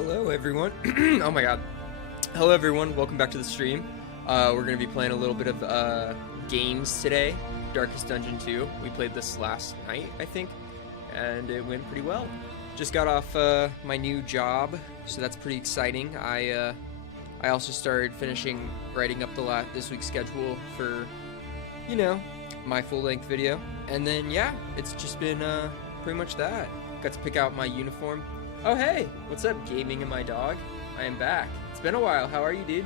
Hello everyone. Oh my god. Hello everyone, welcome back to the stream. We're going to be playing a little bit of games today. Darkest Dungeon 2. We played this last night, I think, and it went pretty well. Just got off my new job, so that's pretty exciting. I also started finishing writing up this week's schedule for, you know, my full-length video. And then, yeah, it's just been pretty much that. Got to pick out my uniform. Oh, hey! What's up, gaming and my dog? I am back. It's been a while. How are you, dude?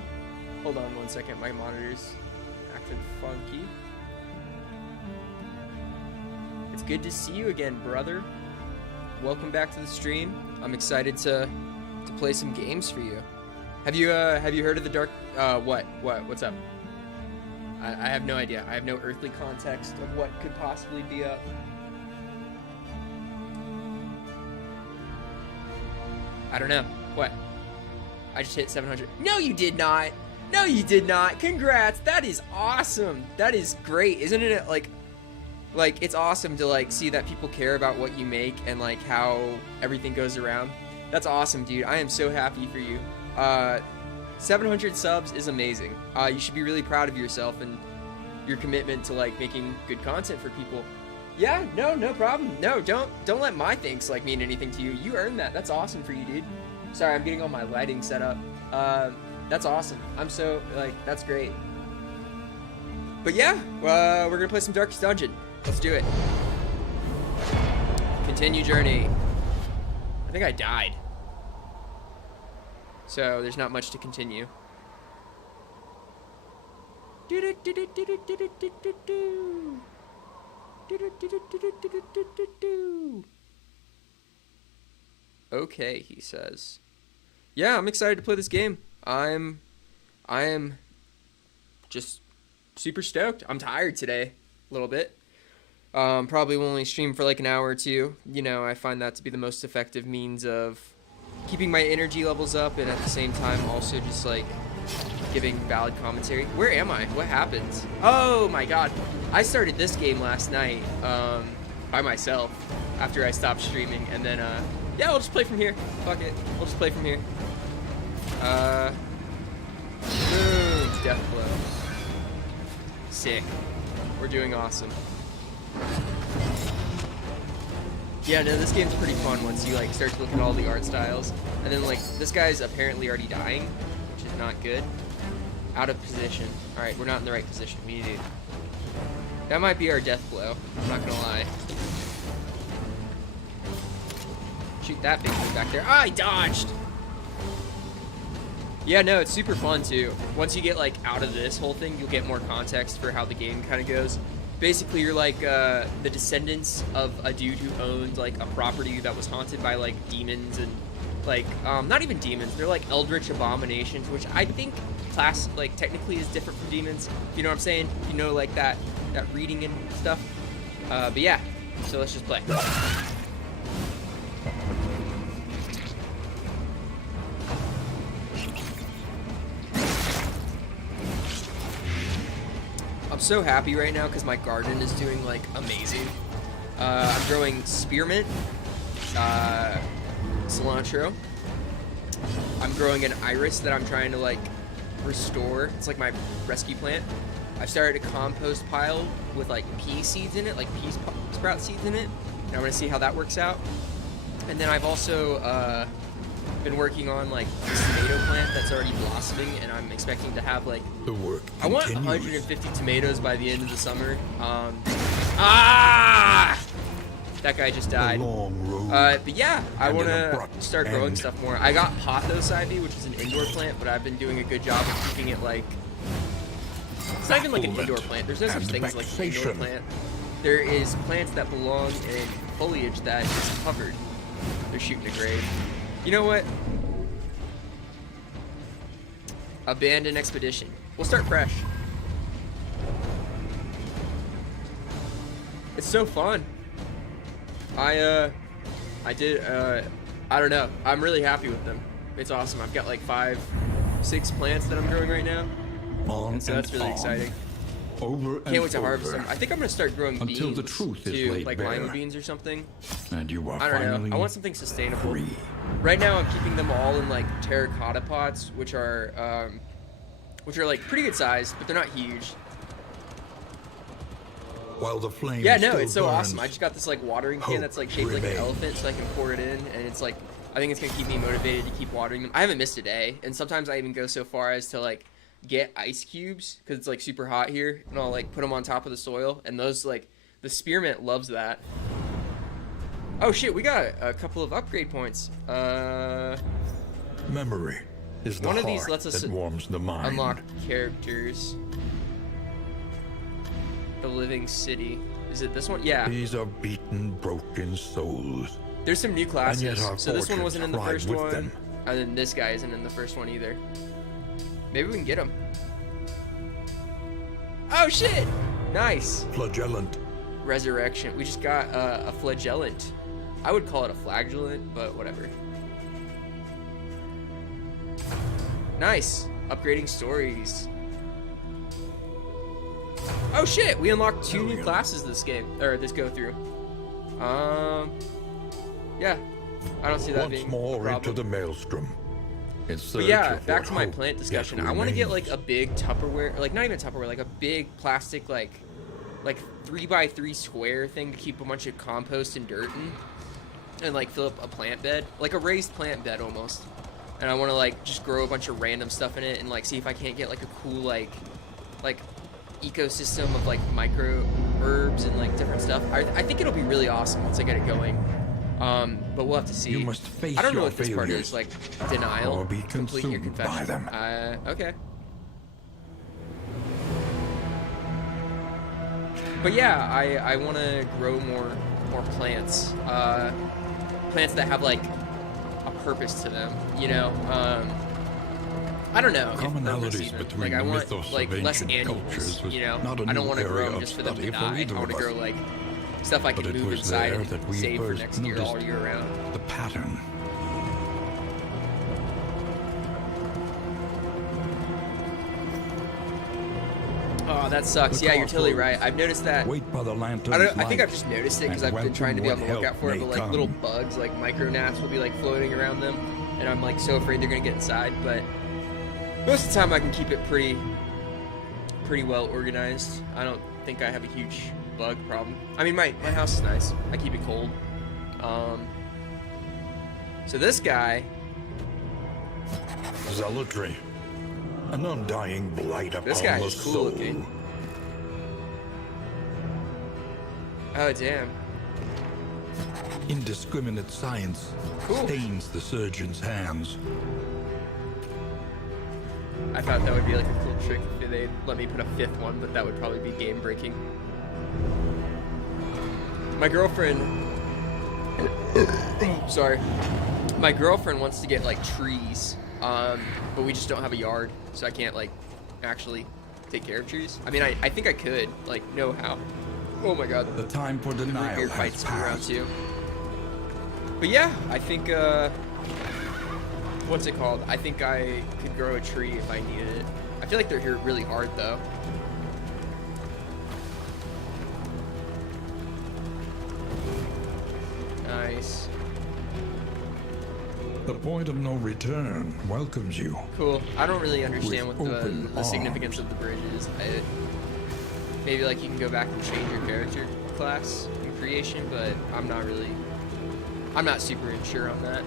Hold on one second. My monitor's acting funky. It's good to see you again, brother. Welcome back to the stream. I'm excited to play some games for you. Have you heard of the Dark... What's up? I have no idea. I have no earthly context of what could possibly be up. I don't know. What? I just hit 700. No, you did not. No, you did not. Congrats. That is awesome. That is great. Isn't it like it's awesome to like see that people care about what you make and like how everything goes around. That's awesome, dude. I am so happy for you. 700 subs is amazing. You should be really proud of yourself and your commitment to like making good content for people. Yeah, no problem. No, don't let my thanks like mean anything to you. You earned that. That's awesome for you, dude. Sorry, I'm getting all my lighting set up. That's awesome. I'm so like that's great. But yeah, we're gonna play some Darkest Dungeon. Let's do it. Continue journey. I think I died. So there's not much to continue. Okay, he says. Yeah, I'm excited to play this game. I am just super stoked. I'm tired today, a little bit. Probably will only stream for like an hour or two. You know, I find that to be the most effective means of keeping my energy levels up and at the same time also just like giving valid commentary. Where am I? What happened? Oh my god. I started this game last night by myself after I stopped streaming, and then yeah, we'll just play from here. Fuck it. We'll just play from here. Boom. Death blow. Sick. We're doing awesome. Yeah, no, this game's pretty fun once you like start to look at all the art styles. And then like this guy's apparently already dying, which is not good. Out of position. Alright, we're not in the right position. We need to... That might be our death blow. I'm not gonna lie. Shoot that big dude back there. Ah, I dodged! Yeah, no, it's super fun too. Once you get like out of this whole thing, you'll get more context for how the game kind of goes. Basically, you're like the descendants of a dude who owned like a property that was haunted by like demons and like not even demons. They're like eldritch abominations, which I think like technically is different from demons. You know what I'm saying? You know, like that reading and stuff. But yeah, so let's just play. I'm so happy right now because my garden is doing like amazing. I'm growing spearmint, cilantro. I'm growing an iris that I'm trying to like restore. It's like my rescue plant. I've started a compost pile with like pea seeds in it, like pea sprout seeds in it. And I'm gonna see how that works out. And then I've also been working on like this tomato plant that's already blossoming, and I'm expecting to have like the work I want continues. 150 tomatoes by the end of the summer. That guy just died. But yeah, I want to start growing stuff more. I got pothos ivy, which is an indoor plant, but I've been doing a good job of keeping it like... It's not even like an indoor plant. There's no such thing as like an indoor plant. There is plants that belong in foliage that is covered. They're shooting a grave. You know what? Abandon expedition. We'll start fresh. It's so fun. I don't know. I'm really happy with them. It's awesome. I've got like 5, 6 plants that I'm growing right now. And so that's really exciting. over and Can't wait to harvest over them. I think I'm gonna start growing until beans the truth is too, laid like bare. lima beans or something. And you are I don't finally know. I want something sustainable. free. Right now, I'm keeping them all in like terracotta pots, which are like pretty good size, but they're not huge. While the flame Yeah, no, still it's so burns, awesome. I just got this like watering can hope that's like shaped like an remains. elephant, so I can pour it in, and it's like I think it's gonna keep me motivated to keep watering them. I haven't missed a day, and sometimes I even go so far as to like get ice cubes because it's like super hot here, and I'll like put them on top of the soil, and those like the spearmint loves that. Oh shit, we got a couple of upgrade points. Memory is the One of heart these lets us that warms the mind. unlock characters. The Living City. Is it this one? Yeah. These are beaten, broken souls. There's some new classes. And yet our So this one fortunes wasn't in the thrive first with one, them. and then this guy isn't in the first one either. Maybe we can get him. Oh shit! Nice. Flagellant. Resurrection. We just got a flagellant. I would call it a flagellant, but whatever. Nice. Upgrading stories. Oh shit! We unlocked 2 new classes this game, or this go through. Yeah. I don't see that Once being a more problem. into the maelstrom. In But search yeah, of back what to my hope plant discussion. yet I want to get remains. like a big Tupperware, like not even Tupperware, like a big plastic like 3x3 square thing to keep a bunch of compost and dirt in, and like fill up a plant bed, like a raised plant bed almost. And I want to like just grow a bunch of random stuff in it and like see if I can't get like a cool like ecosystem of like micro herbs and like different stuff. I think it'll be really awesome once I get it going. But we'll have to see. You must face I don't know your what this part failures, is, like denial, or be complete your consumed confession. by them. Okay. But yeah, I want to grow more plants, plants that have like a purpose to them. You know, I don't know. if purpose Commonalities even. between like I want mythos like of less ancient animals. cultures was You know, not a I don't new want to grow area them of just for them to study for die. either I want to of grow us. like stuff I can But it move was inside there and that we save for first next year all noticed year round. the pattern. Oh, that sucks. The Yeah, you're car totally flows. right. I've noticed that. Wait by the lantern's I think light, I've just noticed it because and I've been trying to be on the when lookout for it, help but like may little come. bugs, like micro-gnats will be like floating around them, and I'm like so afraid they're gonna get inside, but most of the time I can keep it pretty well organized. I don't think I have a huge bug problem. I mean, my house is nice. I keep it cold. So this guy, Zealotry. An undying blight upon This guy the is cool soul. looking. Oh damn. Indiscriminate science Cool. stains the surgeon's hands. I thought that would be like a cool trick if they'd let me put a 5th one, but that would probably be game breaking. My girlfriend, sorry, my girlfriend wants to get like trees, but we just don't have a yard, so I can't like actually take care of trees. I mean, I think I could, like, know how. Oh my god. The time for The root denial beer has fights around passed. too. But yeah, I think what's it called? I think I could grow a tree if I needed it. I feel like they're here really hard though. Nice. The point of no return welcomes you. Cool. I don't really understand With what open the significance arms. of the bridge is. Maybe like you can go back and change your character class in creation, but I'm not super sure on that.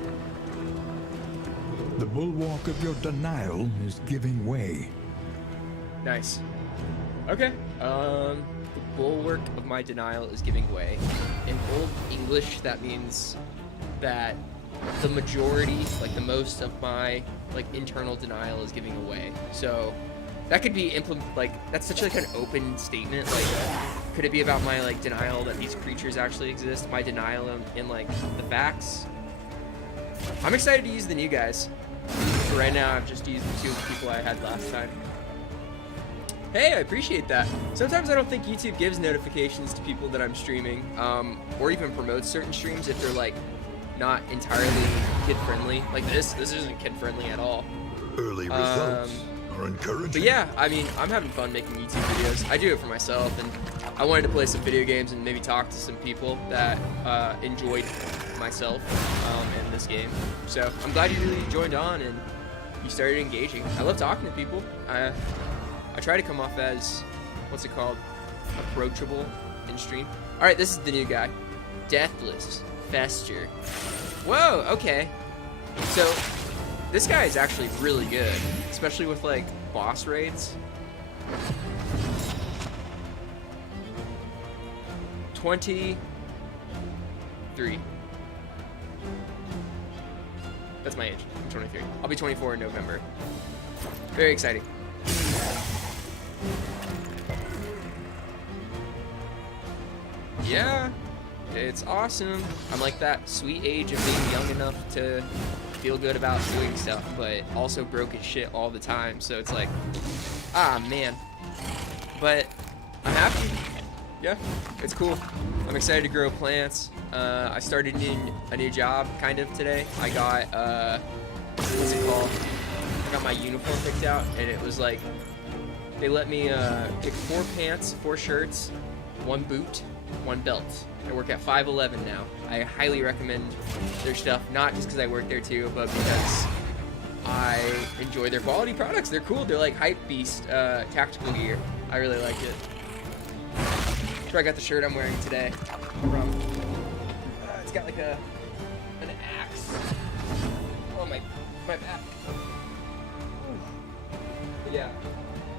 The bulwark of your denial is giving way. Nice. Okay. The bulwark of my denial is giving way. In Old English, that means that the majority, like the most of my like internal denial is giving away. So that could be that's such like an open statement. Like, could it be about my like denial that these creatures actually exist? My denial in like the facts. I'm excited to use the new guys. For right now, I've just used the 2 people I had last time. Hey, I appreciate that. Sometimes I don't think YouTube gives notifications to people that I'm streaming, or even promotes certain streams if they're like not entirely kid friendly. Like this isn't kid friendly at all. Early results are encouraging. But yeah, I mean, I'm having fun making YouTube videos. I do it for myself, and I wanted to play some video games and maybe talk to some people that enjoyed myself in this game. So I'm glad you really joined on and you started engaging. I love talking to people. I try to come off as, what's it called, approachable in stream. All right, this is the new guy, Deathless Fester. Whoa, okay. So this guy is actually really good, especially with like boss raids. 23. That's my age. I'm 23. I'll be 24 in November. Very exciting. Yeah, it's awesome. I'm like that sweet age of being young enough to feel good about doing stuff, but also broke as shit all the time. So it's like, ah, man. But I'm happy. Yeah, it's cool. I'm excited to grow plants. I started a new job kind of today. I got, what's it called? I got my uniform picked out, and it was like, they let me pick 4 pants, 4 shirts, 1 boot, 1 belt. I work at 511 now. I highly recommend their stuff, not just because I work there too, but because I enjoy their quality products. They're cool. They're like hype beast tactical gear. I really like it. So I got the shirt I'm wearing today from. It's got like an axe. Oh my back. But yeah,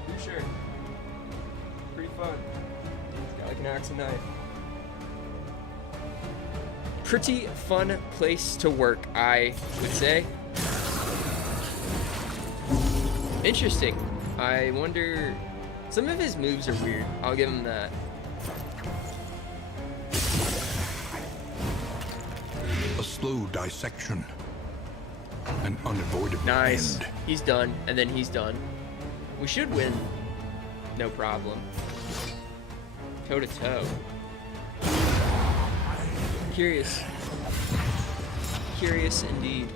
new shirt. Pretty fun. It's got like an axe and knife. Pretty fun place to work, I would say. Interesting. I wonder. Some of his moves are weird. I'll give him that. A slow dissection. An unavoidable Nice. end. He's done, and then he's done. We should win. No problem. Toe to toe. Curious. Curious indeed.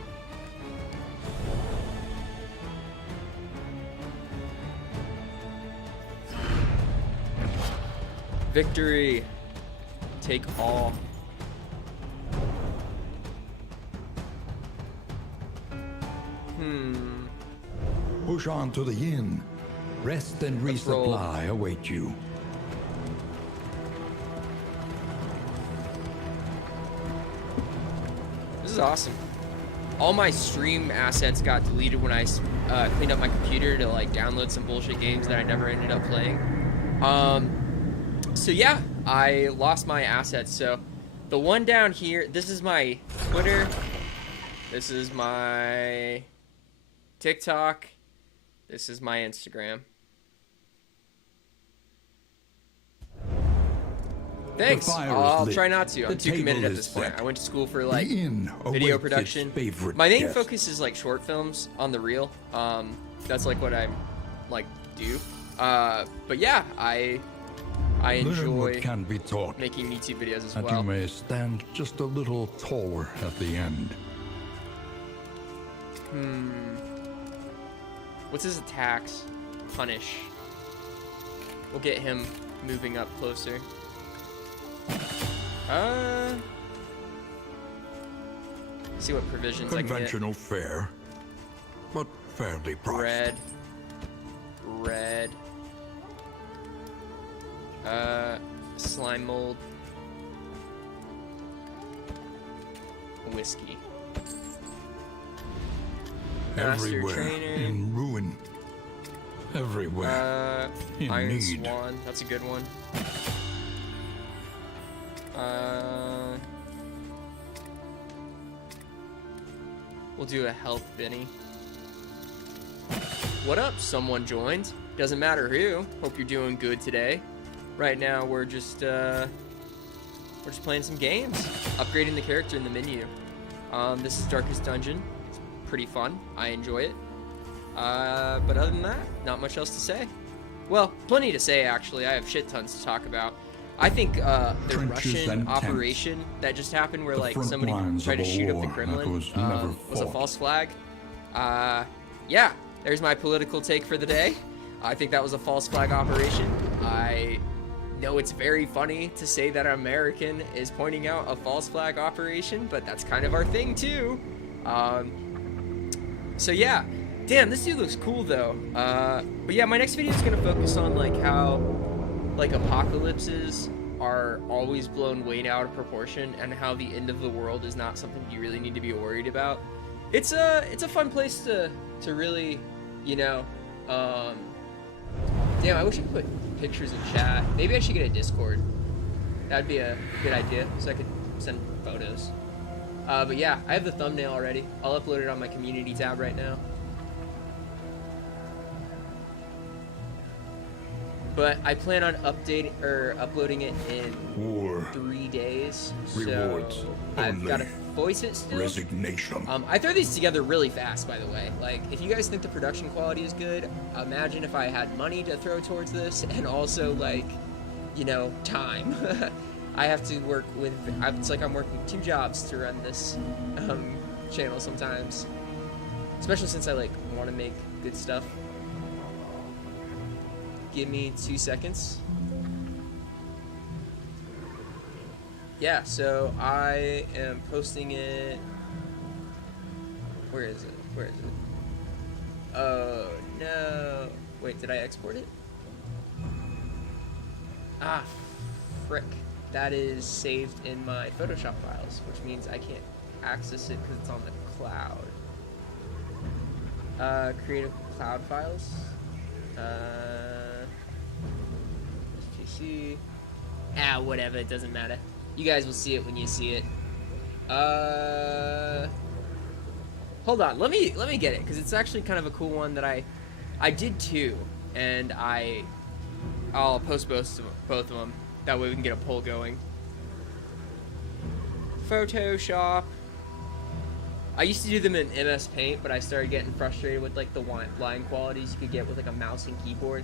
Victory. Take all. Push on to the inn. Rest and Let's roll. resupply await you. This is awesome. All my stream assets got deleted when I cleaned up my computer to like download some bullshit games that I never ended up playing. So yeah, I lost my assets. So the one down here, this is my Twitter. This is my TikTok. This is my Instagram. Thanks. The fire is I'll lit. try not to. I'm The too committed table at is this point. set. I went to school for like The inn video awaits production. its favorite My main guest. focus is like short films on the reel. That's like what I like do. But yeah, I Learn enjoy what can be taught, making YouTube videos as and well. you may stand just a little taller at the end. What's his attacks? Punish. We'll get him moving up closer. See what provisions I can get. Conventional fare, but fairly priced. Red. Slime mold. Whiskey. Master Everywhere trainer. in ruin. Everywhere in Iron need. Swan. That's a good one. We'll do a health Benny. What up? Someone joined. Doesn't matter who. Hope you're doing good today. Right now we're just playing some games, upgrading the character in the menu. This is Darkest Dungeon. It's pretty fun. I enjoy it. But other than that, not much else to say. Well, plenty to say actually. I have shit tons to talk about. I think the Trenches Russian and tents. operation that just happened, where The like front somebody lines tried to of a shoot up war the that Kremlin, was never was a fought. false flag. Yeah, There's my political take for the day. I think that was a false flag operation. I know it's very funny to say that an American is pointing out a false flag operation, but that's kind of our thing too. So yeah, damn, this dude looks cool though. But yeah, my next video is gonna focus on like how like apocalypses are always blown way out of proportion, and how the end of the world is not something you really need to be worried about. It's a fun place to really, you know, damn, I wish I could put pictures in chat. Maybe I should get a Discord. That'd be a good idea, so I could send photos. But yeah, I have the thumbnail already. I'll upload it on my community tab right now. But I plan on uploading it in 3 days. Rewards So I've only. got to voice it still. Resignation. I throw these together really fast, by the way. Like, if you guys think the production quality is good, imagine if I had money to throw towards this, and also, like, you know, time. I have to work with, it's like I'm working 2 jobs to run this channel sometimes. Especially since I, like, want to make good stuff. Give me 2 seconds. Yeah, so I am posting it. Where is it? Where is it? Oh no. Wait, did I export it? Ah, frick. That is saved in my Photoshop files, which means I can't access it because it's on the cloud. Creative cloud files. SGC. Ah, whatever, it doesn't matter. You guys will see it when you see it. Hold on, let me get it, because it's actually kind of a cool one that I did too, and I'll post both of them. That way we can get a poll going. Photoshop. I used to do them in MS Paint, but I started getting frustrated with like the line qualities you could get with like a mouse and keyboard.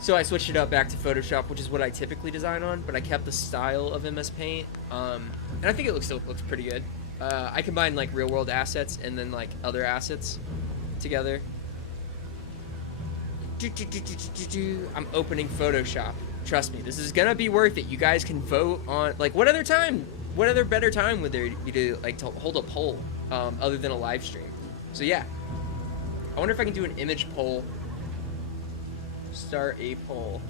So I switched it up back to Photoshop, which is what I typically design on, but I kept the style of MS Paint, and I think it still looks pretty good. I combine like real world assets and then like other assets together. I'm opening Photoshop. Trust me, this is gonna be worth it. You guys can vote on, like, what other better time would there be to like to hold a poll other than a live stream? So yeah, I wonder if I can do an image poll. Start a poll.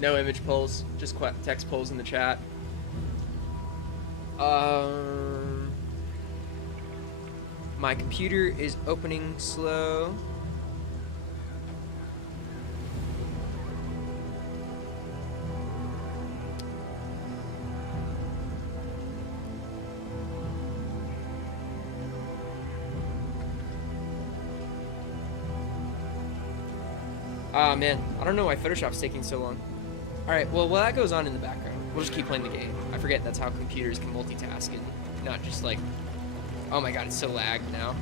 No image polls, just text polls in the chat. My computer is opening slow. Ah, man, I don't know why Photoshop's taking so long. Alright, well, while that goes on in the background, we'll just keep playing the game. I forget that's how computers can multitask and not just like... Oh my god, it's so lagged now.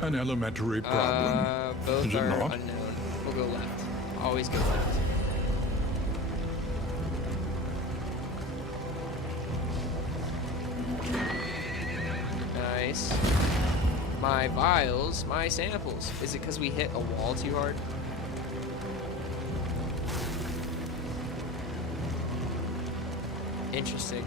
An elementary problem. Both Is it are not? unknown. We'll go left. Always go left. Nice. My vials, my samples. Is it because we hit a wall too hard? Interesting.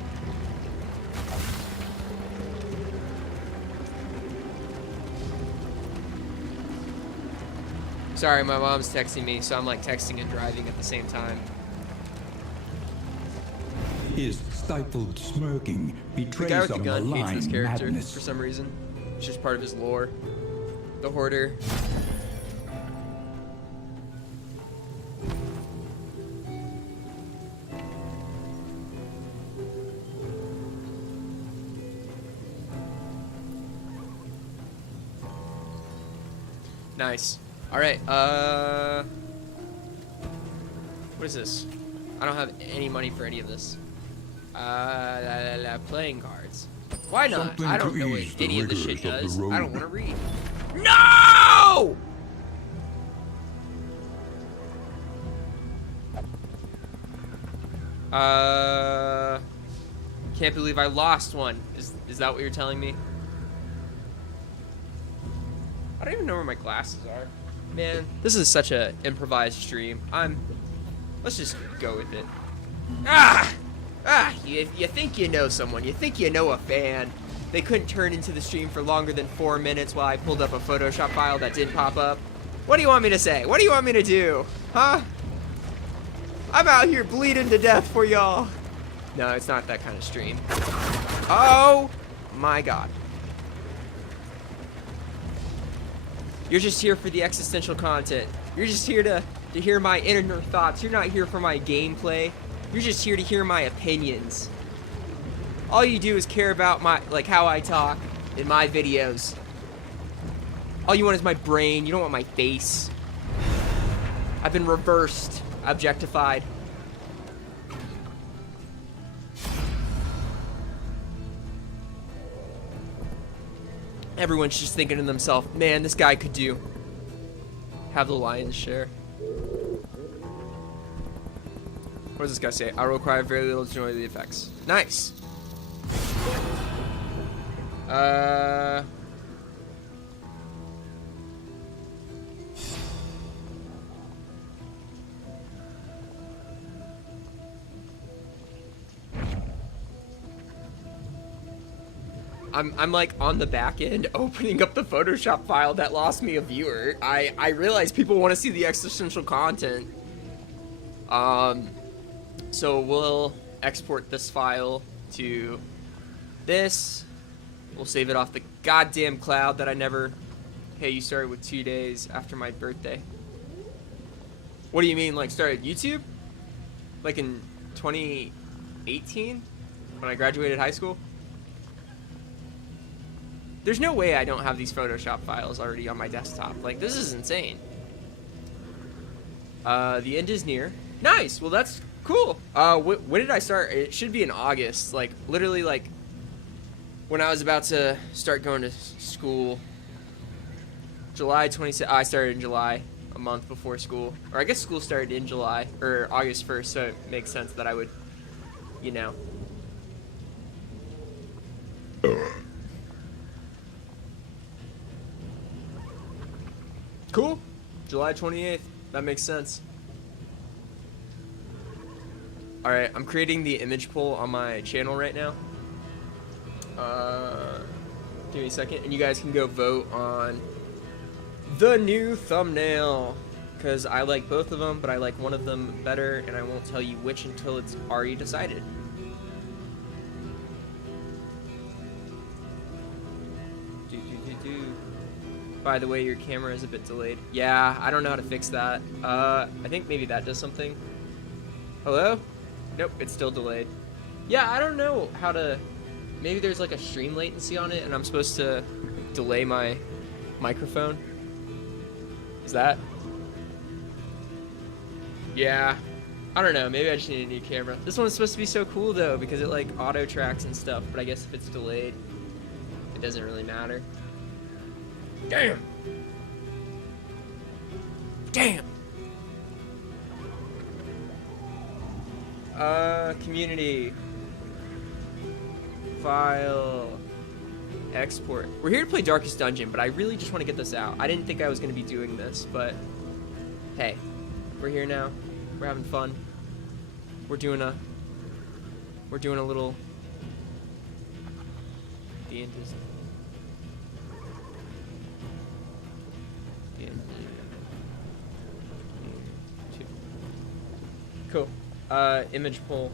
Sorry, my mom's texting me, so I'm like texting and driving at the same time. His stifled smirking The guy betrays with a the gun hates malign this character madness. for some reason. It's just part of his lore. The Hoarder. Nice. Alright, what is this? I don't have any money for any of this. Playing cards. Why not? Something I don't to know what ease the any of this shit rigors of the does. road. I don't want to read. No! Can't believe I lost one. Is that what you're telling me? I don't even know where my glasses are. Man, this is such a improvised stream. Let's just go with it. You think you know someone. You think you know a fan. They couldn't turn into the stream for longer than 4 minutes while I pulled up a Photoshop file that didn't pop up. What do you want me to say? What do you want me to do? Huh? I'm out here bleeding to death for y'all. No, it's not that kind of stream. Oh my god. You're just here for the existential content. You're just here to hear my inner thoughts. You're not here for my gameplay. You're just here to hear my opinions. All you do is care about how I talk in my videos. All you want is my brain. You don't want my face. I've been reversed, objectified. Everyone's just thinking to themselves, man, this guy could have the lion's share. What does this guy say? I require very little to enjoy the effects. Nice. I'm like on the back end opening up the Photoshop file that lost me a viewer. I realize people want to see the existential content. So we'll export this file to this. We'll save it off the goddamn cloud that I never... Hey, you started with 2 days after my birthday. What do you mean, like started YouTube? Like in 2018? When I graduated high school? There's no way I don't have these Photoshop files already on my desktop. Like, this is insane. The end is near. Nice! Well, that's cool. When did I start? It should be in August. Like, literally, like, when I was about to start going to school. July 26th. I started in July, a month before school. Or I guess school started in July, or August 1st, so it makes sense that I would, you know. Cool. July 28th. That makes sense. Alright, I'm creating the image poll on my channel right now. Give me a second, and you guys can go vote on the new thumbnail. Because I like both of them, but I like one of them better, and I won't tell you which until it's already decided. By the way, your camera is a bit delayed. Yeah, I don't know how to fix that. I think maybe that does something. Hello? Nope, it's still delayed. Yeah, I don't know how to... Maybe there's like a stream latency on it and I'm supposed to delay my microphone. Is that? Yeah. I don't know, maybe I just need a new camera. This one's supposed to be so cool though because it like auto tracks and stuff, but I guess if it's delayed, it doesn't really matter. Damn! Damn! Community. File. Export. We're here to play Darkest Dungeon, but I really just want to get this out. I didn't think I was going to be doing this, but hey, we're here now. We're having fun. We're doing a little D&D. Cool. Image poll.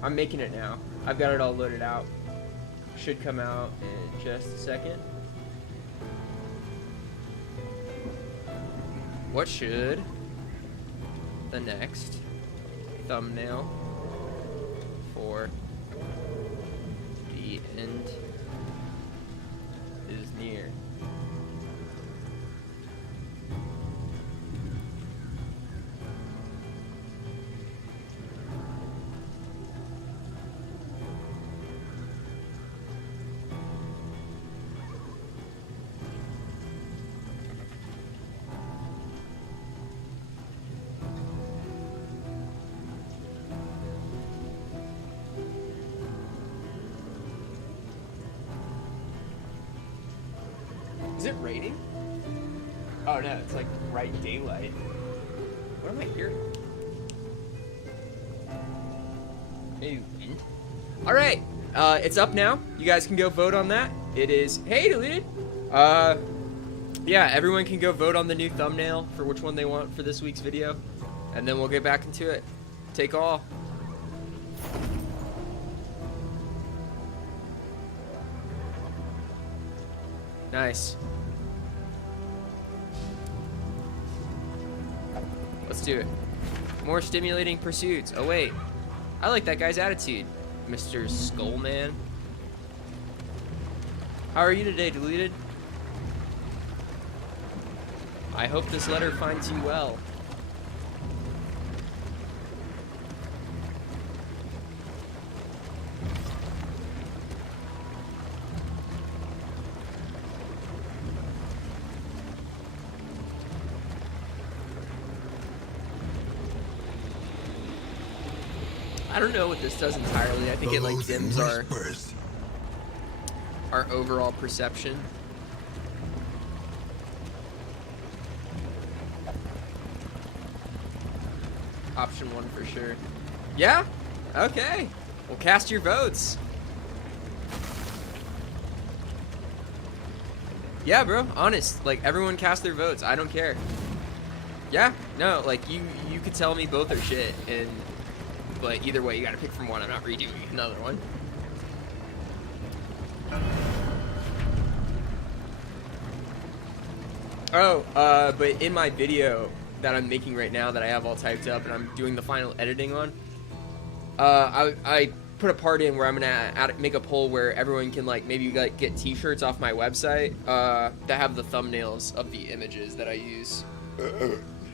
I'm making it now. I've got it all loaded out. Should come out in just a second. What should the next thumbnail for the end is near? Is it raining? Oh no, it's like bright daylight. What am I hearing? Maybe wind? Alright, it's up now. You guys can go vote on that. It is, hey deleted! Yeah, everyone can go vote on the new thumbnail for which one they want for this week's video. And then we'll get back into it. Take all. Nice. Let's do it. More stimulating pursuits. Oh wait, I like that guy's attitude, Mr. Skullman. How are you today, deleted? I hope this letter finds you well. I don't know what this does entirely. I think it like dims our overall perception. Option 1 for sure. Yeah? Okay. Well, cast your votes. Yeah, bro. Honest. Like, everyone cast their votes. I don't care. Yeah. No, like, you could tell me both are shit, but either way, you gotta pick from one. I'm not redoing another one. Oh, but in my video that I'm making right now that I have all typed up and I'm doing the final editing on, I put a part in where I'm gonna make a poll where everyone can like maybe like get t-shirts off my website that have the thumbnails of the images that I use.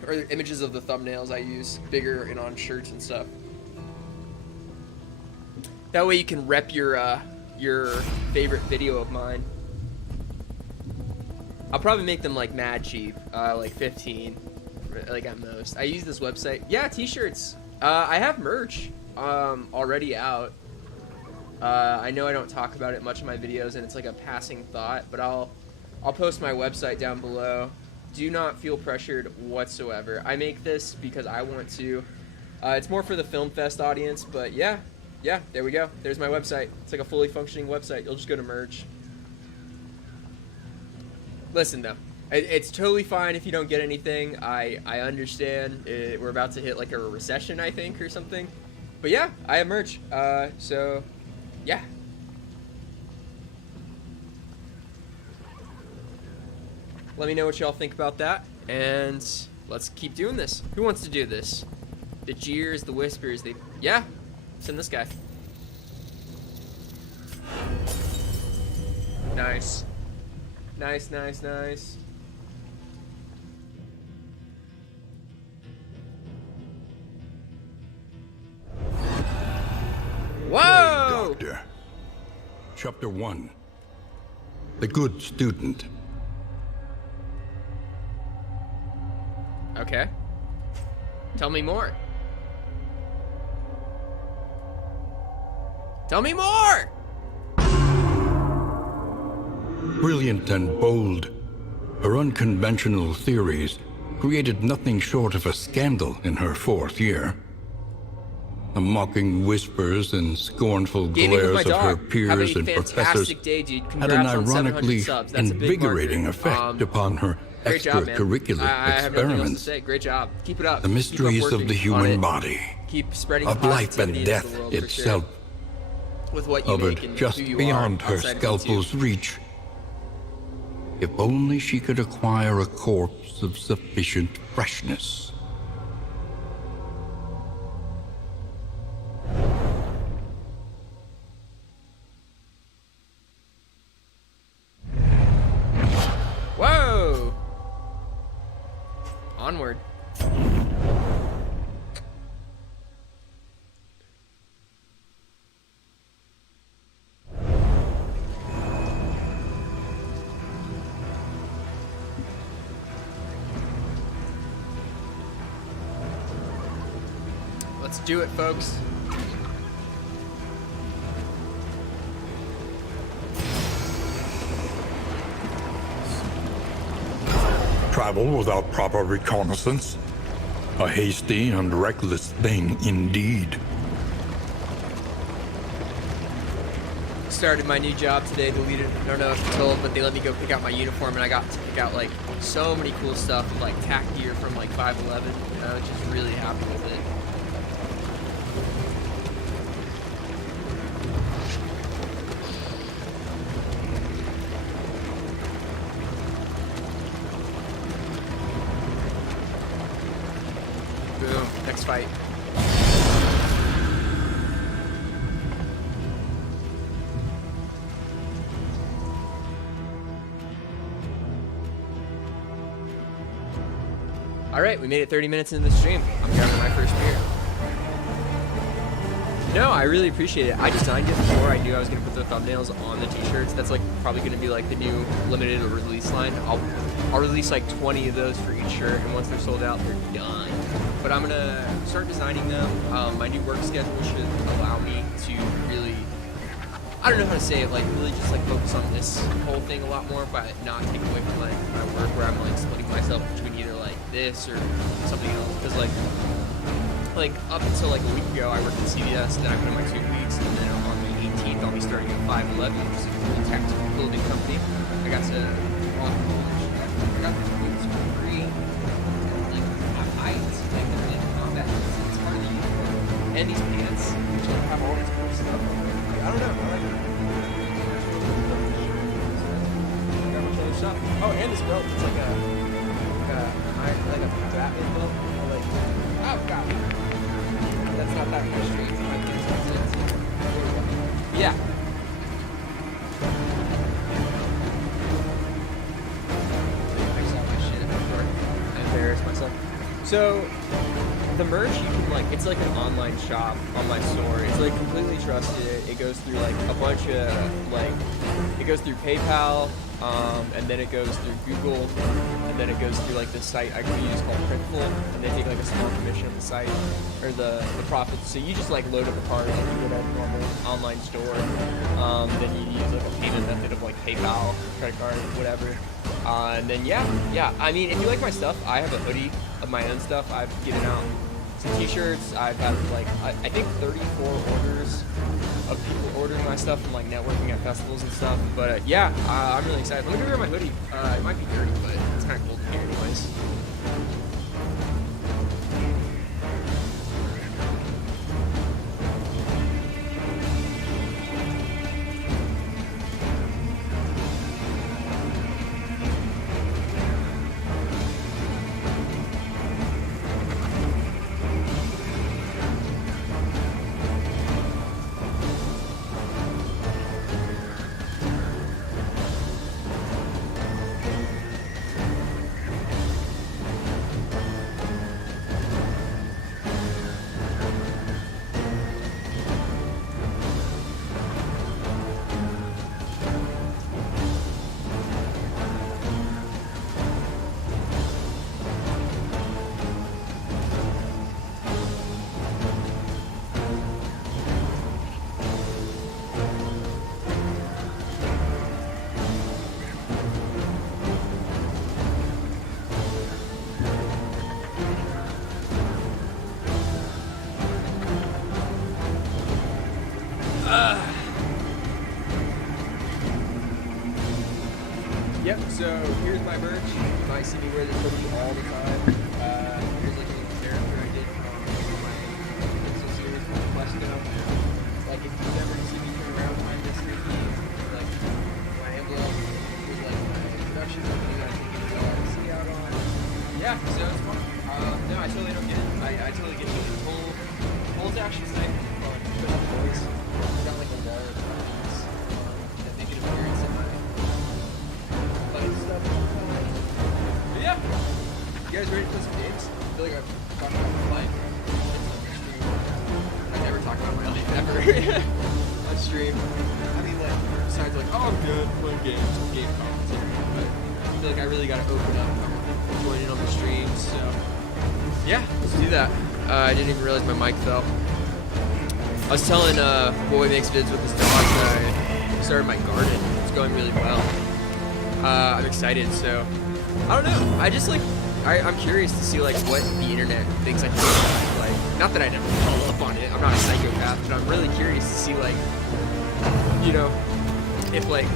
Or images of the thumbnails I use bigger and on shirts and stuff. That way you can rep your favorite video of mine. I'll probably make them like mad cheap, like 15, like at most. I use this website. Yeah, t-shirts. I have merch already out. I know I don't talk about it much in my videos, and it's like a passing thought, but I'll post my website down below. Do not feel pressured whatsoever. I make this because I want to. It's more for the Film Fest audience, but yeah, there we go. There's my website. It's like a fully functioning website. You'll just go to merch. Listen though, it's totally fine if you don't get anything. I understand. We're about to hit like a recession, I think, or something. But yeah, I have merch. So yeah. Let me know what y'all think about that, and let's keep doing this. Who wants to do this? The jeers, the whispers, yeah, send this guy. Nice. Nice, nice, nice. Whoa! Doctor. Chapter 1. The Good Student. Okay. Tell me more. Tell me more! Brilliant and bold, her unconventional theories created nothing short of a scandal in her 4th year. The mocking whispers and scornful glares of her peers and professors had an ironically invigorating effect upon her extracurricular experiments. Great job. Keep it up. The mysteries of the human body, Keep spreading of life and death itself, with what you hovered make and just who you beyond are her outside of scalpel's YouTube. reach. If only she could acquire a corpse of sufficient freshness. Whoa! Onward. Let's do it, folks. travel without proper reconnaissance. A hasty and reckless thing indeed. Started my new job today, deleted, I don't know if you told, but they let me go pick out my uniform, and I got to pick out like so many cool stuff, like tack gear from like 511, and I was just really happy with it. Boom, next fight. All right, we made it 30 minutes into the stream. I'm grabbing my first beer. No, I really appreciate it. I designed it before I knew I was gonna put the thumbnails on the t-shirts. That's like probably gonna be like the new limited release line. I'll release like 20 of those for each shirt, and once they're sold out, they're done. But I'm gonna start designing them. My new work schedule should allow me to really, I don't know how to say it, like really just like focus on this whole thing a lot more, but not take away from like my work where I'm like splitting myself between either like this or something else. Because like up until like a week ago, I worked at CVS, then I put in my 2 weeks, and then on the 18th, I'll be starting at 511, which is a cool tactical clothing company. I got to I got these boots for free. Like have heights, like they're in combat. It's part of the uniform. And these pants, which like have all this cool stuff. Like, I don't know. I like it. I got a bunch of other stuff. Oh, and this belt. It's like a Batman belt. Like, oh god. That's not that much street. Yeah. I saw my shit before. I embarrassed myself. So the merch, you can like, it's like an online shop on my store. It's like completely trusted. It goes through like a bunch of like, it goes through PayPal, and then it goes through Google, and then it goes through like this site I use called Printful, and they take like a small commission of the site or the profits. So you just like load up a card like you would at a normal online store. Then you use like a payment method of like PayPal, credit card, whatever. And then yeah. I mean, if you like my stuff, I have a hoodie of my own stuff. I've given out some t-shirts. I've had like I think 34 orders of people ordering my stuff and like networking at festivals and stuff. But yeah, I'm really excited. Let me go grab my hoodie. It might be dirty, but it's kind of cold in here anyways. Yep, so here's my merch. You might see me wear this hoodie all the time. Here's like a little character I did from my pencil series from Questo. Like if you ever see me turn around behind this sneaky, like my emblem, here's like my production company that I think it's see out on. Yeah, so it's fun. No, I totally don't get it. I totally get you. The whole actually nice and fun. Put up voice. I got like a wall of friends that make an appearance in my stuff. But yeah, you guys ready to play some games? I feel like I've talked about my life. I never talk about my life ever on stream. I mean, like, besides like, oh, I'm good playing games, game competition. But I feel like I really got to open up, join in on the streams. So yeah, let's do that. I didn't even realize my mic fell. I was telling Boy Makes Vids with his dog that I started my garden. It's going really well. I'm excited, so I don't know. I just like, I'm curious to see like what the internet thinks I think. Like, not that I never follow up on it. I'm not a psychopath, but I'm really curious to see like, you know, if like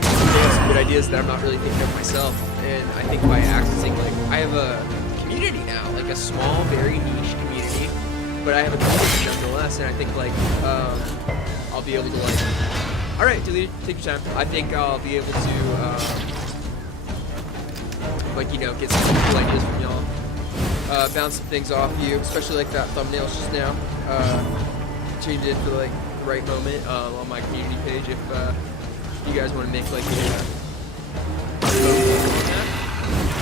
they have some good ideas that I'm not really thinking of myself. And I think by accessing like, I have a community now, like a small, very niche community, but I have a community nonetheless. And I think like, I'll be able to like, all right, delete it, take your time. I think I'll be able to, like, you know, get some cool ideas from y'all. Bounce some things off you, especially like that thumbnail just now. Change it for like the right moment on my community page if you guys want to make like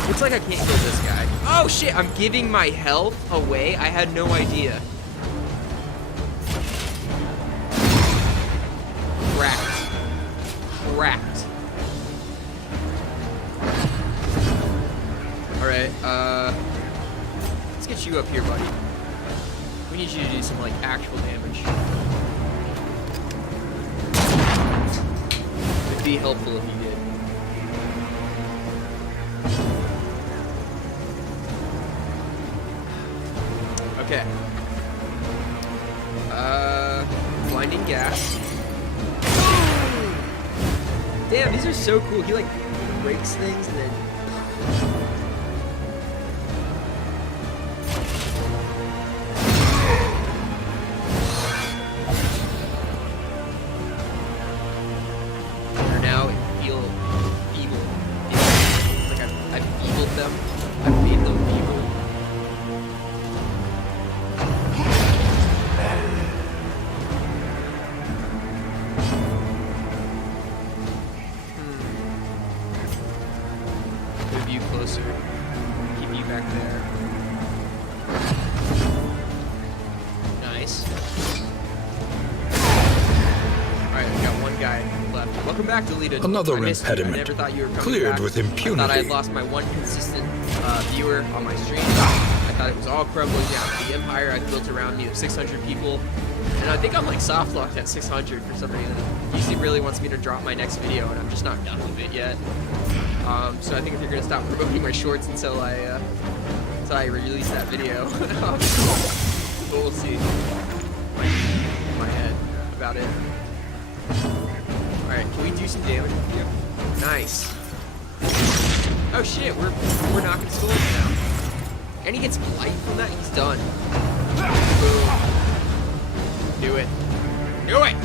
looks like I can't kill this guy. Oh shit, I'm giving my health away? I had no idea. Cracked. Alright, let's get you up here, buddy. We need you to do some, like, actual damage. It'd be helpful if you did. Okay. Blinding gas. Damn, these are so cool. He, like, breaks things and then... They're now evil. It's like I've eviled them. I've made them evil. Move you closer. Keep you back there. Nice. Alright, we got one guy left. Welcome back, deleted. Another I missed you. impediment. I never thought you were coming Cleared back. with I thought I impunity. had lost my one consistent viewer on my stream. I thought it was all crumbling down. The empire I built around me of 600 people. And I think I'm like soft locked at 600 for some reason. YouTube really wants me to drop my next video, and I'm just not done with it yet. So I think if you're gonna stop promoting my shorts until I release that video, but we'll see. In my head about it. All right, can we do some damage with you? Nice. Oh shit, we're knocking skulls now. And he gets light from that. He's done. Boom. Do it. Do it!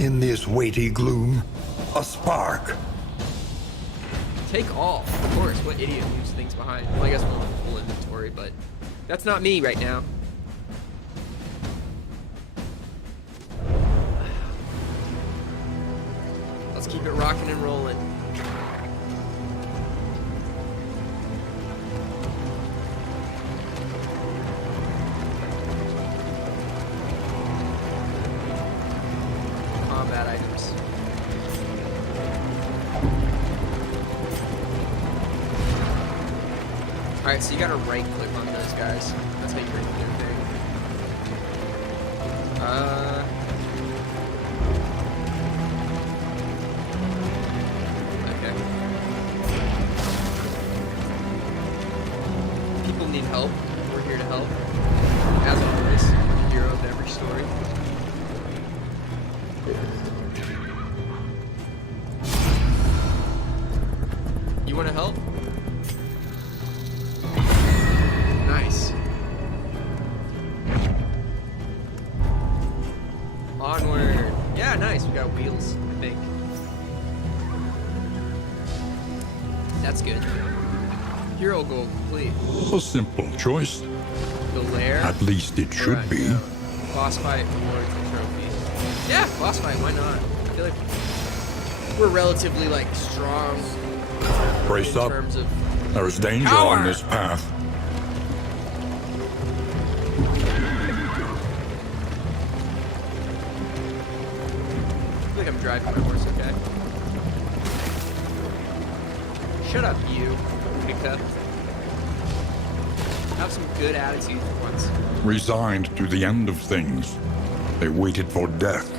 In this weighty gloom, a spark. Take all. Of course, what idiot leaves things behind? Well, I guess we'll have full inventory, but that's not me right now. Let's keep it rocking and rolling. Combat items. Alright, so you gotta right click on those guys. That's how you break their thing. Okay. People need help. We're here to help. As always, the hero of every story. You wanna help? Nice. Onward. Yeah, nice. We got wheels, I think. That's good. Hero goal complete. A simple choice. The lair. At least it should Alright, be. yeah. Boss fight, rewards, and trophies. Yeah, boss fight, why not? I feel like we're relatively, like, strong Brace in up. terms of There's danger Power. on this path. I feel like I'm driving my horse, okay? Shut up, you, Mika. Have some good attitude for once. Resigned to the end of things. They waited for death.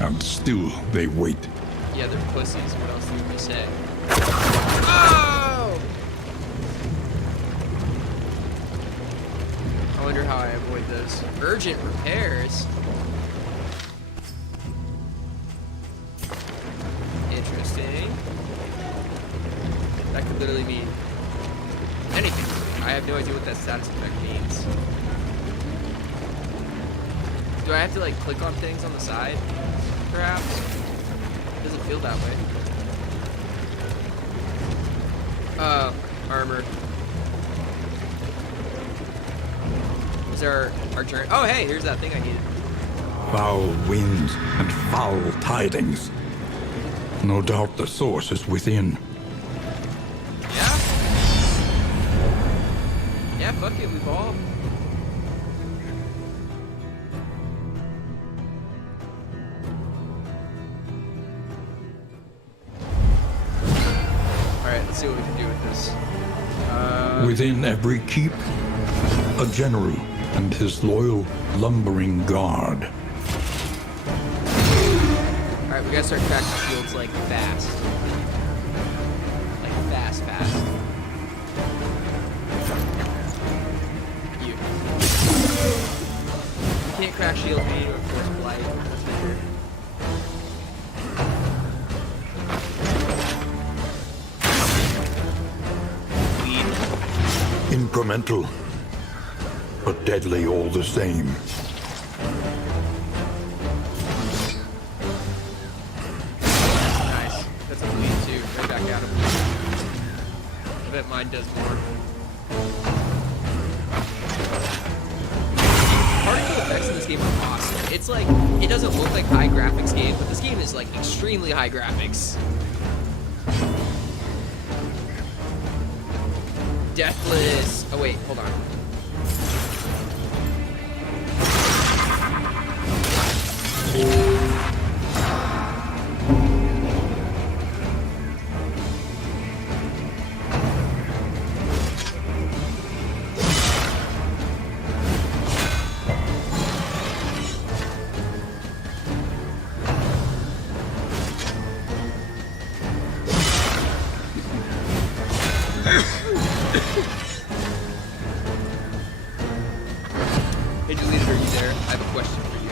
And still they wait. Yeah, they're pussies. What else do we say? Oh! I wonder how I avoid those. Urgent repairs? Interesting. That could literally mean anything. I have no idea what that status effect means. Do I have to like click on things on the side? Perhaps? It doesn't feel that way. Armor. Is our turn? Oh hey, here's that thing I needed. Foul winds and foul tidings. No doubt the source is within. Yeah? Yeah, fuck it, we've all. Alright, let's see what we can do with this. Within every keep, a general and his loyal lumbering guard. Alright, we gotta start cracking shields like fast. Like fast. You. Can't crack shield, we need to enforce blight. That's for sure. Incremental, but deadly all the same. Nice. That's a bleed too. Right back at him. I bet mine does more. Particle effects in this game are awesome. It's like, it doesn't look like high graphics game, but this game is like extremely high graphics. Deathless. Oh wait, hold on. Hey Juliet, are you there? I have a question for you.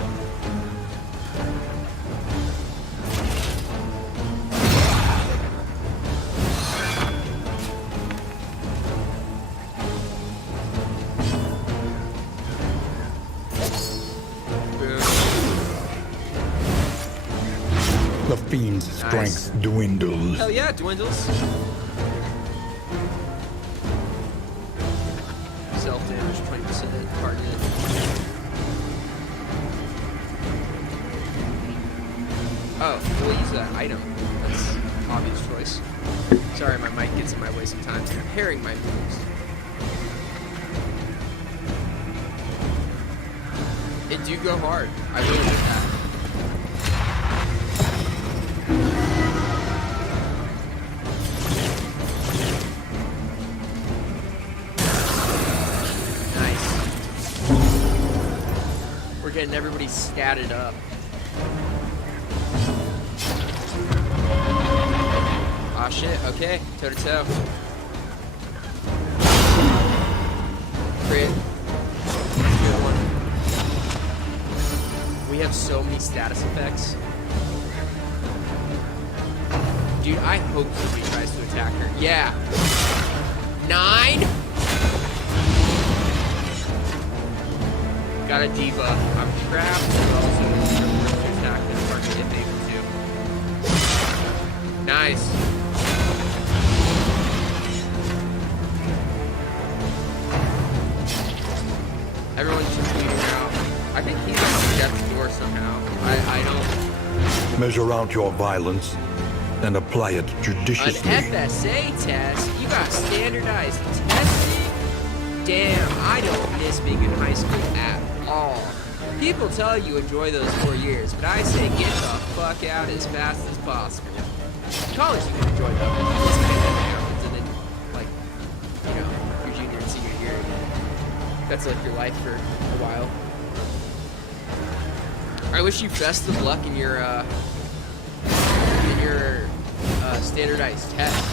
The fiend's strength dwindles. Hell yeah, it dwindles. Self-damage 20%, target. Oh, we'll use that item. That's obvious choice. Sorry, my mic gets in my way sometimes. I'm pairing my moves. It do go hard. I will admit that. We're getting everybody statted up. Ah shit, okay, toe to toe. Crit. Good one. We have so many status effects. Dude, I hope somebody tries to attack her. Yeah. 9? Got a debuff. I'm trapped, but also to attack this target if able to. Nice. Everyone's just bleeding out. I think he's on death's door somehow. I don't. Measure out your violence and apply it An judiciously. FSA test? You got standardized testing? Damn, I don't miss being in high school at all. People tell you enjoy those 4 years, but I say get the fuck out as fast as possible. College you can enjoy them. And then, like, you know, your junior and senior year. That's like your life for a while. I wish you best of luck in your standardized test.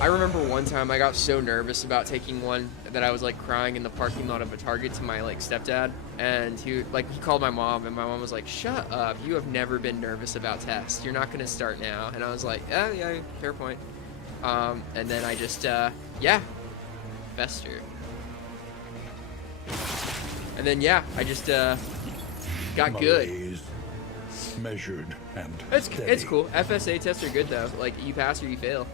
I remember one time I got so nervous about taking one that I was like crying in the parking lot of a Target to my like stepdad, and he called my mom, and my mom was like, "Shut up! You have never been nervous about tests. You're not gonna start now." And I was like, "Yeah, fair point." And then I just fester. And then I just got good. Malaise, measured and It's steady. cool. FSA tests are good though. Like you pass or you fail.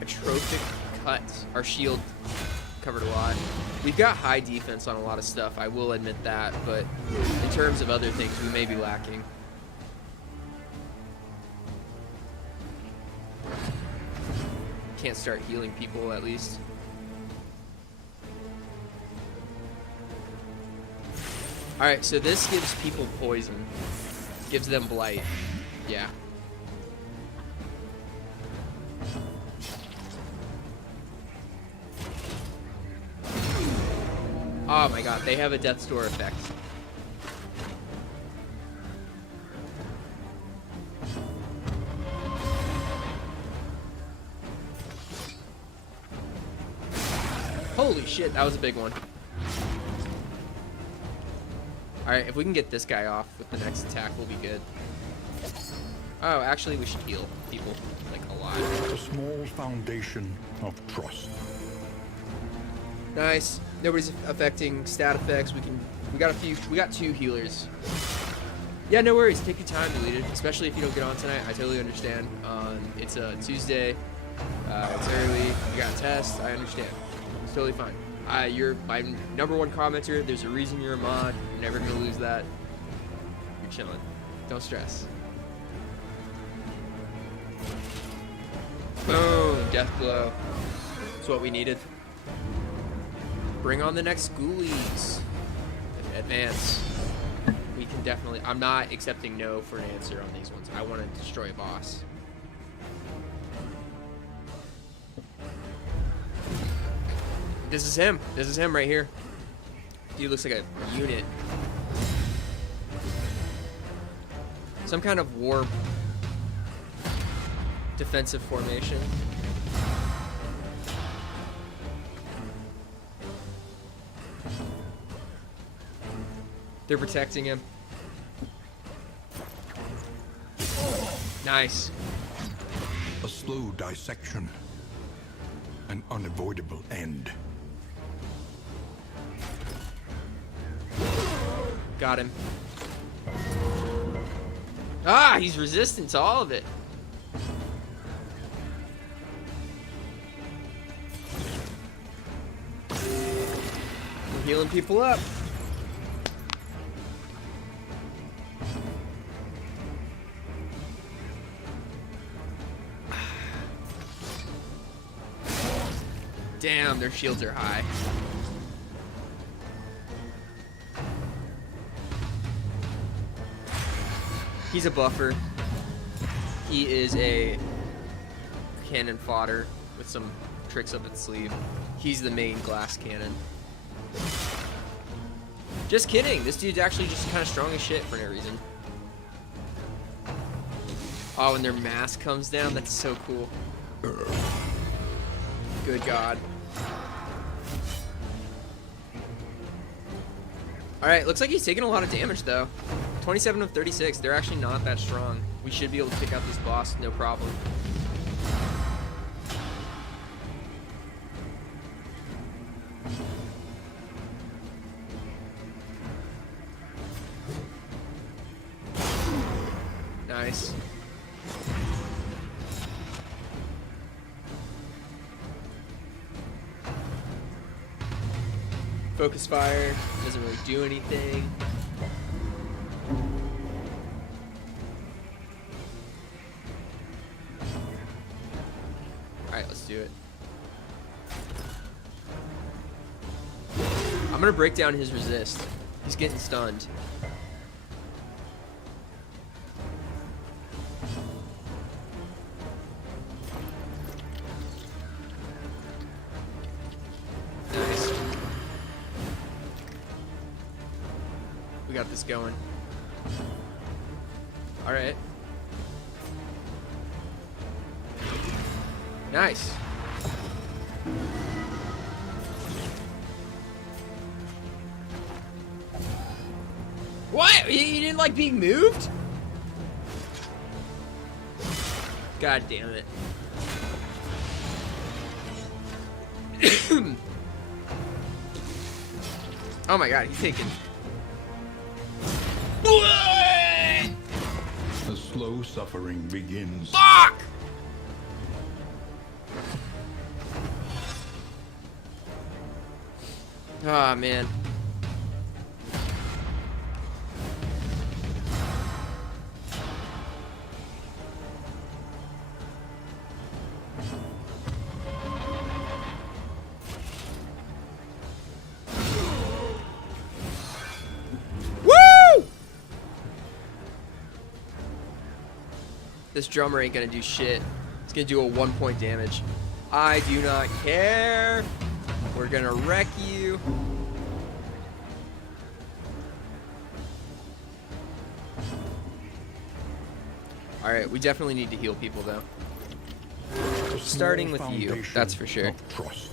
Atrophic cuts. Our shield covered a lot. We've got high defense on a lot of stuff, I will admit that, but in terms of other things, we may be lacking. Can't start healing people, at least. Alright, so this gives people poison. Gives them blight. Yeah. Oh my god, they have a death's door effect. Holy shit, that was a big one. Alright, if we can get this guy off with the next attack, we'll be good. Oh, actually, we should heal people, like, a lot. A small foundation of trust. Nice. Nobody's affecting stat effects. We got two healers. Yeah, no worries. Take your time, deleted. Especially if you don't get on tonight. I totally understand. It's a Tuesday. It's early. You got a test. I understand. It's totally fine. You're my #1 commenter. There's a reason you're a mod. You're never gonna lose that. You're chilling. Don't stress. Boom. Death blow. That's what we needed. Bring on the next ghoulies. Advance. We can definitely... I'm not accepting no for an answer on these ones. I want to destroy a boss. This is him. This is him right here. Dude looks like a unit. Some kind of war defensive formation. They're protecting him. Nice. A slow dissection. An unavoidable end. Got him. Ah, he's resistant to all of it. We're healing people up. Damn, their shields are high. He's a buffer. He is a cannon fodder with some tricks up its sleeve. He's the main glass cannon. Just kidding. This dude's actually just kind of strong as shit for no reason. Oh, and their mask comes down. That's so cool. Good God. Alright, looks like he's taking a lot of damage though. 27 of 36. They're actually not that strong. We should be able to pick out this boss, no problem. Nice. Focus fire doesn't really do anything. Alright, let's do it. I'm gonna break down his resist. He's getting stunned. Nice. We got this going. Alright. Nice. What? You didn't like being moved? God damn it. Oh my god, he's taking... The slow suffering begins. Fuck! Oh man. Woo! This drummer ain't gonna do shit. It's gonna do a 1-point damage. I do not care. We're gonna wreck you. Alright, we definitely need to heal people though. Starting with you, that's for sure. Trust.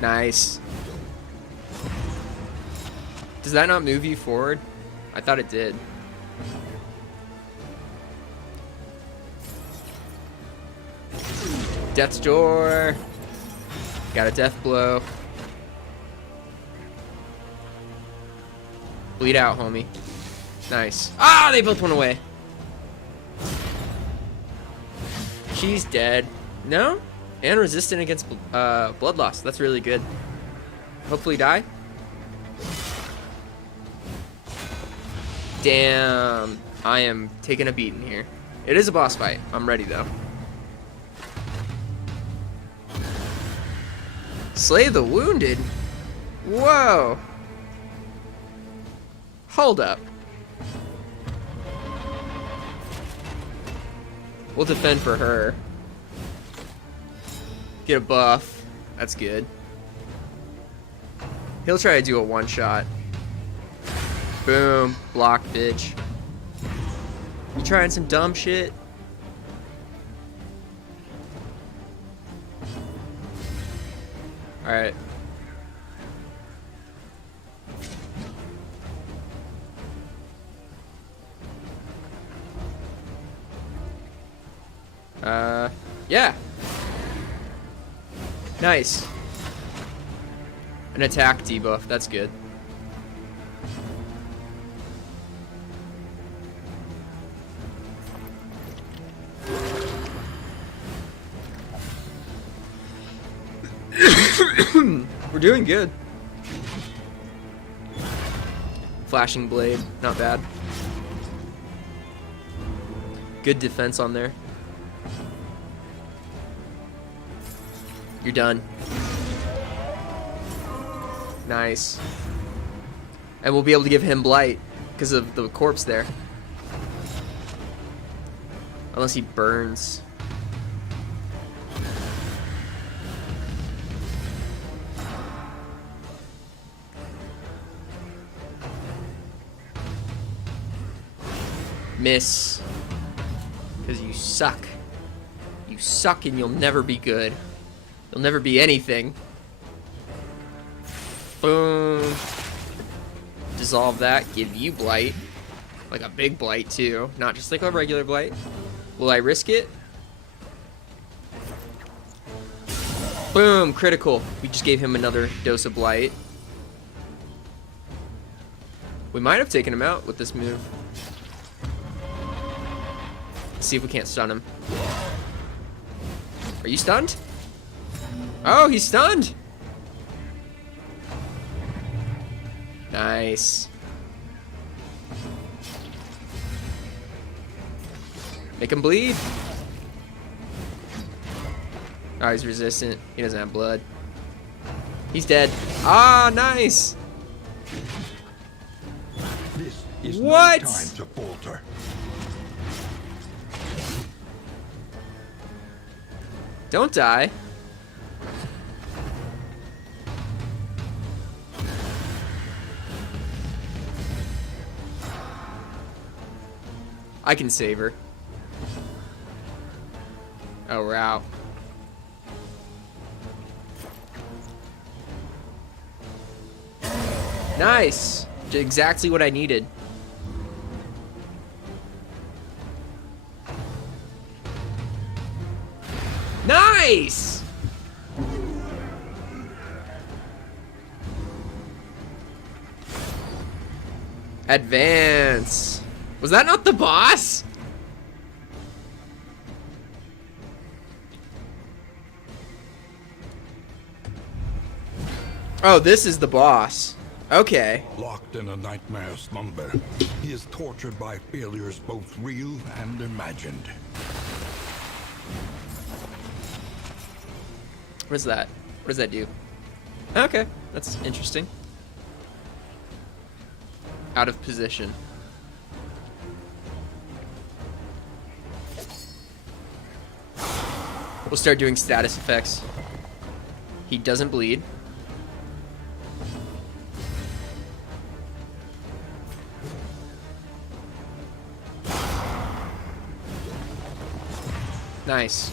Nice. Does that not move you forward? I thought it did. Death's door. Got a death blow. Bleed out, homie. Nice. Ah, they both went away. She's dead. No? And resistant against blood loss. That's really good. Hopefully die. Damn. I am taking a beating here. It is a boss fight. I'm ready though. Slay the wounded? Whoa. Hold up. We'll defend for her. Get a buff. That's good. He'll try to do a one-shot. Boom. Block, bitch. You trying some dumb shit? Alright. Yeah. Nice. An attack debuff, that's good. We're doing good. Flashing blade, not bad. Good defense on there. You're done. Nice. And we'll be able to give him blight because of the corpse there. Unless he burns. Miss. Because you suck. You suck and you'll never be good. You'll never be anything. Boom. Dissolve that. Give you blight. Like a big blight too. Not just like a regular blight. Will I risk it? Boom. Critical. We just gave him another dose of blight. We might have taken him out with this move. Let's see if we can't stun him. Are you stunned? Oh, he's stunned. Nice. Make him bleed. Oh, he's resistant. He doesn't have blood. He's dead. Ah, nice. This is What? no time to falter. Don't die. I can save her. Oh, we're out. Nice. Exactly what I needed. Nice. Advance. Was that not the boss? Oh, this is the boss. Okay. Locked in a nightmare slumber, he is tortured by failures both real and imagined. What is that? What does that do? Okay, that's interesting. Out of position. We'll start doing status effects. He doesn't bleed. Nice.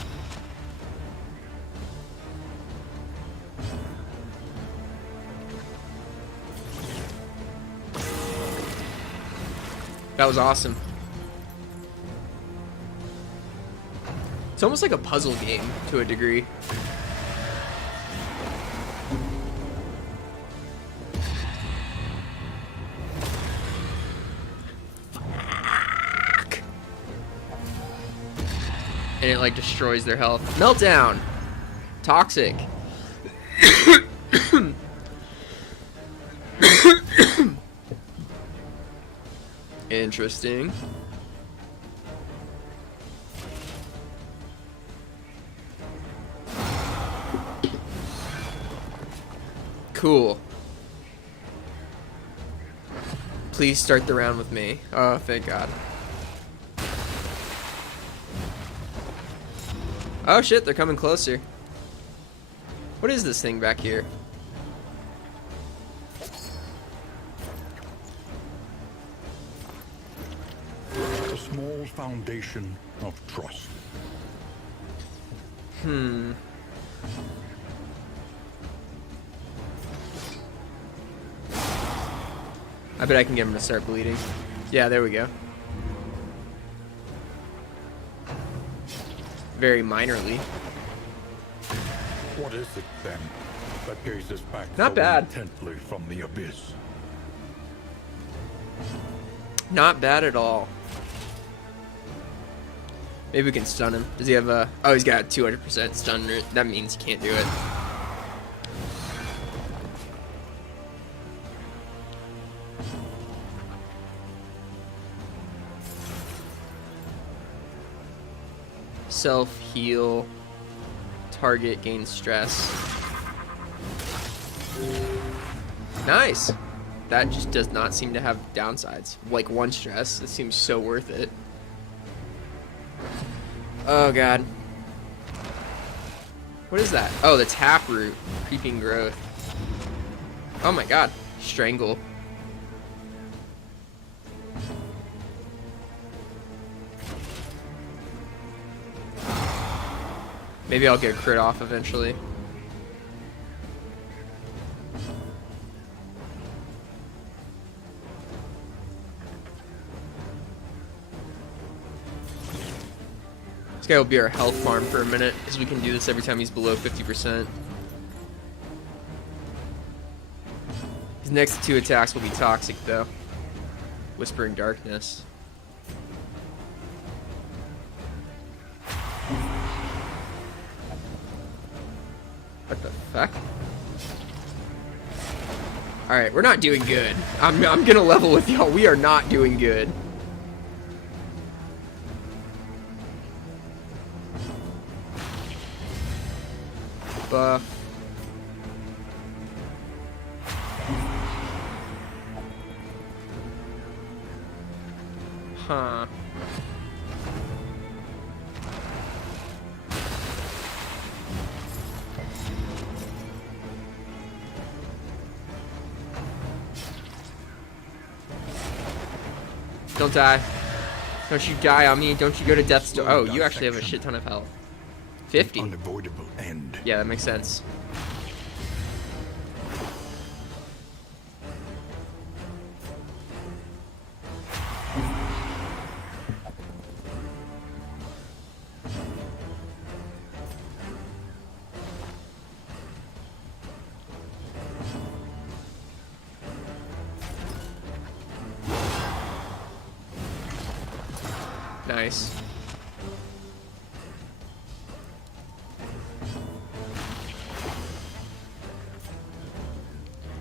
That was awesome. It's almost like a puzzle game to a degree. Fuck. And it like destroys their health. Meltdown. Toxic. Interesting. Cool. Please start the round with me. Oh, thank God. Oh shit, they're coming closer. What is this thing back here? A small foundation of trust. I bet I can get him to start bleeding. Yeah, there we go. Very minorly. What is it then that gazes back Not so bad. intently from the abyss? Not bad at all. Maybe we can stun him. Does he have a... Oh, he's got a 200% stun. That means he can't do it. Self-heal. Target gains stress. Nice. That just does not seem to have downsides. Like 1 stress. It seems so worth it. Oh God. What is that? Oh, the taproot. Creeping growth. Oh my God. Strangle. Maybe I'll get a crit off eventually. This guy will be our health farm for a minute, because we can do this every time he's below 50%. His next 2 attacks will be toxic, though. Whispering darkness. What the fuck? Alright, we're not doing good. I'm gonna level with y'all. We are not doing good. Buff. Huh. Don't die. Don't you die on me. Don't you go to death's door. Oh, you actually have a shit ton of health. 50. An unavoidable end. Yeah, that makes sense. Nice.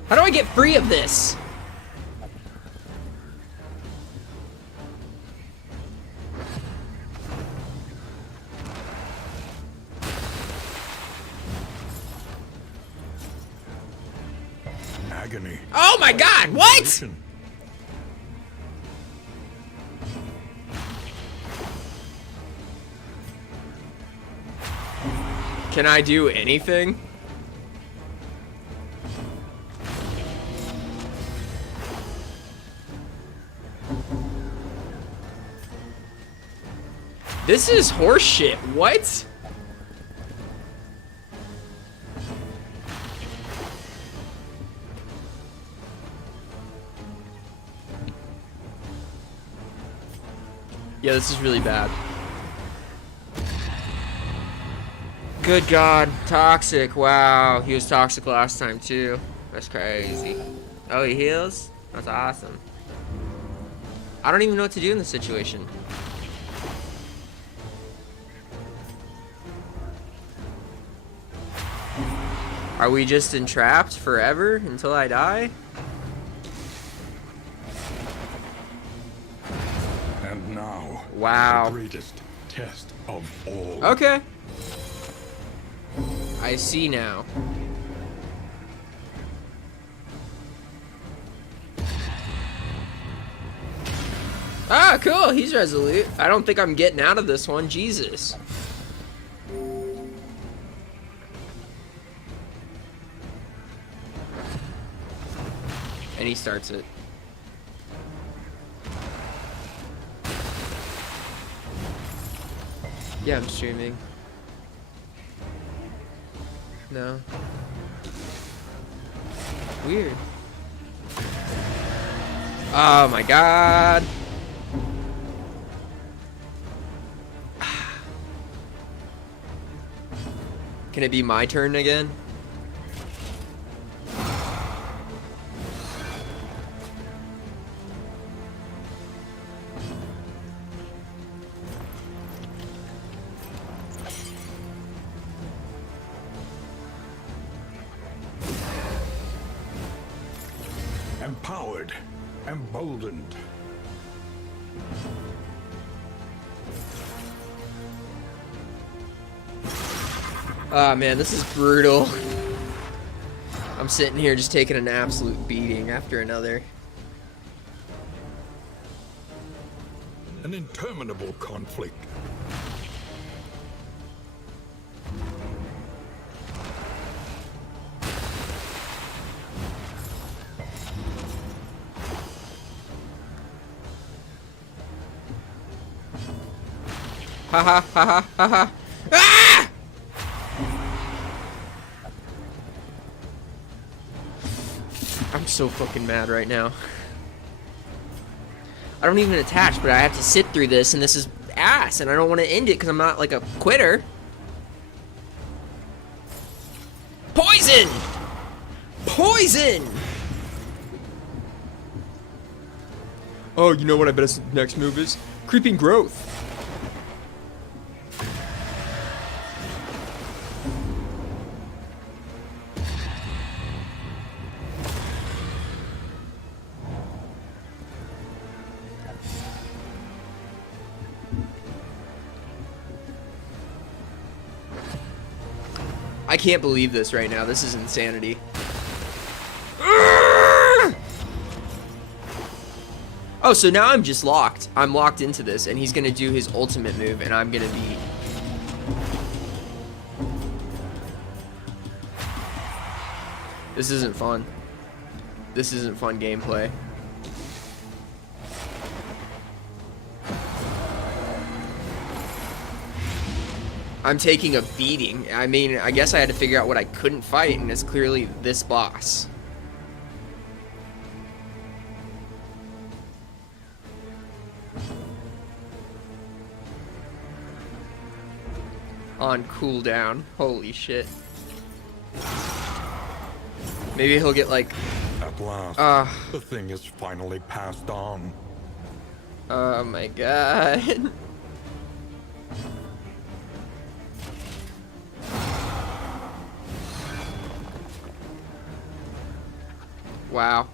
How do I get free of this? Agony. Oh my god, what? Isolation. Can I do anything? This is horseshit. What? Yeah, this is really bad. Good God, toxic. Wow, he was toxic last time too. That's crazy. Oh, he heals? That's awesome. I don't even know what to do in this situation. Are we just entrapped forever until I die? And now, Wow. the greatest test of all. Okay. I see now. Ah, cool. He's resolute. I don't think I'm getting out of this one. Jesus. And he starts it. Yeah, I'm streaming. No. Weird. Oh my god. Can it be my turn again? Empowered, emboldened. Ah, man, this is brutal. I'm sitting here just taking an absolute beating after another. An interminable conflict. Ha ha ha ha ha ha. Ah! I'm so fucking mad right now. I don't even attach, but I have to sit through this, and this is ass, and I don't want to end it because I'm not like a quitter. Poison! Poison! Oh, you know what I bet his next move is? Creeping growth. I can't believe this right now. This is insanity. Oh, so now I'm just locked. I'm locked into this, and he's gonna do his ultimate move, and I'm gonna be... This isn't fun. This isn't fun gameplay. I'm taking a beating. I mean, I guess I had to figure out what I couldn't fight, and it's clearly this boss. On cooldown. Holy shit. Maybe he'll get like... At last, the thing is finally passed on. Oh my god. Wow.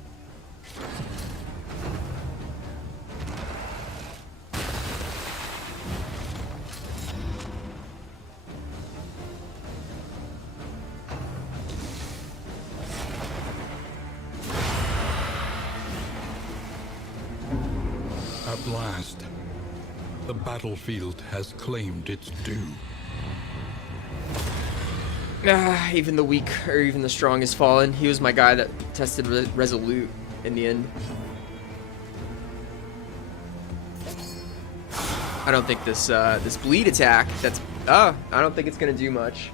At last, the battlefield has claimed its due. Even the weak, or even the strong has fallen. He was my guy that tested resolute in the end. I don't think this this bleed attack, that's... I don't think it's gonna do much.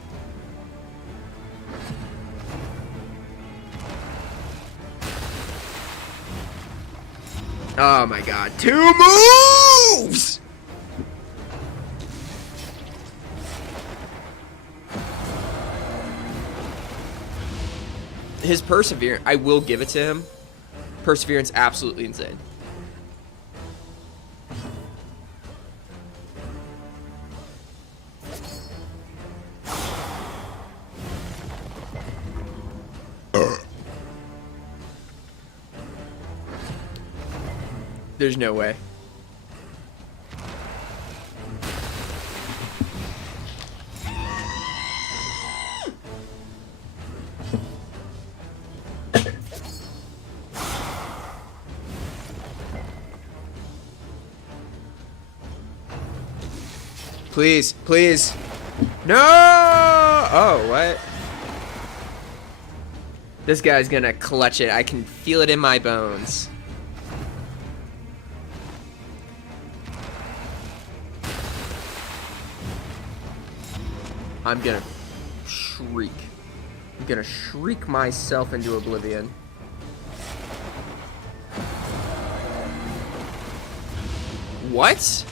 Oh my god, 2 moves! His perseverance, I will give it to him. Perseverance, absolutely insane. There's no way. Please, please. No! Oh, what? This guy's gonna clutch it. I can feel it in my bones. I'm gonna shriek. I'm gonna shriek myself into oblivion. What?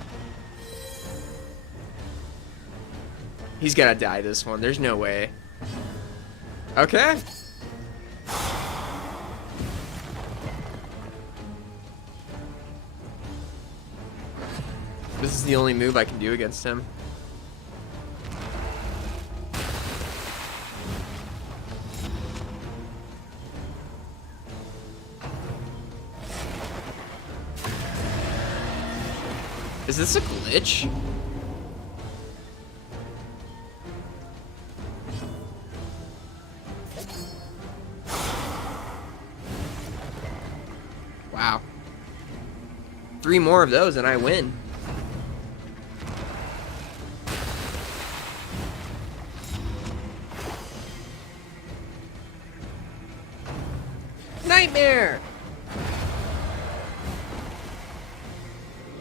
He's gotta die this one. There's no way. Okay. This is the only move I can do against him. Is this a glitch? Wow. 3 more of those and I win. Nightmare!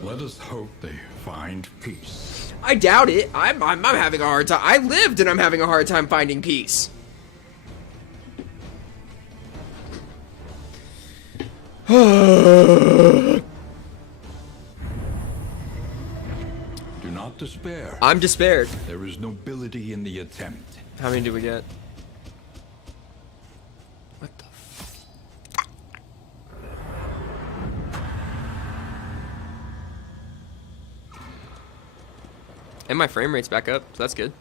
Let us hope they find peace. I doubt it. I'm having a hard time. I lived and I'm having a hard time finding peace. Do not despair. I'm despaired. There is nobility in the attempt. How many do we get? What the And my frame rate's back up, so that's good.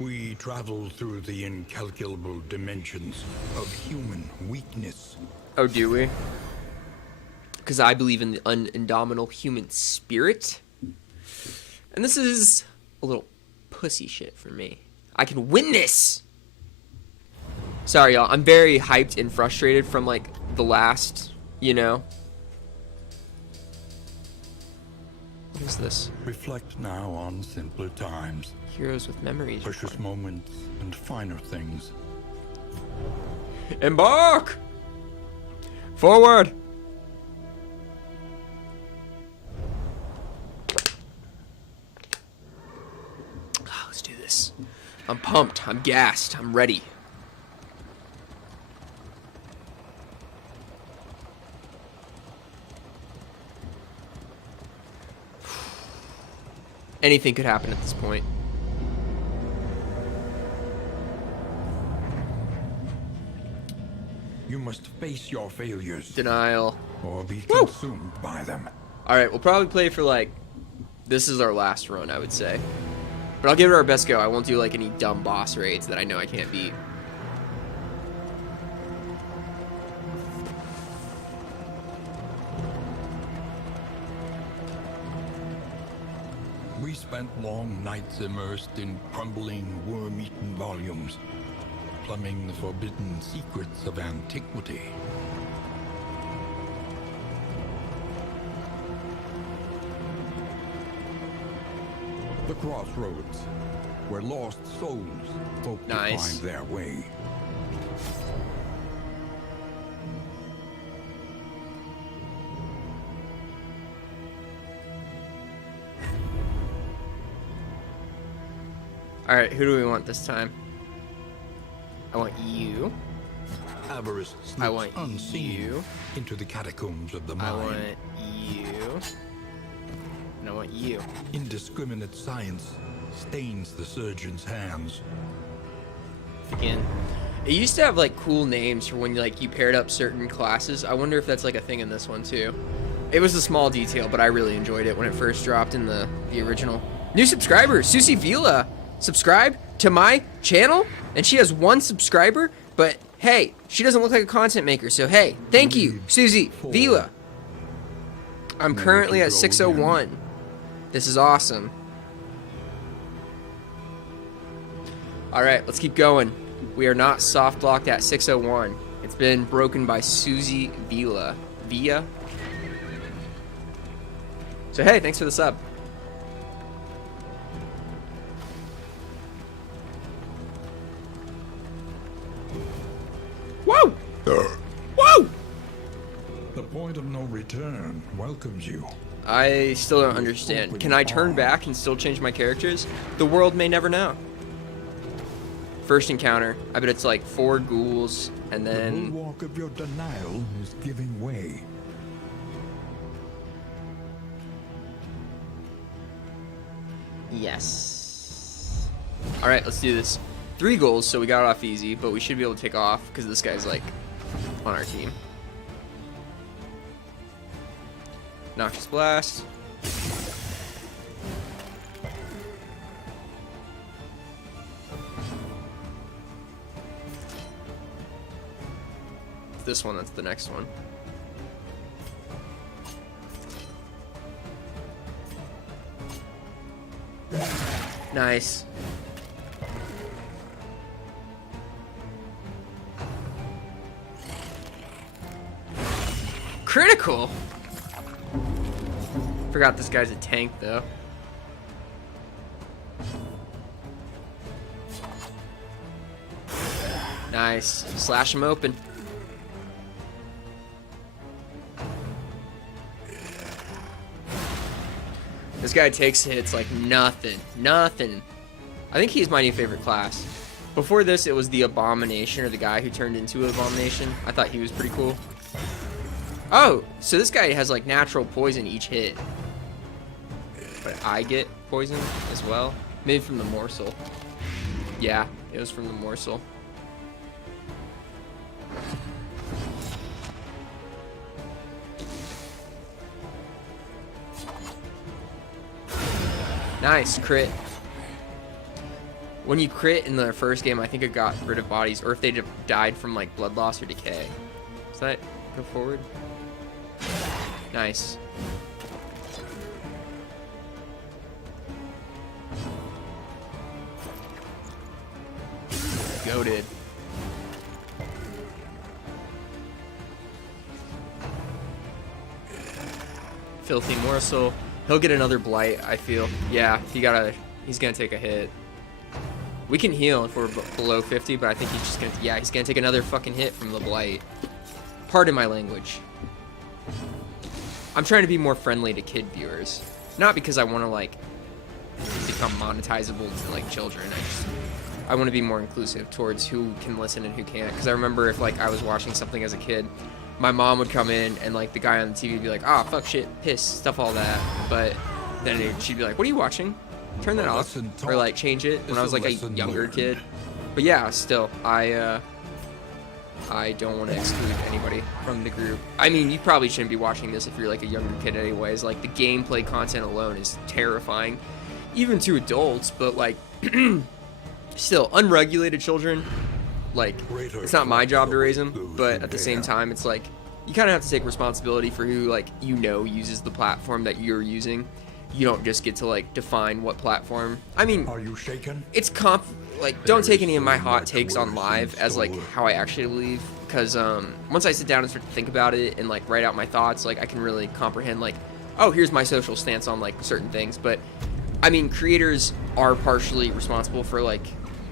We travel through the incalculable dimensions of human weakness. Oh, do we? Because I believe in the indomitable human spirit. And this is a little pussy shit for me. I can win this! Sorry, y'all. I'm very hyped and frustrated from, like, the last, you know. What is this? Reflect now on simpler times, Heroes with memories. precious moments, and finer things. Embark! Forward! Oh, let's do this. I'm pumped. I'm gassed. I'm ready. Anything could happen at this point. You must face your failures, Denial. or be Woo! consumed by them. Alright, we'll probably play for like... This is our last run, I would say. But I'll give it our best go. I won't do like any dumb boss raids that I know I can't beat. We spent long nights immersed in crumbling, worm-eaten volumes, plumbing the forbidden secrets of antiquity. The crossroads, where lost souls hope to Nice. find their way. Alright, who do we want this time? I want you. Avarice slips I want unseen you. into the catacombs of the I mind. want you. And I want you. Indiscriminate science stains the surgeon's hands. Again. It used to have like cool names for when like you paired up certain classes. I wonder if that's like a thing in this one too. It was a small detail, but I really enjoyed it when it first dropped in the original. New subscriber, Susie Vila. Subscribe to my channel, and she has 1 subscriber, but hey, she doesn't look like a content maker, so hey, thank you, Susie Vila. I'm currently at 601. This is awesome. Alright, let's keep going. We are not soft locked at 601. It's been broken by Susie Vila. Via. So hey, thanks for the sub. Whoa! Whoa! The point of no return welcomes you. I still don't understand. Can I turn back and still change my characters? The world may never know. First encounter. I bet it's like 4 ghouls, and The then... bulwark of your denial is giving way. Yes. Alright, let's do this. 3 goals, so we got off easy, but we should be able to take off, because this guy's, like, on our team. Noxious Blast. This one, that's the next one. Nice. Critical? Forgot this guy's a tank, though. Nice. Slash him open. This guy takes hits like nothing. Nothing. I think he's my new favorite class. Before this, it was the Abomination, or the guy who turned into an Abomination. I thought he was pretty cool. Oh, so this guy has like natural poison each hit. But I get poison as well. Maybe from the morsel. Yeah, it was from the morsel. Nice, crit. When you crit in the first game, I think it got rid of bodies, or if they died from like blood loss or decay. Does that go forward? Nice. Goated. Filthy morsel. He'll get another blight, I feel. Yeah, he's gonna take a hit. We can heal if we're below 50, but I think he's gonna take another fucking hit from the blight. Pardon my language. I'm trying to be more friendly to kid viewers. Not because I want to like become monetizable to like children. I want to be more inclusive towards who can listen and who can't. Because I remember if like I was watching something as a kid, my mom would come in and like the guy on the TV would be like, ah, fuck, shit, piss, stuff, all that. But then she'd be like, what are you watching? Turn that off. Or like change it when I was like a younger kid. But yeah, still, I don't want to exclude anybody from the group. I mean, you probably shouldn't be watching this if you're like a younger kid anyways. Like the gameplay content alone is terrifying, even to adults, but like still, unregulated children, like it's not my job to raise them, but at the same time, it's like you kind of have to take responsibility for who like uses the platform that you're using. You don't just get to like define what platform. I mean, Are you shaken? it's like don't take any of my hot takes on live as like how I actually believe, because once I sit down and start to think about it and like write out my thoughts, like I can really comprehend like, oh, here's my social stance on like certain things. But I mean, creators are partially responsible for like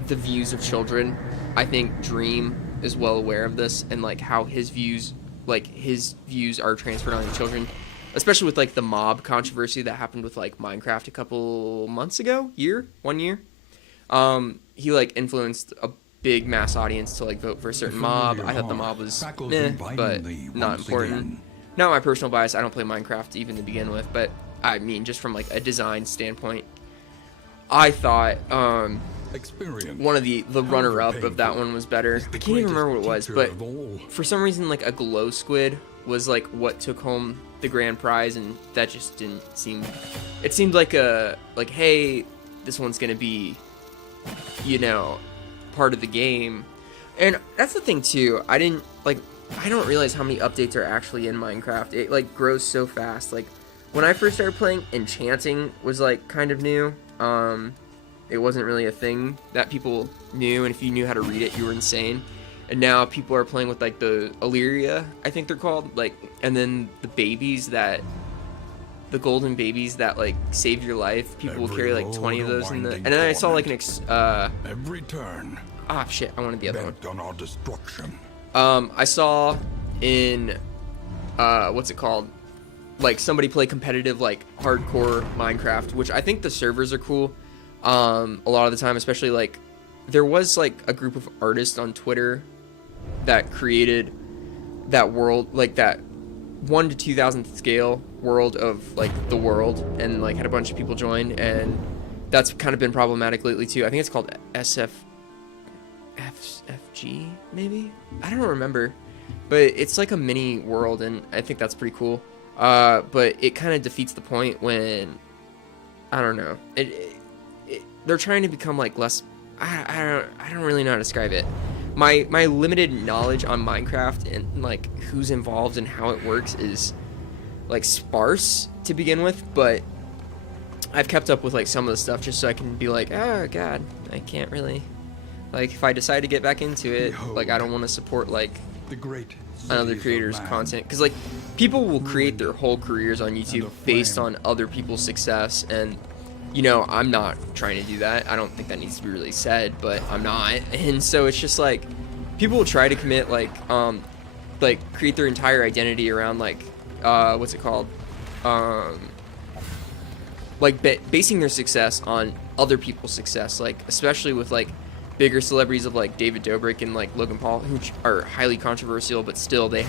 the views of children. I think Dream is well aware of this and like how his views are transferred onto children, especially with like the mob controversy that happened with like Minecraft a couple months ago, 1 year. He like influenced a big mass audience to like vote for a certain mob. I thought the mob was but not important. Not my personal bias. I don't play Minecraft even to begin with, but I mean just from like a design standpoint, I thought one of the runner-up of that one was better. I can't even remember what it was, but for some reason like a glow squid was like what took home the grand prize, and that just didn't seem. It seemed like hey, this one's gonna be, part of the game. And that's the thing too, I don't realize how many updates are actually in Minecraft. It like grows so fast. Like when I first started playing, enchanting was like kind of new. It wasn't really a thing that people knew, and if you knew how to read it, you were insane. And now people are playing with like the Illyria, I think they're called, like, and then the golden babies that like save your life. People will carry like 20 of those in the. And then I saw like every turn. Ah, shit! I wanted the other one. On our destruction. I saw in what's it called? Like somebody play competitive like hardcore Minecraft, which I think the servers are cool. A lot of the time, especially like there was like a group of artists on Twitter that created that world, like that 1 to 2,000th scale world of like the world, and like had a bunch of people join, and that's kind of been problematic lately too. I think it's called FG maybe, I don't remember, but it's like a mini world, and I think that's pretty cool. But it kind of defeats the point when I don't know, they're trying to become like less. I don't really know how to describe it. My limited knowledge on Minecraft and like who's involved and how it works is like sparse to begin with, but I've kept up with like some of the stuff just so I can be like, oh god, I can't really, like, if I decide to get back into it, like I don't want to support like the great another creator's content, because like people will create their whole careers on YouTube based on other people's success, and I'm not trying to do that. I don't think that needs to be really said, but I'm not. And so it's just like people will try to commit like create their entire identity around like what's it called, like basing their success on other people's success, like especially with like bigger celebrities of like David Dobrik and like Logan Paul, who are highly controversial, but still they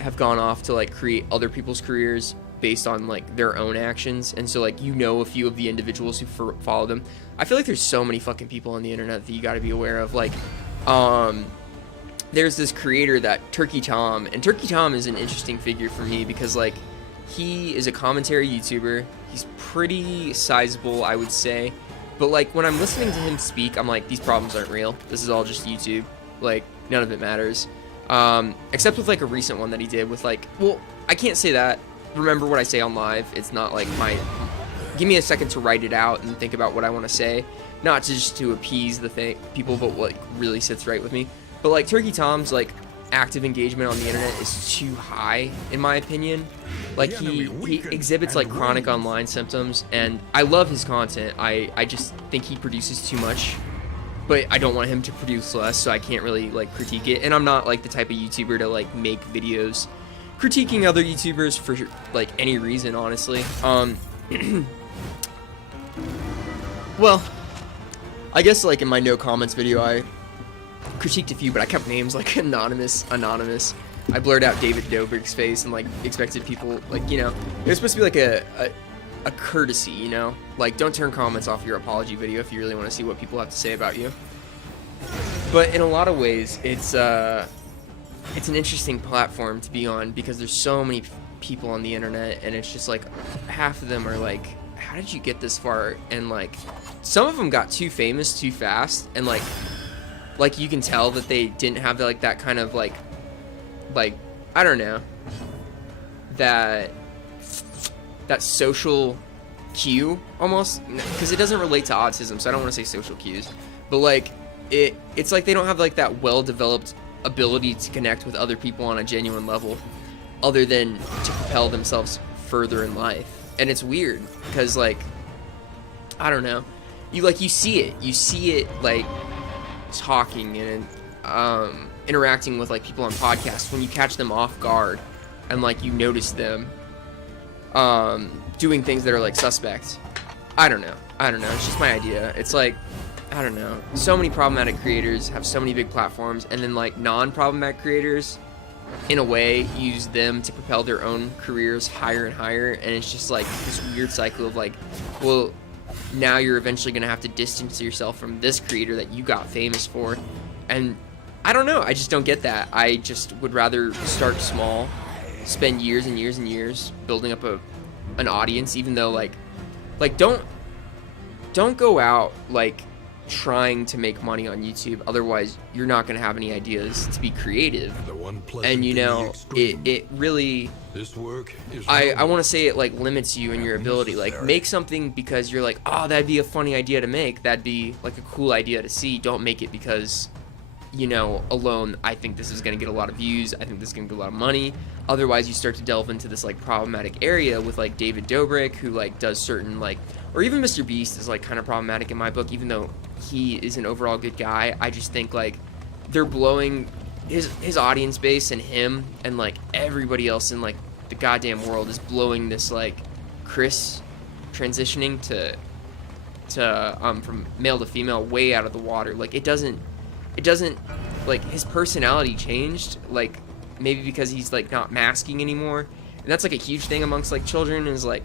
have gone off to like create other people's careers based on like their own actions. And so like a few of the individuals who follow them. I feel like there's so many fucking people on the internet that you got to be aware of. Like there's this creator that Turkey Tom, and Turkey Tom is an interesting figure for me because like he is a commentary YouTuber. He's pretty sizable, I would say. But like when I'm listening to him speak, I'm like, these problems aren't real. This is all just YouTube. Like none of it matters. Except with like a recent one that he did with like, well, I can't say that. Remember what I say on live. It's not like give me a second to write it out and think about what I want to say. Not just to appease the people, but what like really sits right with me. But like Turkey Tom's like active engagement on the internet is too high, in my opinion. Like he exhibits like chronic online symptoms, and I love his content. I just think he produces too much, but I don't want him to produce less, so I can't really like critique it. And I'm not like the type of YouTuber to like make videos critiquing other YouTubers for like any reason, honestly. Well, I guess like in my no comments video I critiqued a few, but I kept names like anonymous. I blurred out David Dobrik's face and like expected people, like, you know, it was supposed to be like a courtesy, you know, like don't turn comments off your apology video if you really want to see what people have to say about you. But in a lot of ways it's an interesting platform to be on because there's so many people on the internet, and it's just like half of them are like, how did you get this far? And like some of them got too famous too fast, and like you can tell that they didn't have like that kind of like I don't know, that social cue almost, because it doesn't relate to autism, so I don't want to say social cues, but like it's like they don't have like that well-developed ability to connect with other people on a genuine level other than to propel themselves further in life. And it's weird because like I don't know, you see it like talking and interacting with like people on podcasts when you catch them off guard and like you notice them doing things that are like suspect. I don't know, it's just my idea. It's like, I don't know, so many problematic creators have so many big platforms, and then like non-problematic creators in a way use them to propel their own careers higher and higher, and it's just like this weird cycle of like, well, now you're eventually gonna have to distance yourself from this creator that you got famous for. And I don't know, I just don't get that. I just would rather start small, spend years and years and years building up an audience, even though like don't go out like trying to make money on YouTube, otherwise you're not going to have any ideas to be creative. And you know, it really, I want to say it like limits you in your ability. Like make something because you're like, oh, that'd be a funny idea to make, that'd be like a cool idea to see. Don't make it because, you know, alone, I think this is going to get a lot of views, I think this is going to get a lot of money. Otherwise you start to delve into this like problematic area with like David Dobrik, who like does certain like, or even Mr. Beast is like kind of problematic in my book, even though he is an overall good guy. I just think like they're blowing his audience base, and him and like everybody else in like the goddamn world is blowing this like Chris transitioning to from male to female way out of the water. Like it doesn't like, his personality changed, like maybe because he's like not masking anymore, and that's like a huge thing amongst like children, is like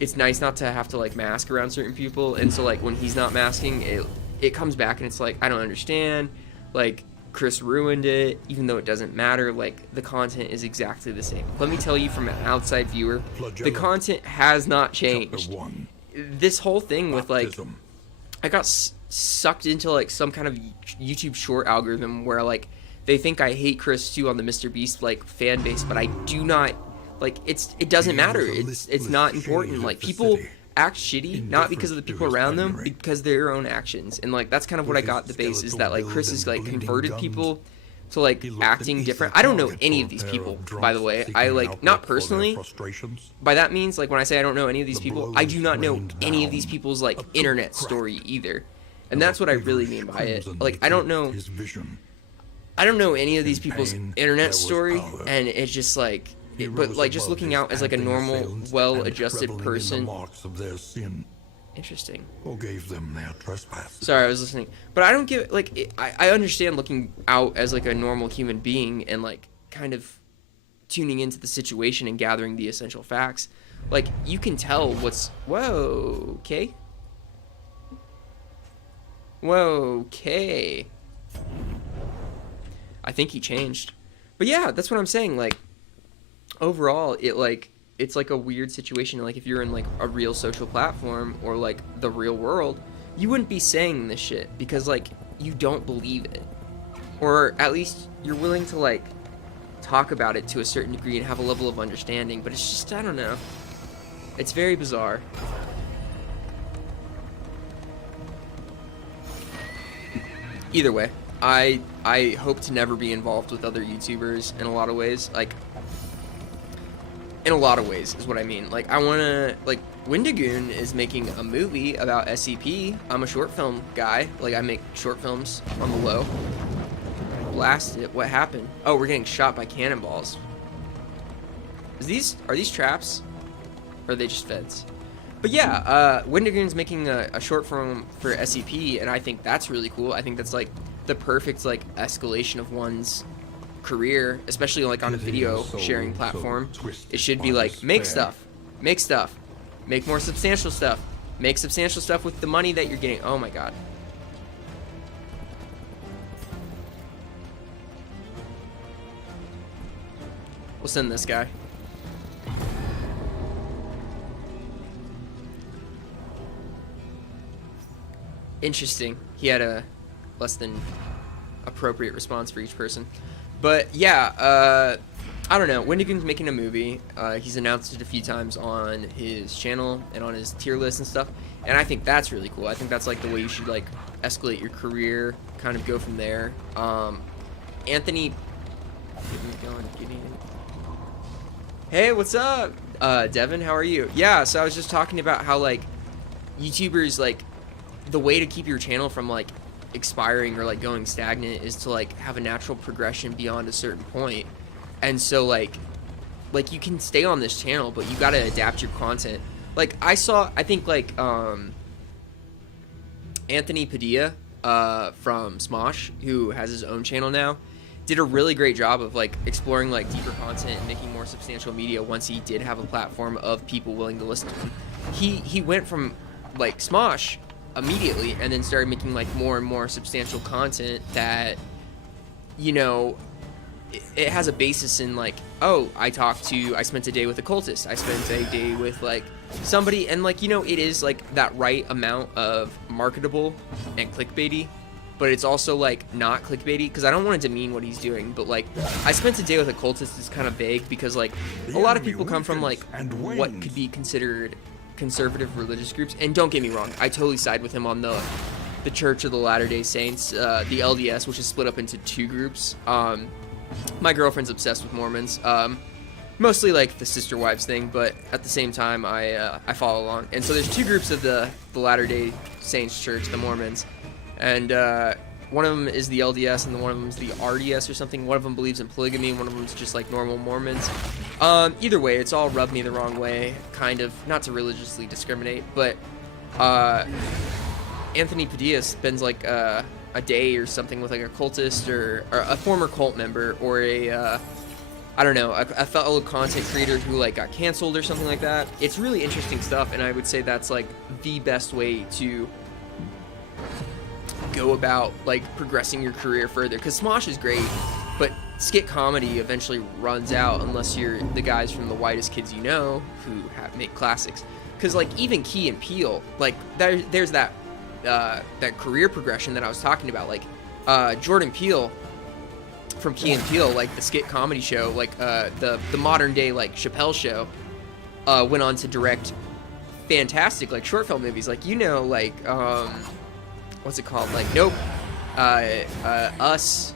it's nice not to have to like mask around certain people. And so like when he's not masking, it comes back and it's like, I don't understand, like Chris ruined it, even though it doesn't matter. Like the content is exactly the same. Let me tell you, from an outside viewer, the content has not changed. This whole thing with like, I got sucked into like some kind of YouTube short algorithm where like they think I hate Chris too on the Mr. Beast like fan base, but I do not. Like it doesn't matter. It's not important. Like people act shitty not because of the people around them, because of their own actions. And like that's kind of what I got the base, is that like Chris has like converted people to like acting different. I don't know any of these people, by the way. I like, not personally. By that means, like when I say I don't know any of these people, I do not know any of these people's like internet story either. And that's what I really mean by it. Like I don't know any of these people's internet story, and it's just like, but like just looking out as like a normal, well-adjusted person. Interesting. Forgave them their trespasses. Sorry, I was listening. But I don't give like, I understand looking out as like a normal human being and like kind of tuning into the situation and gathering the essential facts. Like you can tell what's okay. I think he changed. But yeah, that's what I'm saying. Like overall, it like it's like a weird situation. Like if you're in like a real social platform or like the real world, you wouldn't be saying this shit because like you don't believe it, or at least you're willing to like talk about it to a certain degree and have a level of understanding. But it's just, I don't know, it's very bizarre. Either way, I hope to never be involved with other YouTubers in a lot of ways. Like, in a lot of ways is what I mean. Like, I want to, like, Wendigoon is making a movie about SCP. I'm a short film guy. Like, I make short films on the low. Blast it. What happened? Oh, we're getting shot by cannonballs. Are these traps? Or are they just feds? But yeah, Wendigoon's making a short film for SCP, and I think that's really cool. I think that's like the perfect like escalation of one's career, especially like on a video sharing platform. It should be like make stuff, make more substantial stuff, make substantial stuff with the money that you're getting. Oh my god. We'll send this guy. Interesting. He had a less than appropriate response for each person. But yeah, I don't know. Wendigoon's making a movie. He's announced it a few times on his channel and on his tier list and stuff. And I think that's really cool. I think that's like the way you should like escalate your career, kind of go from there. Anthony, hey, what's up? Devin, how are you? Yeah, so I was just talking about how like YouTubers, like the way to keep your channel from like expiring or like going stagnant is to like have a natural progression beyond a certain point. And so like you can stay on this channel, but you got to adapt your content. Like I think like Anthony Padilla from Smosh, who has his own channel now, did a really great job of like exploring like deeper content and making more substantial media once he did have a platform of people willing to listen to him. He went from like Smosh immediately and then started making like more and more substantial content that, you know, it has a basis in like, oh, I spent a day with a cultist, I spent a day with like somebody, and like, you know, it is like that right amount of marketable and clickbaity, but it's also like not clickbaity, because I don't want to demean what he's doing, but like I spent a day with a cultist is kind of vague, because like a lot of people come from like what could be considered conservative religious groups, and don't get me wrong, I totally side with him on the Church of the Latter-day Saints, the LDS, which is split up into two groups. My girlfriend's obsessed with Mormons, mostly like the sister wives thing, but at the same time I follow along. And so there's two groups of the Latter-day Saints Church, the Mormons, and one of them is the LDS and one of them is the RDS or something. One of them believes in polygamy, and one of them is just like normal Mormons. Either way, it's all rubbed me the wrong way, kind of, not to religiously discriminate, but Anthony Padilla spends like a day or something with like a cultist or a former cult member, or a I don't know, a fellow content creator who like got canceled or something like that. It's really interesting stuff, and I would say that's like the best way to go about like progressing your career further, because Smosh is great, but skit comedy eventually runs out unless you're the guys from The Whitest Kids You Know who make classics. Because like even Key and Peele, like there's that career progression that I was talking about. Like Jordan Peele from Key and Peele, like the skit comedy show, like the modern day like Chappelle Show, went on to direct fantastic like short film movies, like, you know, like what's it called, like Nope, Us,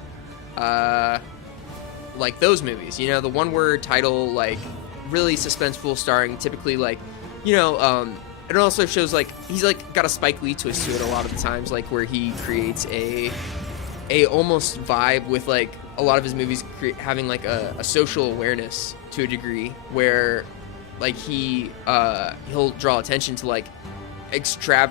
like those movies, you know, the one word title, like really suspenseful, starring typically like, you know, it also shows like he's like got a Spike Lee twist to it a lot of the times, like where he creates a almost vibe with like a lot of his movies having like a social awareness to a degree, where like he'll draw attention to like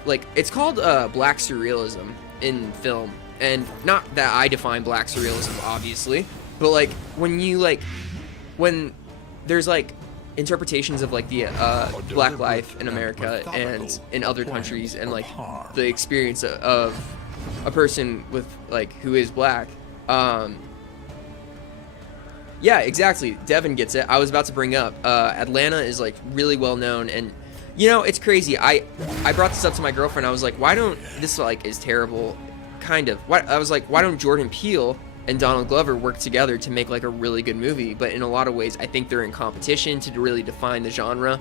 like it's called black surrealism in film, and not that I define black surrealism obviously, but like when there's like interpretations of like the black life in America and in other countries, and like the experience of a person with like who is black, Yeah, exactly. Devin gets it. I was about to bring up Atlanta is like really well known, and you know it's crazy. I brought this up to my girlfriend. I was like, why don't this like is terrible, kind of. What I was like, why don't Jordan Peele and Donald Glover work together to make like a really good movie? But in a lot of ways, I think they're in competition to really define the genre.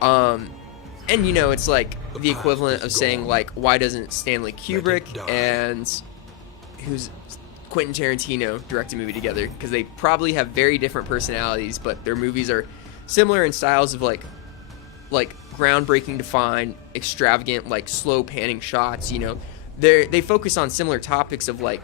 And you know, it's like the equivalent of saying like, why doesn't Stanley Kubrick and who's Quentin Tarantino direct a movie together? Because they probably have very different personalities, but their movies are similar in styles of like groundbreaking, defined, extravagant, like slow panning shots. You know, they focus on similar topics of like,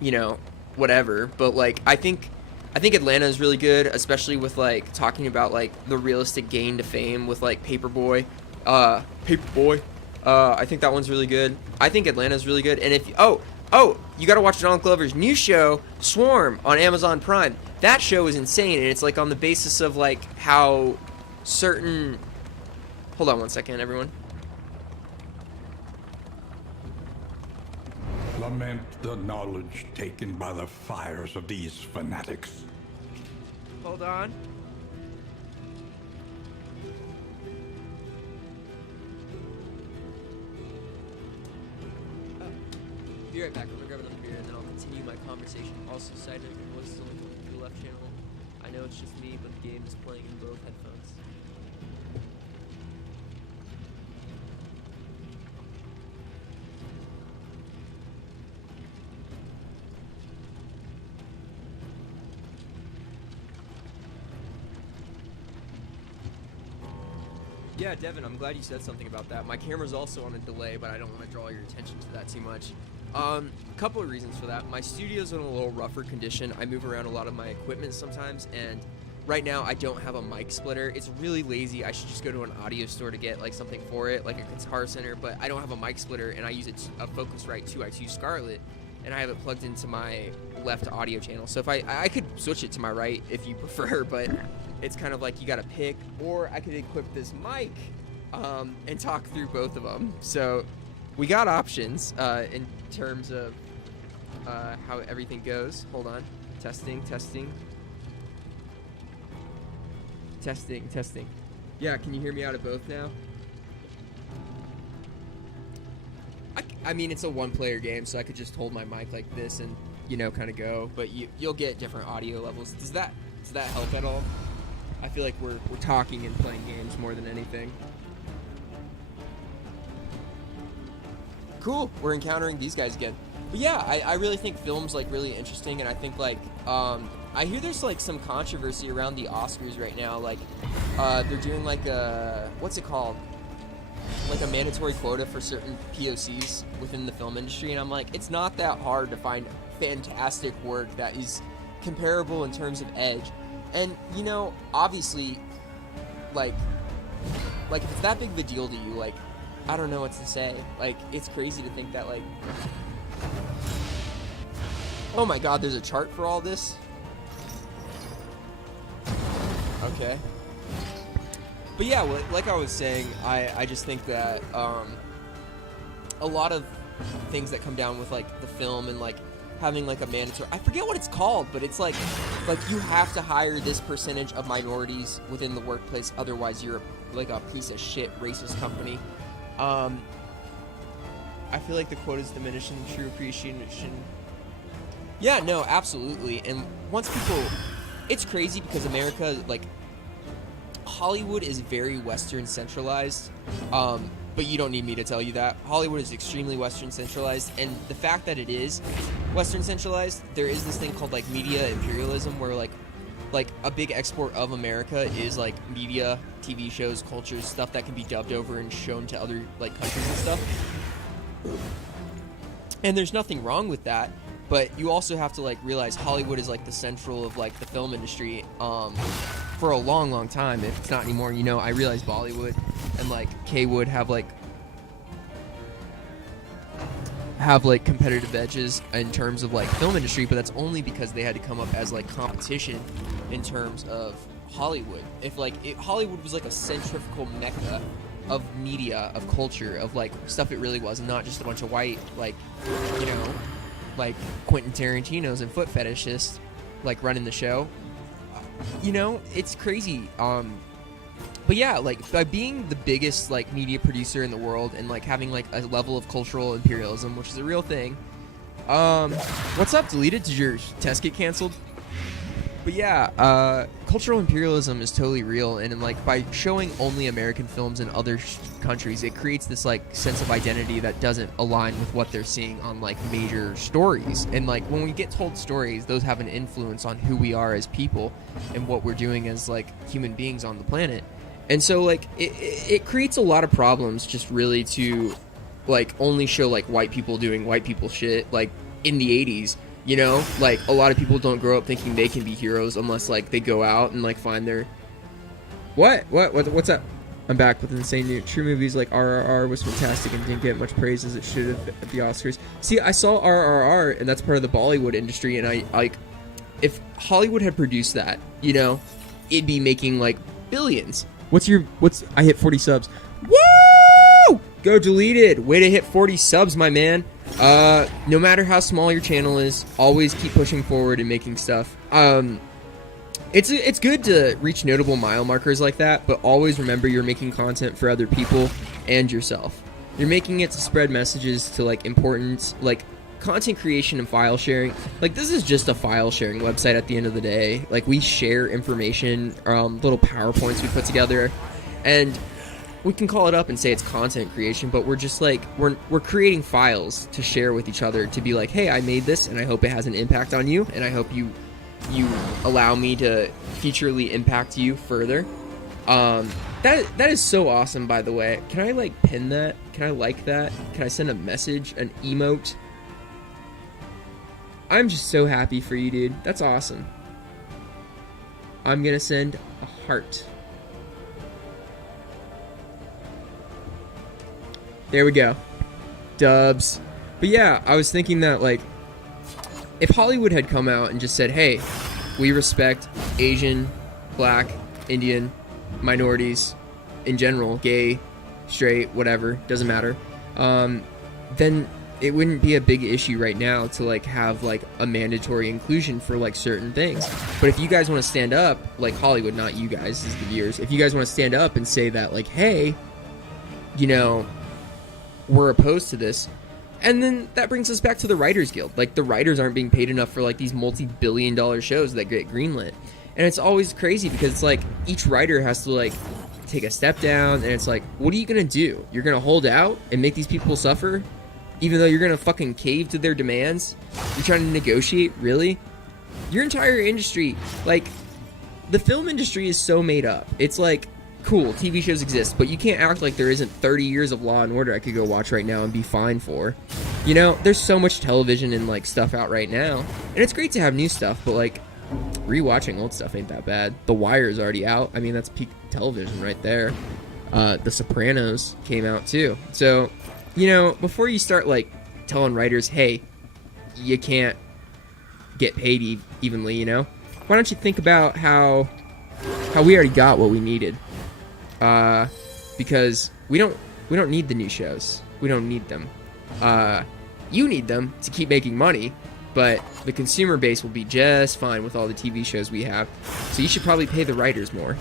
you know, whatever. But like I think Atlanta is really good, especially with like talking about like the realistic gain to fame with like Paperboy. I think that one's really good. I think Atlanta's really good. And if you got to watch Donald Glover's new show, Swarm, on Amazon Prime. That show is insane, and it's like on the basis of like how certain. Hold on one second, everyone. Lament the knowledge taken by the fires of these fanatics. Hold on. Be right back. I'm gonna grab another beer and then I'll continue my conversation. Also, side note, your voice is only coming through the left channel. I know it's just me, but the game is playing in both headphones. Yeah, Devin, I'm glad you said something about that. My camera's also on a delay, but I don't want to draw your attention to that too much. Couple of reasons for that. My studio's in a little rougher condition. I move around a lot of my equipment sometimes, and right now I don't have a mic splitter. It's really lazy. I should just go to an audio store to get like something for it, like a Guitar Center, but I don't have a mic splitter, and I use a Focusrite 2x2 Scarlett, and I have it plugged into my left audio channel. So if I could switch it to my right if you prefer, but it's kind of like you gotta pick, or I could equip this mic and talk through both of them. So we got options in terms of how everything goes. Hold on. Testing. Yeah, can you hear me out of both now? I mean, it's a one-player game, so I could just hold my mic like this and, you know, kind of go. But you'll get different audio levels. Does that help at all? I feel like we're talking and playing games more than anything. Cool. We're encountering these guys again. But yeah, I really think film's like really interesting, and I think like I hear there's like some controversy around the Oscars right now. Like they're doing like a what's it called? Like a mandatory quota for certain POCs within the film industry, and I'm like, it's not that hard to find fantastic work that is comparable in terms of edge. And you know, obviously, like if it's that big of a deal to you, like I don't know what to say. Like it's crazy to think that like, oh my God, there's a chart for all this. Okay. But yeah, like I was saying, I just think that a lot of things that come down with like the film and like having like a mandatory, I forget what it's called, but it's like you have to hire this percentage of minorities within the workplace, otherwise you're like a piece of shit racist company. I feel like the quota's diminishing true appreciation. Yeah, no, absolutely. And once people, it's crazy because America, like, Hollywood is very Western centralized, but you don't need me to tell you that. Hollywood is extremely Western centralized, and the fact that it is Western centralized, there is this thing called like media imperialism, where like a big export of America is like media, TV shows, cultures, stuff that can be dubbed over and shown to other like countries and stuff. And there's nothing wrong with that, but you also have to like realize Hollywood is like the central of like the film industry for a long time, if it's not anymore. You know, I realize Bollywood and like K-Wood have like competitive edges in terms of like film industry, but that's only because they had to come up as like competition in terms of Hollywood. If Hollywood was like a centrifugal mecca of media, of culture, of like stuff it really was, and not just a bunch of white, like, you know, like Quentin Tarantino's and foot fetishists, like running the show. You know, it's crazy. But yeah, like by being the biggest like media producer in the world and like having like a level of cultural imperialism, which is a real thing. What's up, deleted? Did your test get canceled? But yeah, cultural imperialism is totally real, and like by showing only American films in other countries, it creates this like sense of identity that doesn't align with what they're seeing on like major stories. And like when we get told stories, those have an influence on who we are as people and what we're doing as like human beings on the planet. And so like it creates a lot of problems just really to like only show like white people doing white people shit like in the 80s. You know, like a lot of people don't grow up thinking they can be heroes unless like they go out and like find their what's up? I'm back with insane news. True movies like RRR was fantastic and didn't get much praise as it should have at the Oscars. See, I saw RRR and that's part of the Bollywood industry, and I like if Hollywood had produced that, you know, it'd be making like billions. I hit 40 subs. Woo! Go deleted. Way to hit 40 subs, my man. No matter how small your channel is, always keep pushing forward and making stuff. It's good to reach notable mile markers like that, but always remember you're making content for other people and yourself. You're making it to spread messages to like important like content creation and file sharing. Like this is just a file sharing website at the end of the day. Like we share information, little PowerPoints we put together, and we can call it up and say it's content creation, but we're just like we're creating files to share with each other to be like, hey, I made this and I hope it has an impact on you, and I hope you allow me to futurely impact you further. That is so awesome, by the way. Can I like pin that? Can I like that? Can I send a message, an emote? I'm just so happy for you, dude. That's awesome. I'm gonna send a heart. There we go. Dubs. But yeah, I was thinking that, like, if Hollywood had come out and just said, hey, we respect Asian, Black, Indian, minorities, in general, gay, straight, whatever, doesn't matter, then it wouldn't be a big issue right now to, like, have, like, a mandatory inclusion for, like, certain things. But if you guys want to stand up, like, Hollywood, not you guys, as the viewers, if you guys want to stand up and say that, like, hey, you know, we're opposed to this, and then that brings us back to the Writers Guild. Like, the writers aren't being paid enough for like these multi-billion-dollar shows that get greenlit, and it's always crazy because it's like each writer has to like take a step down, and it's like, what are you gonna do? You're gonna hold out and make these people suffer, even though you're gonna fucking cave to their demands? You're trying to negotiate, really? Your entire industry, like, the film industry is so made up. It's like, cool, TV shows exist, but you can't act like there isn't 30 years of Law and Order I could go watch right now and be fine for. You know, there's so much television and like stuff out right now, and it's great to have new stuff, but like rewatching old stuff ain't that bad. The Wire is already out. I mean, that's peak television right there. The Sopranos came out too. So, you know, before you start like telling writers, hey, you can't get paid evenly, you know, why don't you think about how we already got what we needed? Because we don't need the new shows. We don't need them. You need them to keep making money, but the consumer base will be just fine with all the TV shows we have. So you should probably pay the writers more.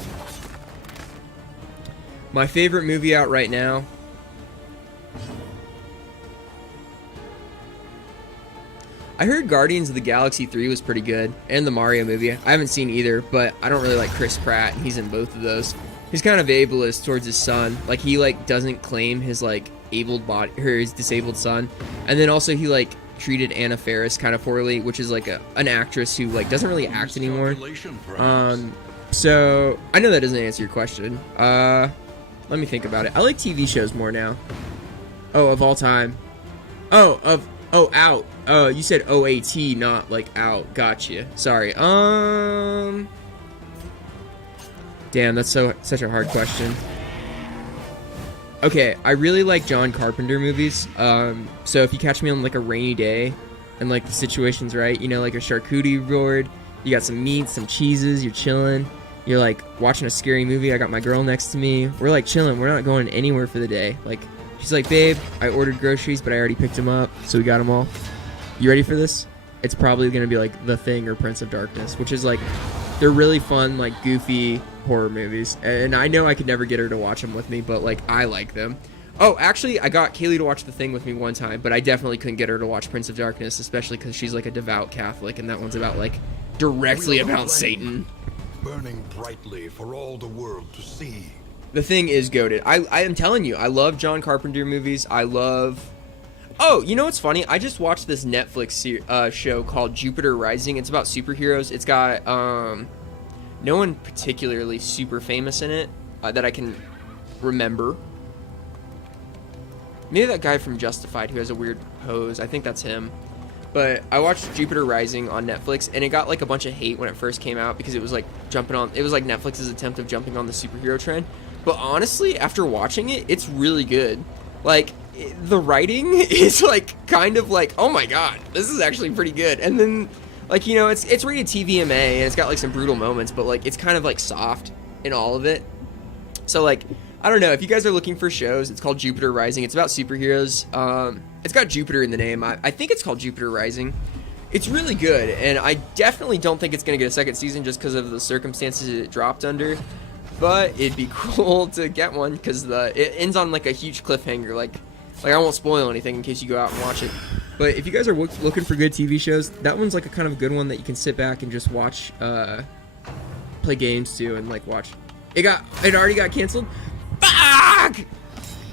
My favorite movie out right now. I heard Guardians of the Galaxy 3 was pretty good, and the Mario movie. I haven't seen either, but I don't really like Chris Pratt, and he's in both of those. He's kind of ableist towards his son. Like, he like doesn't claim his like abled body or his disabled son, and then also he like treated Anna Faris kind of poorly, which is like an actress who like doesn't really act anymore. So I know that doesn't answer your question. Let me think about it. I like TV shows more now. Oh, of all time. Out. Oh, you said OAT, not like out. Gotcha. Sorry. Damn, that's such a hard question. Okay, I really like John Carpenter movies. So if you catch me on like a rainy day and like the situation's right, you know, like a charcuterie board, you got some meat, some cheeses, you're chilling. You're like watching a scary movie. I got my girl next to me. We're like chilling. We're not going anywhere for the day. Like, she's like, babe, I ordered groceries, but I already picked them up, so we got them all. You ready for this? it's probably going to be like The Thing or Prince of Darkness, which is like, they're really fun, like goofy horror movies. And I know I could never get her to watch them with me, but like I like them. Oh, actually, I got Kaylee to watch The Thing with me one time, but I definitely couldn't get her to watch Prince of Darkness, especially because she's like a devout Catholic, and that one's about like directly about Satan. Burning brightly for all the world to see. The Thing is goated. I am telling you, I love John Carpenter movies. I love... Oh, you know what's funny? I just watched this Netflix show called Jupiter Rising. It's about superheroes. It's got no one particularly super famous in it that I can remember. Maybe that guy from Justified who has a weird pose. I think that's him. But I watched Jupiter Rising on Netflix, and it got like a bunch of hate when it first came out because it was like it was like Netflix's attempt of jumping on the superhero trend. But honestly, after watching it, it's really good. Like, the writing is like kind of like, oh my god, this is actually pretty good. And then, like, you know, it's rated TVMA, and it's got like some brutal moments, but like it's kind of like soft in all of it. So like, I don't know, if you guys are looking for shows, it's called Jupiter Rising. It's about superheroes. It's got Jupiter in the name. I think it's called Jupiter Rising. It's really good, and I definitely don't think it's going to get a second season just because of the circumstances it dropped under. But it'd be cool to get one because it ends on like a huge cliffhanger. Like I won't spoil anything in case you go out and watch it. But if you guys are looking for good TV shows, that one's like a kind of good one that you can sit back and just watch, play games too, and like watch. It already got canceled. Fuck!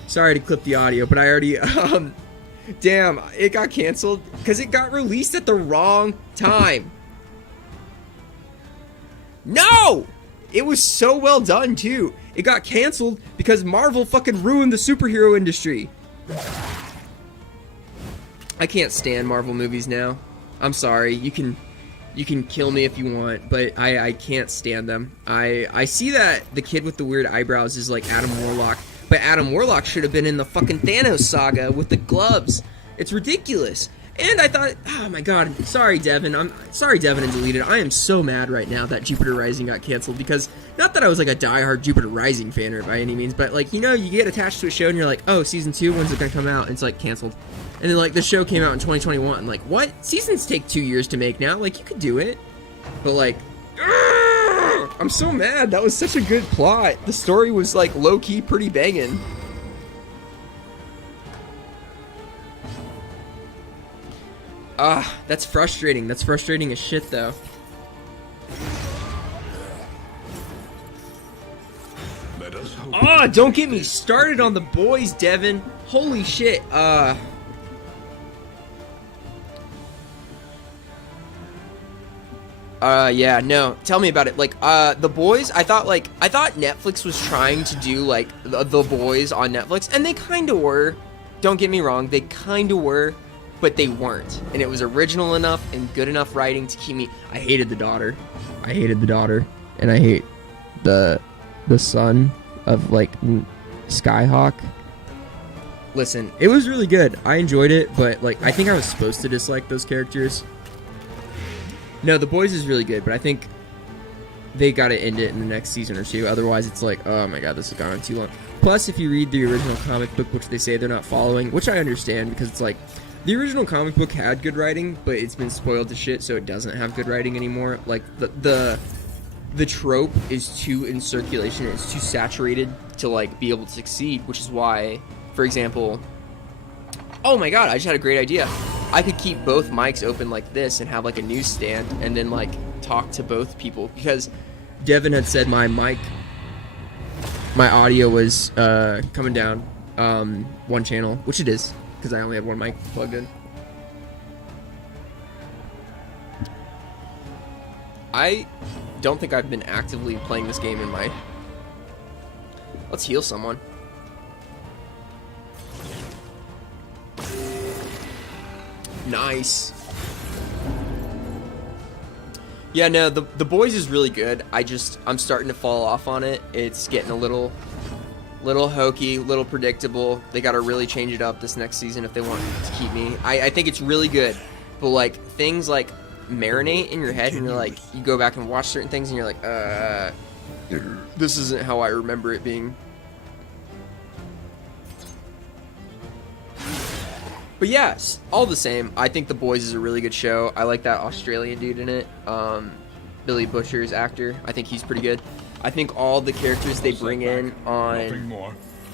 Sorry to clip the audio, but I already, damn, it got canceled because it got released at the wrong time. No! It was so well done, too. It got canceled because Marvel fucking ruined the superhero industry. I can't stand Marvel movies now. I'm sorry. You can kill me if you want, but I can't stand them. I see that the kid with the weird eyebrows is like Adam Warlock, but Adam Warlock should have been in the fucking Thanos saga with the gloves. It's ridiculous. And I thought, oh my god, sorry Devin, I'm sorry Devin and Deleted. I am so mad right now that Jupiter Rising got canceled because, not that I was like a diehard Jupiter Rising fan or by any means, but like, you know, you get attached to a show and you're like, oh, season 2, when's it gonna come out? And it's like canceled. And then like the show came out in 2021, like what? Seasons take 2 years to make now, like you could do it. But like, I'm so mad, that was such a good plot. The story was like low-key pretty banging. That's frustrating. That's frustrating as shit, though. Don't get me started on The Boys, Devin. Holy shit. Yeah, no. Tell me about it. Like, The Boys, I thought Netflix was trying to do, like, The Boys on Netflix, and they kind of were. Don't get me wrong, they kind of were. But they weren't, and it was original enough and good enough writing to keep me. I hated the daughter. I hated the daughter, and I hate the son of like Skyhawk. Listen, it was really good. I enjoyed it, but like I think I was supposed to dislike those characters. No, The Boys is really good, but I think they got to end it in the next season or two. Otherwise, it's like, oh my god, this has gone on too long. Plus, if you read the original comic book, which they say they're not following, which I understand because it's like. The original comic book had good writing, but it's been spoiled to shit, so it doesn't have good writing anymore. Like, the trope is too in circulation, it's too saturated to, like, be able to succeed, which is why, for example... Oh my god, I just had a great idea. I could keep both mics open like this and have, like, a newsstand, and then, like, talk to both people, because Devin had said my audio was, coming down, one channel, which it is. Because I only have one mic plugged in. I don't think I've been actively playing this game in my... Let's heal someone. Nice. Yeah, no, the Boys is really good. I'm starting to fall off on it. It's getting a little hokey, little predictable. They gotta really change it up this next season if they want to keep me. I think it's really good, but like things like marinate in your head and you're like, you go back and watch certain things and you're like, this isn't how I remember it being. But yes, all the same, I think The Boys is a really good show. I like that Australian dude in it, Billy Butcher's actor. I think he's pretty good. I think all the characters they bring in on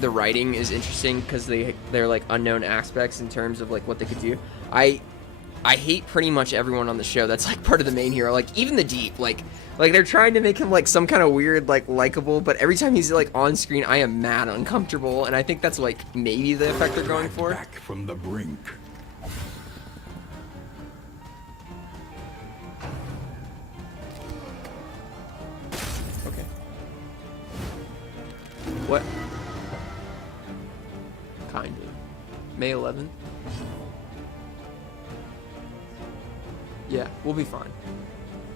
the writing is interesting because they're like unknown aspects in terms of like what they could do. I hate pretty much everyone on the show that's like part of the main hero. Like even the Deep, like they're trying to make him like some kind of weird like likable, but every time he's like on screen, I am mad uncomfortable, and I think that's like maybe the effect they're going for. Back from the brink. Okay. What? Kind of. May 11th? Yeah, we'll be fine.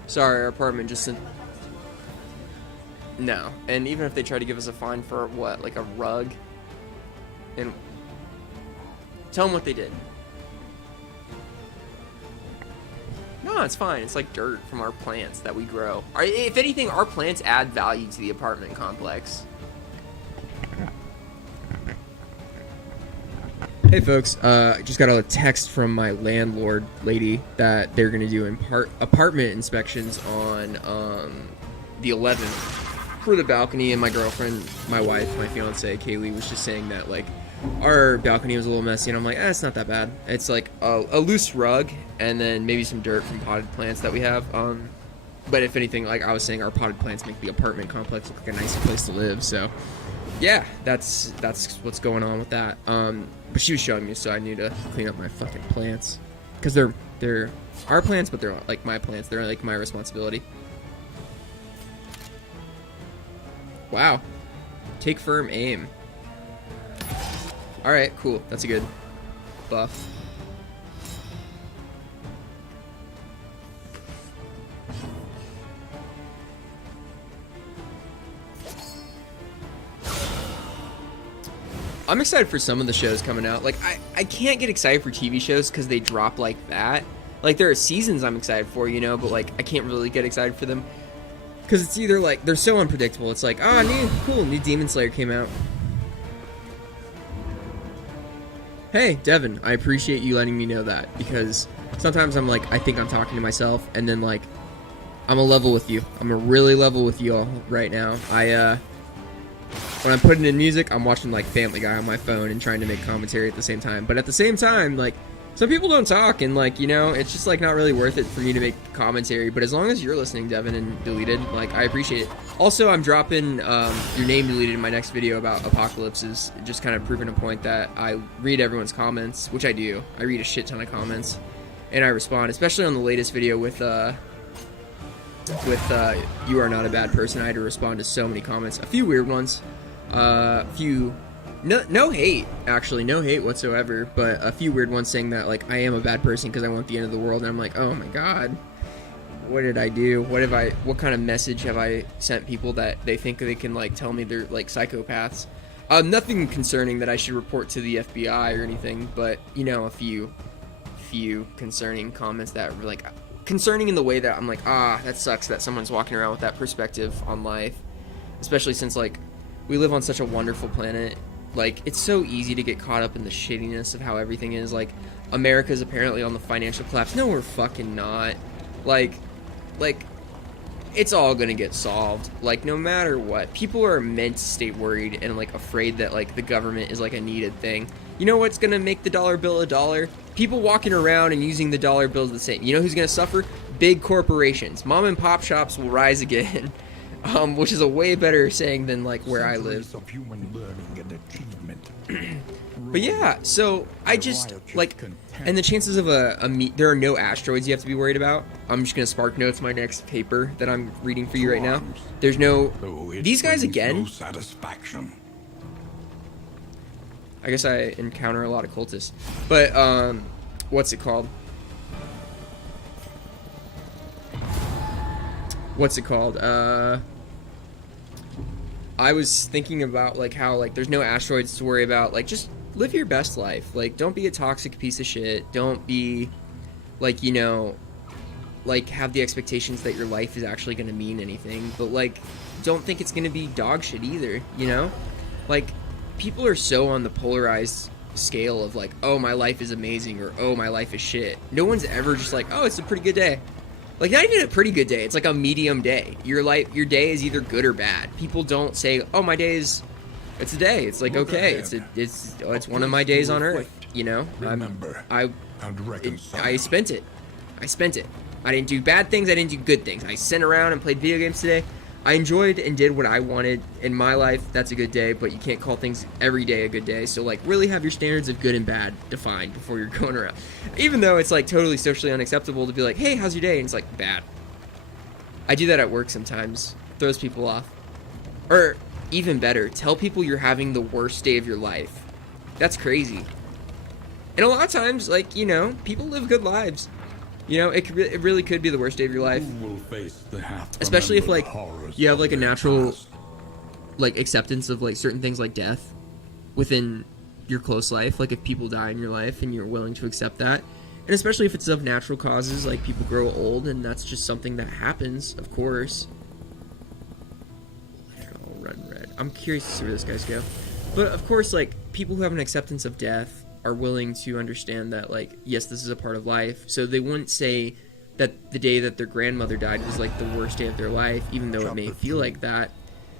Sorry, our apartment just sent... No. And even if they try to give us a fine for, what, like a rug? And... Tell them what they did. No, it's fine. It's like dirt from our plants that we grow. If anything, our plants add value to the apartment complex. Hey folks, I just got a text from my landlord lady that they're going to do apartment inspections on the 11th for the balcony, and my girlfriend, my wife, my fiance, Kaylee, was just saying that like our balcony was a little messy, and I'm like, it's not that bad. It's like a loose rug and then maybe some dirt from potted plants that we have. But if anything, like I was saying, our potted plants make the apartment complex look like a nicer place to live, so yeah, that's what's going on with that. But she was showing me, so I need to clean up my fucking plants. Because they're our plants, but they're like my plants. They're like my responsibility. Wow. Take firm aim. Alright, cool. That's a good buff. I'm excited for some of the shows coming out. Like, I can't get excited for TV shows because they drop like that. Like, there are seasons I'm excited for, you know, but, like, I can't really get excited for them. Because it's either, like, they're so unpredictable. It's like, new Demon Slayer came out. Hey, Devin, I appreciate you letting me know that. Because sometimes I'm like, I think I'm talking to myself, and then, like, I'm a level with you. I'm a really level with you all right now. When I'm putting in music, I'm watching like Family Guy on my phone and trying to make commentary at the same time. But at the same time, like, some people don't talk, and like, you know, it's just like not really worth it for me to make commentary. But as long as you're listening, Devin, and Deleted, like, I appreciate it. Also, I'm dropping your name deleted in my next video about apocalypses, just kind of proving a point that I read everyone's comments, which I do. I read a shit ton of comments, and I respond, especially on the latest video with You Are Not a Bad Person. I had to respond to so many comments, a few weird ones. No hate, actually, no hate whatsoever, but a few weird ones saying that, like, I am a bad person because I want the end of the world, and I'm like, oh my god, what did I do? What kind of message have I sent people that they think they can, like, tell me they're, like, psychopaths? Nothing concerning that I should report to the FBI or anything, but, you know, a few concerning comments that were, like, concerning in the way that I'm like, that sucks that someone's walking around with that perspective on life, especially since, like, we live on such a wonderful planet. Like, it's so easy to get caught up in the shittiness of how everything is. Like, America's apparently on the financial collapse. No, we're fucking not. Like, it's all gonna get solved. Like, no matter what. People are meant to stay worried and, like, afraid that, like, the government is, like, a needed thing. You know what's gonna make the dollar bill a dollar? People walking around and using the dollar bill the same. You know who's gonna suffer? Big corporations. Mom and pop shops will rise again. Which is a way better saying than, like, where I live. Of human learning and achievement. But yeah, so I just, like, and the chances of there are no asteroids you have to be worried about. I'm just going to spark notes my next paper that I'm reading for you right now. There's no, these guys again. No satisfaction. I guess I encounter a lot of cultists. But, what's it called? I was thinking about, like, how, like, there's no asteroids to worry about. Like, just live your best life. Like, don't be a toxic piece of shit. Don't be, like, you know, like, have the expectations that your life is actually going to mean anything. But, like, don't think it's going to be dog shit either, you know? Like, people are so on the polarized scale of like, oh, my life is amazing, or oh, my life is shit. No one's ever just like, oh, it's a pretty good day. Like, not even a pretty good day. It's like a medium day. Your day is either good or bad. People don't say, oh, my day is, it's a day. It's like, okay, it's one of my days on Earth. You know, I spent it. I didn't do bad things. I didn't do good things. I sat around and played video games today. I enjoyed and did what I wanted in my life. That's a good day, but you can't call things every day a good day. So, like, really have your standards of good and bad defined before you're going around. Even though it's, like, totally socially unacceptable to be like, hey, how's your day? And it's like, bad. I do that at work sometimes. Throws people off. Or, even better, tell people you're having the worst day of your life. That's crazy. And a lot of times, like, you know, people live good lives. You know, it really could be the worst day of your life. Especially if, like, you have, like, a natural, like, acceptance of, like, certain things like death within your close life. Like, if people die in your life and you're willing to accept that. And especially if it's of natural causes, like, people grow old and that's just something that happens, of course. Run red. I'm curious to see where this guy's go. But, of course, like, people who have an acceptance of death are willing to understand that, like, yes, this is a part of life. So they wouldn't say that the day that their grandmother died was, like, the worst day of their life, even though it may feel like that.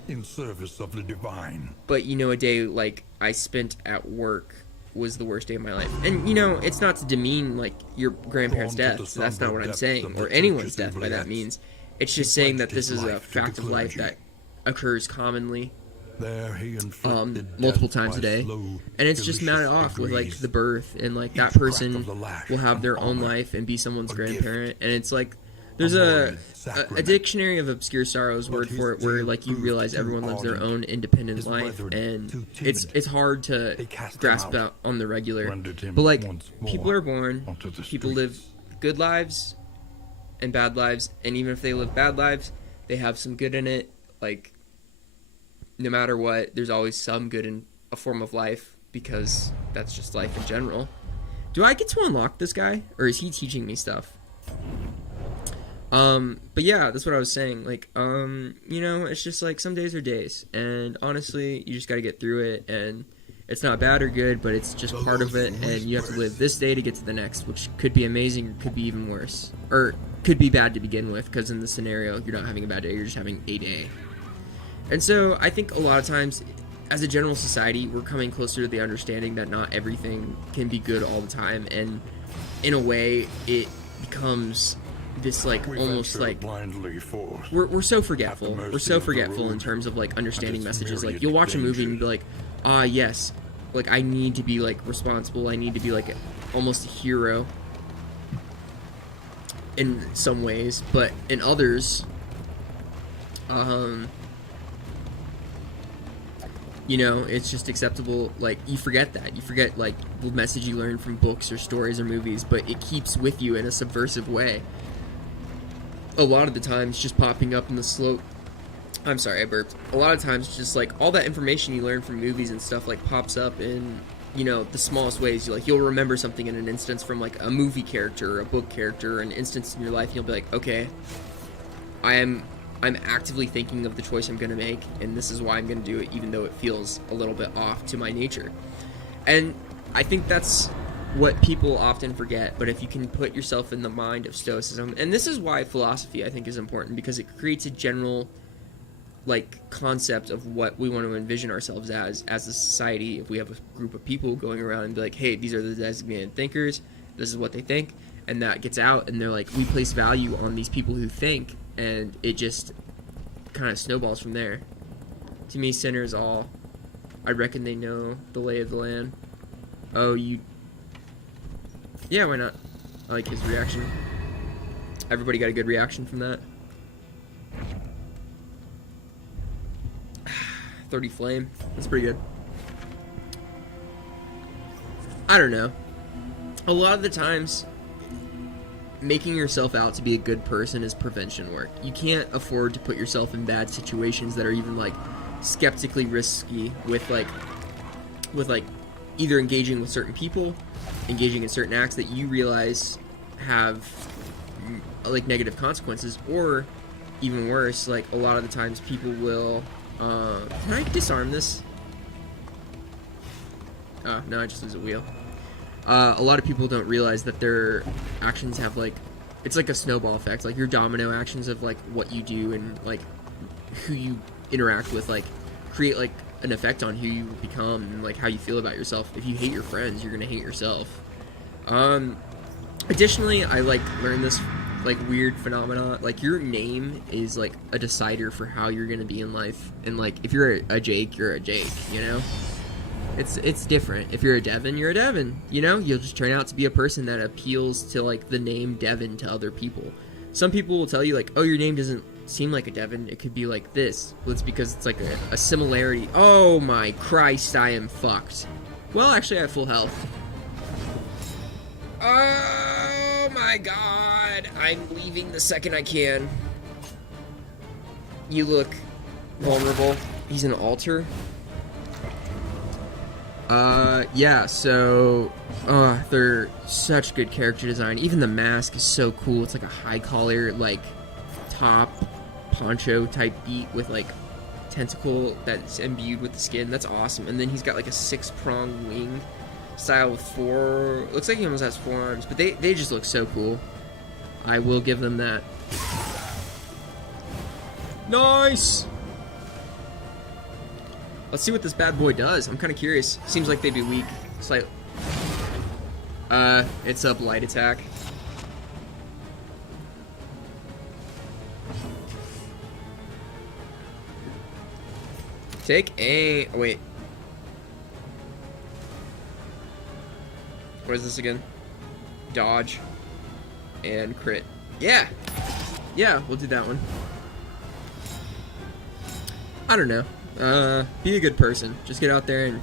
In service of the divine. But, you know, a day, like, I spent at work was the worst day of my life. And, you know, it's not to demean, like, your grandparents' death. So that's not what I'm saying. Or anyone's death by that means. It's just saying that this is a fact of life that occurs commonly. Multiple times a day, and it's just matted off with, like, the birth, and, like, that person will have their own life and be someone's grandparent, and it's like there's a dictionary of obscure sorrows word for it, where, like, you realize everyone lives their own independent life, and it's hard to grasp out on the regular. But, like, people are born, people live good lives and bad lives, and even if they live bad lives, they have some good in it. Like, no matter what, there's always some good in a form of life, because that's just life in general. Do I get to unlock this guy, or is he teaching me stuff? But yeah, that's what I was saying. Like, you know, it's just like some days are days, and honestly, you just gotta get through it, and it's not bad or good, but it's just part of it, and you have to live this day to get to the next, which could be amazing or could be even worse. Or could be bad to begin with, because in the scenario, you're not having a bad day, you're just having a day. And so I think a lot of times, as a general society, we're coming closer to the understanding that not everything can be good all the time, and in a way, it becomes this, like, almost like we're so forgetful. We're so forgetful in terms of, like, understanding messages. Like, you'll watch a movie and be like, ah, yes, like, I need to be, like, responsible. I need to be, like, almost a hero in some ways, but in others, you know, it's just acceptable. Like, you forget that. You forget, like, the message you learn from books or stories or movies, but it keeps with you in a subversive way. A lot of the times, just popping up in the slope. I'm sorry, I burped. A lot of times, just, like, all that information you learn from movies and stuff, like, pops up in, you know, the smallest ways. You'll remember something in an instance from, like, a movie character or a book character, or an instance in your life, and you'll be like, okay, I'm actively thinking of the choice I'm going to make, and this is why I'm going to do it, even though it feels a little bit off to my nature. And I think that's what people often forget, but if you can put yourself in the mind of Stoicism, and this is why philosophy, I think, is important, because it creates a general, like, concept of what we want to envision ourselves as a society. If we have a group of people going around and be like, hey, these are the designated thinkers, this is what they think, and that gets out, and they're like, we place value on these people who think, and it just kind of snowballs from there. To me, sinners all, I reckon they know the lay of the land. Oh, you... Yeah, why not? I like his reaction. Everybody got a good reaction from that. 30 flame. That's pretty good. I don't know. A lot of the times, making yourself out to be a good person is prevention work. You can't afford to put yourself in bad situations that are even, like, skeptically risky with either engaging with certain people, engaging in certain acts that you realize have, like, negative consequences, or even worse, like, a lot of the times people will, can I disarm this? Oh, no, I just lose a wheel. A lot of people don't realize that their actions have, like, it's like a snowball effect. Like, your domino actions of, like, what you do and, like, who you interact with, like, create, like, an effect on who you become and, like, how you feel about yourself. If you hate your friends, you're gonna hate yourself. Additionally, I, like, learned this, like, weird phenomena. Like, your name is, like, a decider for how you're gonna be in life. And, like, if you're a Jake, you're a Jake, you know? It's different. If you're a Devin, you're a Devin, you know? You'll just turn out to be a person that appeals to, like, the name Devin to other people. Some people will tell you, like, oh, your name doesn't seem like a Devin. It could be like this. Well, it's because it's, like, a similarity. Oh, my Christ, I am fucked. Well, actually, I have full health. Oh, my God. I'm leaving the second I can. You look vulnerable. He's an altar. Yeah, so, they're such good character design. Even the mask is so cool. It's like a high collar, like, top poncho type beat with, like, tentacle that's imbued with the skin. That's awesome. And then he's got, like, a 6-pronged wing style with 4, looks like he almost has 4 arms, but they just look so cool. I will give them that. Nice! Let's see what this bad boy does. I'm kind of curious. Seems like they'd be weak. Slightly. It's up light attack. Take a... Oh, wait. What is this again? Dodge. And crit. Yeah! Yeah, we'll do that one. I don't know. Be a good person. Just get out there and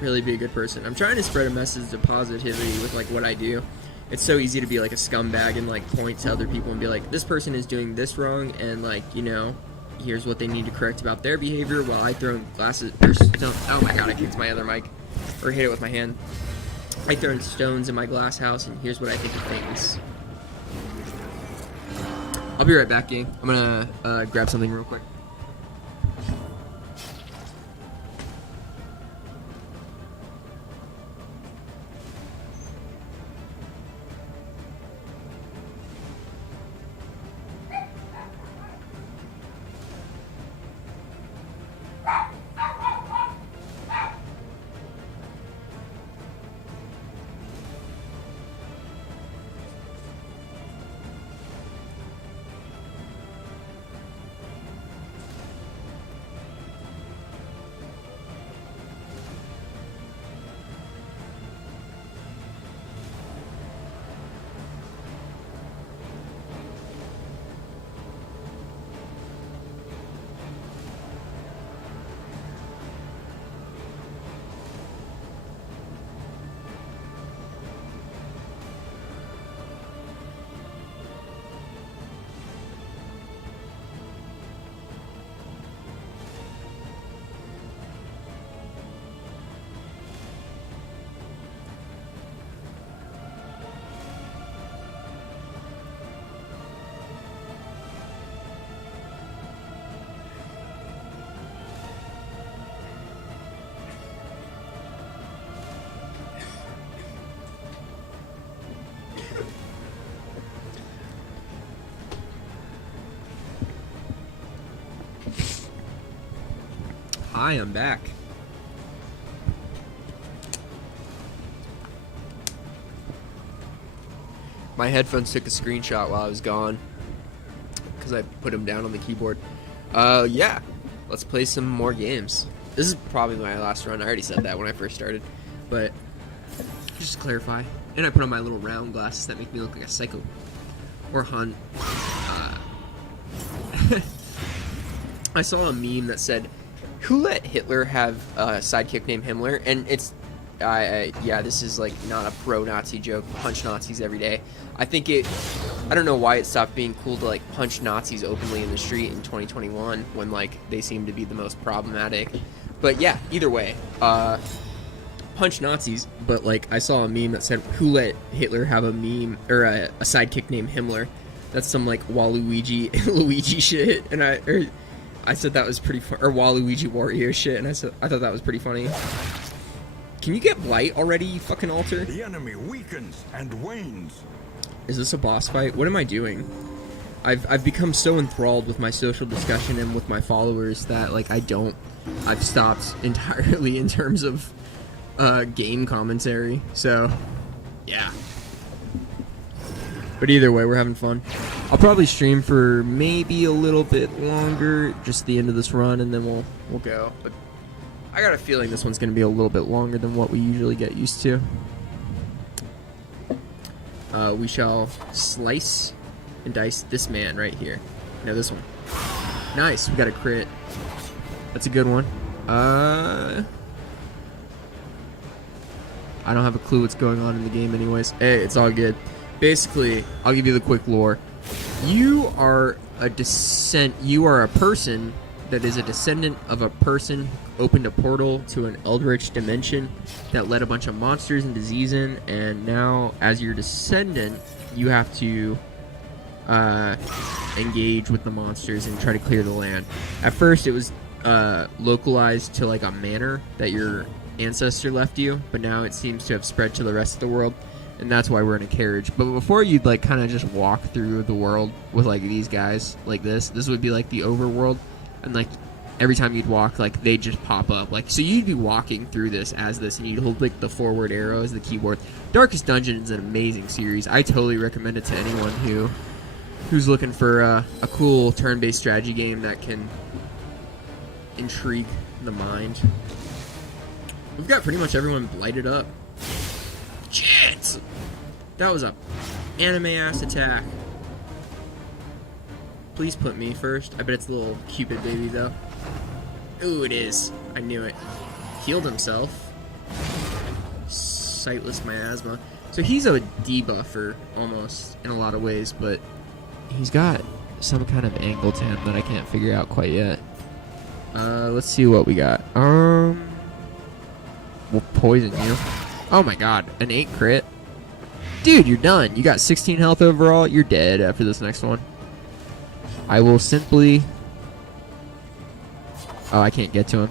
really be a good person. I'm trying to spread a message of positivity with, like, what I do. It's so easy to be, like, a scumbag and, like, point to other people and be like, this person is doing this wrong, and, like, you know, here's what they need to correct about their behavior while I throw glasses, or stone. Oh my God, I kicked my other mic. Or hit it with my hand. I throw stones in my glass house, and here's what I think of things. I'll be right back, gang. I'm gonna, grab something real quick. Hi, I'm back. My headphones took a screenshot while I was gone because I put them down on the keyboard. Yeah, let's play some more games. This is probably my last run. I already said that when I first started, but just to clarify. And I put on my little round glasses that make me look like a psycho or hunt. I saw a meme that said, "Who let Hitler have a sidekick named Himmler?" And it's, yeah, this is like not a pro-Nazi joke. Punch Nazis every day. I don't know why it stopped being cool to like punch Nazis openly in the street in 2021 when like they seem to be the most problematic. But yeah, either way, punch Nazis. But like I saw a meme that said, "Who let Hitler have a meme or a sidekick named Himmler?" That's some like Waluigi Luigi shit, and I said that was pretty fun, or Waluigi Wario shit, and I thought that was pretty funny. Can you get blight already, you fucking altar? The enemy weakens and wanes. Is this a boss fight? What am I doing? I've become so enthralled with my social discussion and with my followers that, like, I've stopped entirely in terms of game commentary. So, yeah. But either way, we're having fun. I'll probably stream for maybe a little bit longer, just the end of this run, and then we'll go. But I got a feeling this one's going to be a little bit longer than what we usually get used to. We shall slice and dice this man right here. No, this one. Nice, we got a crit. That's a good one. I don't have a clue what's going on in the game anyways. Hey, it's all good. Basically, I'll give you the quick lore. You are a person that is a descendant of a person who opened a portal to an eldritch dimension that let a bunch of monsters and disease in, and now, as your descendant, you have to engage with the monsters and try to clear the land. At first, it was localized to like a manor that your ancestor left you, but now it seems to have spread to the rest of the world, and that's why we're in a carriage. But before, you'd like kind of just walk through the world with like these guys like this would be like the overworld, and like every time you'd walk, like they'd just pop up, like, so you'd be walking through this as this, and you'd hold like the forward arrow as the keyboard. Darkest Dungeon is an amazing series. I totally recommend it to anyone who's looking for a cool turn-based strategy game that can intrigue the mind. We've got pretty much everyone blighted up. Shit! That was a anime-ass attack. Please put me first. I bet it's a little Cupid baby, though. Ooh, it is. I knew it. Healed himself. Sightless miasma. So he's a debuffer, almost, in a lot of ways, but he's got some kind of angle to him that I can't figure out quite yet. Let's see what we got. We'll poison you. Oh my god, an 8 crit. Dude, you're done. You got 16 health overall. You're dead after this next one. I will simply... Oh, I can't get to him.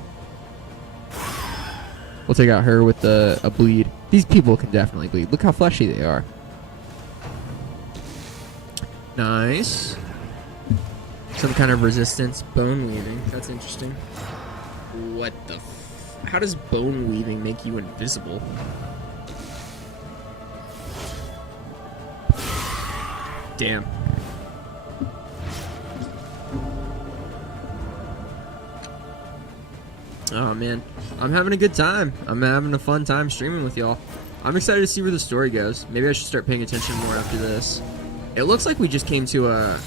We'll take out her with a bleed. These people can definitely bleed. Look how fleshy they are. Nice. Some kind of resistance. Bone weaving. That's interesting. What the how does bone weaving make you invisible? Damn. Oh man, I'm having a good time. I'm having a fun time streaming with y'all. I'm excited to see where the story goes. Maybe I should start paying attention more after this. It looks like we just came to a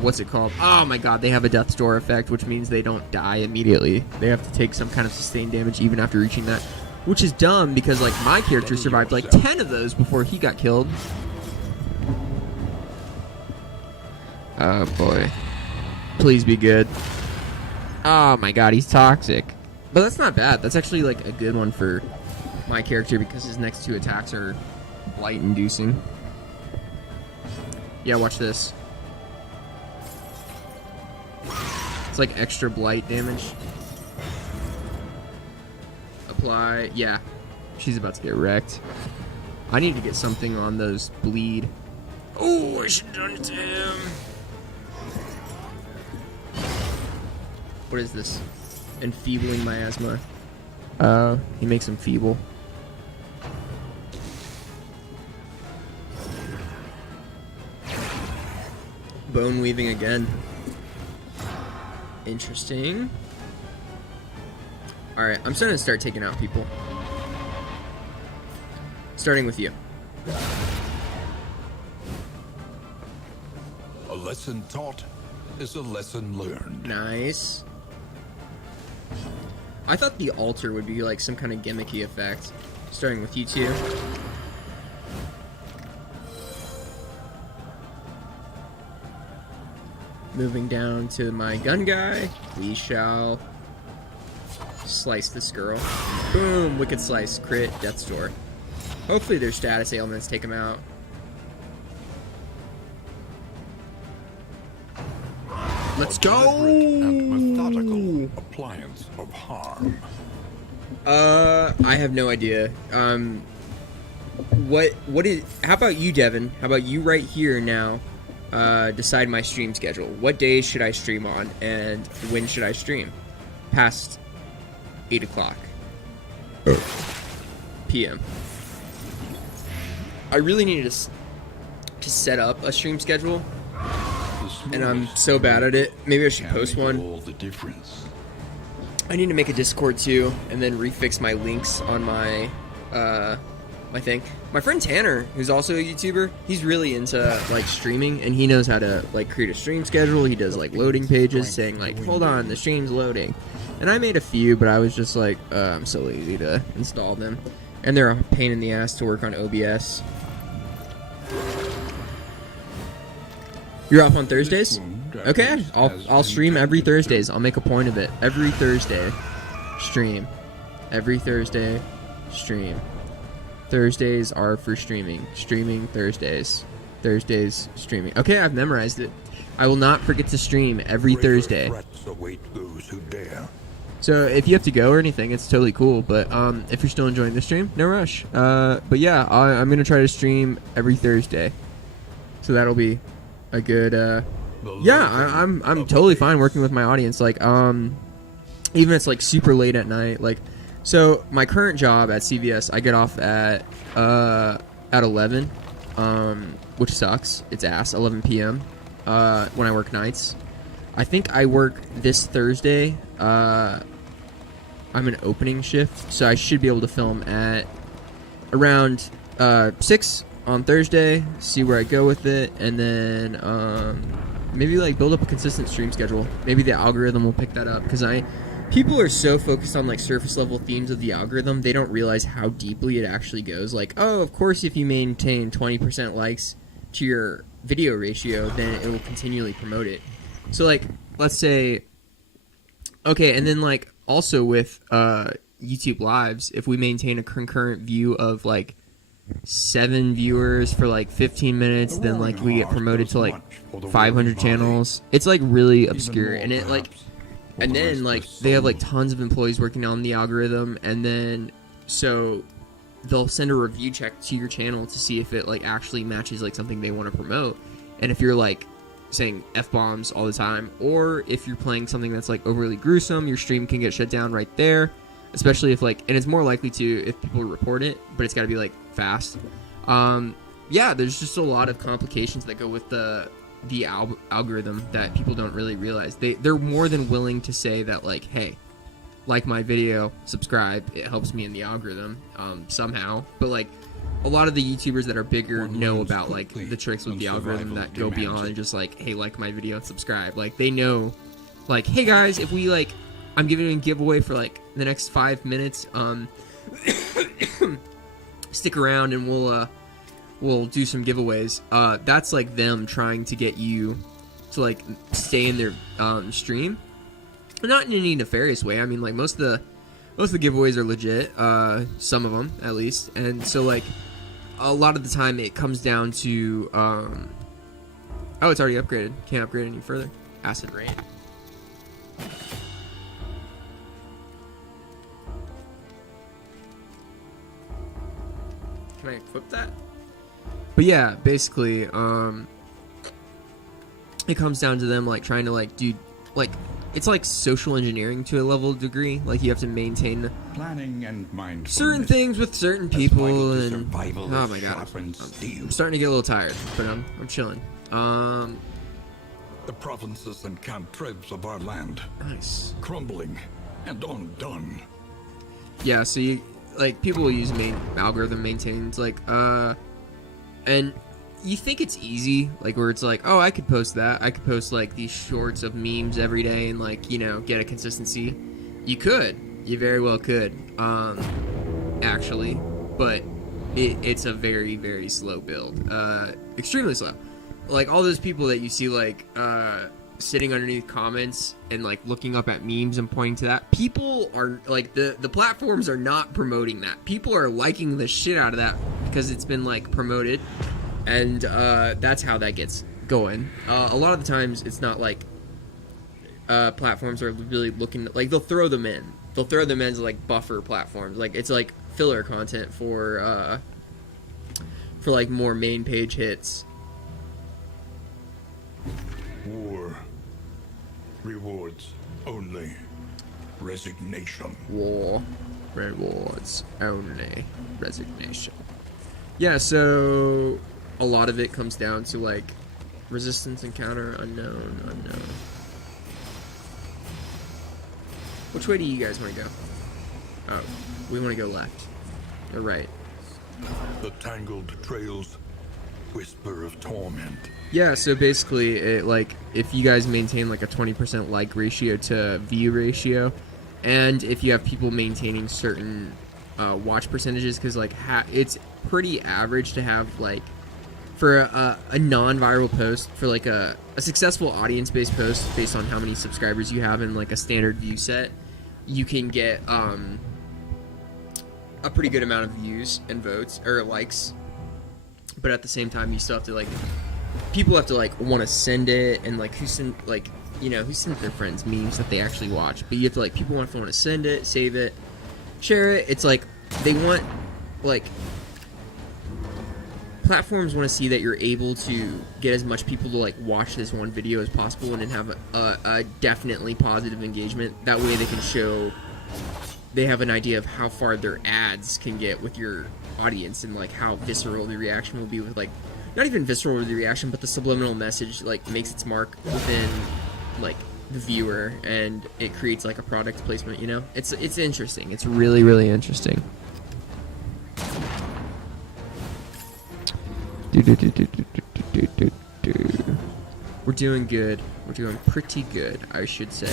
what's it called? Oh my god, they have a death's door effect, which means they don't die immediately. They have to take some kind of sustained damage even after reaching that, which is dumb because like my character survived like 10 of those before he got killed. Oh boy. Please be good. Oh my god, he's toxic. But that's not bad. That's actually like a good one for my character because his next 2 attacks are blight inducing. Yeah, watch this. It's like extra blight damage. Apply. Yeah. She's about to get wrecked. I need to get something on those bleed. Oh, I should have done it to him. What is this? Enfeebling miasma. He makes him feeble. Bone weaving again. Interesting. Alright, I'm starting to start taking out people. Starting with you. A lesson taught is a lesson learned. Nice. I thought the altar would be like some kind of gimmicky effect. Starting with you two. Moving down to my gun guy. We shall slice this girl. Boom! Wicked slice. Crit. Death's door. Hopefully their status ailments take them out. Let's go! And methodical appliance of harm. I have no idea. What is? How about you, Devin? How about you right here now? Decide my stream schedule. What days should I stream on, and when should I stream? Past 8 o'clock p.m. I really needed to set up a stream schedule, and I'm so bad at it. Maybe I should post one. All the difference. I need to make a Discord too, and then refix my links on my my thing. My friend Tanner, who's also a YouTuber, he's really into like streaming, and he knows how to like create a stream schedule. He does like loading pages saying like, hold on, the stream's loading. And I made a few, but I was just like, I'm so lazy to install them, and they're a pain in the ass to work on OBS. You're off on Thursdays? Okay, I'll stream every Thursdays. I'll make a point of it. Every Thursday, stream. Every Thursday, stream. Thursdays are for streaming. Streaming Thursdays. Thursdays, streaming. Okay, I've memorized it. I will not forget to stream every Thursday. Threats await those who dare. So if you have to go or anything, it's totally cool. But if you're still enjoying the stream, no rush. But yeah, I'm gonna try to stream every Thursday. So that'll be a good. Yeah, I'm totally fine working with my audience. Like even if it's like super late at night. Like, so my current job at CVS, I get off at 11, which sucks. It's ass. 11 p.m. When I work nights. I think I work this Thursday. I'm an opening shift, so I should be able to film at around 6 on Thursday, see where I go with it, and then maybe like build up a consistent stream schedule. Maybe the algorithm will pick that up, because people are so focused on like surface level themes of the algorithm, they don't realize how deeply it actually goes. Like, oh, of course, if you maintain 20% likes to your video ratio, then it will continually promote it. So like, let's say, okay, and then like also with YouTube Lives, if we maintain a concurrent view of like 7 viewers for like 15 minutes, then like we get promoted to like 500 channels. It's like really obscure, and it like, and then like they have like tons of employees working on the algorithm, and then so they'll send a review check to your channel to see if it like actually matches like something they want to promote. And if you're like saying F-bombs all the time, or if you're playing something that's like overly gruesome, your stream can get shut down right there. Especially if like, and it's more likely to if people report it, but it's got to be like fast. Yeah, there's just a lot of complications that go with the algorithm that people don't really realize. They're more than willing to say that like, hey, like my video, subscribe, it helps me in the algorithm somehow. But like a lot of the YouTubers that are bigger know about like the tricks with the algorithm that go beyond just like, hey, like my video and subscribe. Like they know, like, hey guys, if we like, I'm giving a giveaway for like the next 5 minutes. Stick around and we'll do some giveaways. That's like them trying to get you to like stay in their stream. Not in any nefarious way. I mean, like most of the giveaways are legit. Some of them at least. And so like a lot of the time it comes down to oh, it's already upgraded. Can't upgrade any further. Acid rain. Can I equip that? But yeah, basically, it comes down to them like trying to like do like it's like social engineering to a level degree. Like you have to maintain Planning and mindfulness. certain things with certain people, That's and survival oh of my god, sharpened steel. I'm starting to get a little tired, but I'm chilling. The provinces and cantrevs of our land Nice. crumbling and undone. Yeah, so you like people will use algorithm maintains like and you think it's easy, like where it's like, oh, I could post that. I could post like these shorts of memes every day and like, you know, get a consistency. You could. You very well could. Actually, but it's a very, very slow build. Extremely slow. Like all those people that you see like sitting underneath comments and like looking up at memes and pointing to that, people are like the platforms are not promoting that. People are liking the shit out of that because it's been like promoted, and that's how that gets going. A lot of the times it's not like platforms are really looking like they'll throw them in they'll throw them as like buffer platforms. Like it's like filler content for like more main page hits. War rewards only resignation. War rewards only resignation. Yeah, so a lot of it comes down to like resistance encounter, unknown. Which way do you guys want to go? Oh, we want to go left or right. The tangled trails whisper of torment. Yeah, so basically, it, like, if you guys maintain like a 20% like ratio to view ratio, and if you have people maintaining certain watch percentages, because like it's pretty average to have like for a non-viral post, for like a successful audience-based post based on how many subscribers you have in like a standard view set, you can get a pretty good amount of views and votes or likes. But at the same time, you still have to like, people have to like want to send it, and like who send their friends memes that they actually watch. But you have to like, people want to send it, save it, share it. It's like they want, like, platforms want to see that you're able to get as much people to like watch this one video as possible, and then have a definitely positive engagement. That way they can show they have an idea of how far their ads can get with your audience, and like how visceral the reaction will be with, like, not even visceral with the reaction, but the subliminal message like makes its mark within like the viewer, and it creates like a product placement, you know? It's interesting. It's really, really interesting. We're doing good. We're doing pretty good, I should say.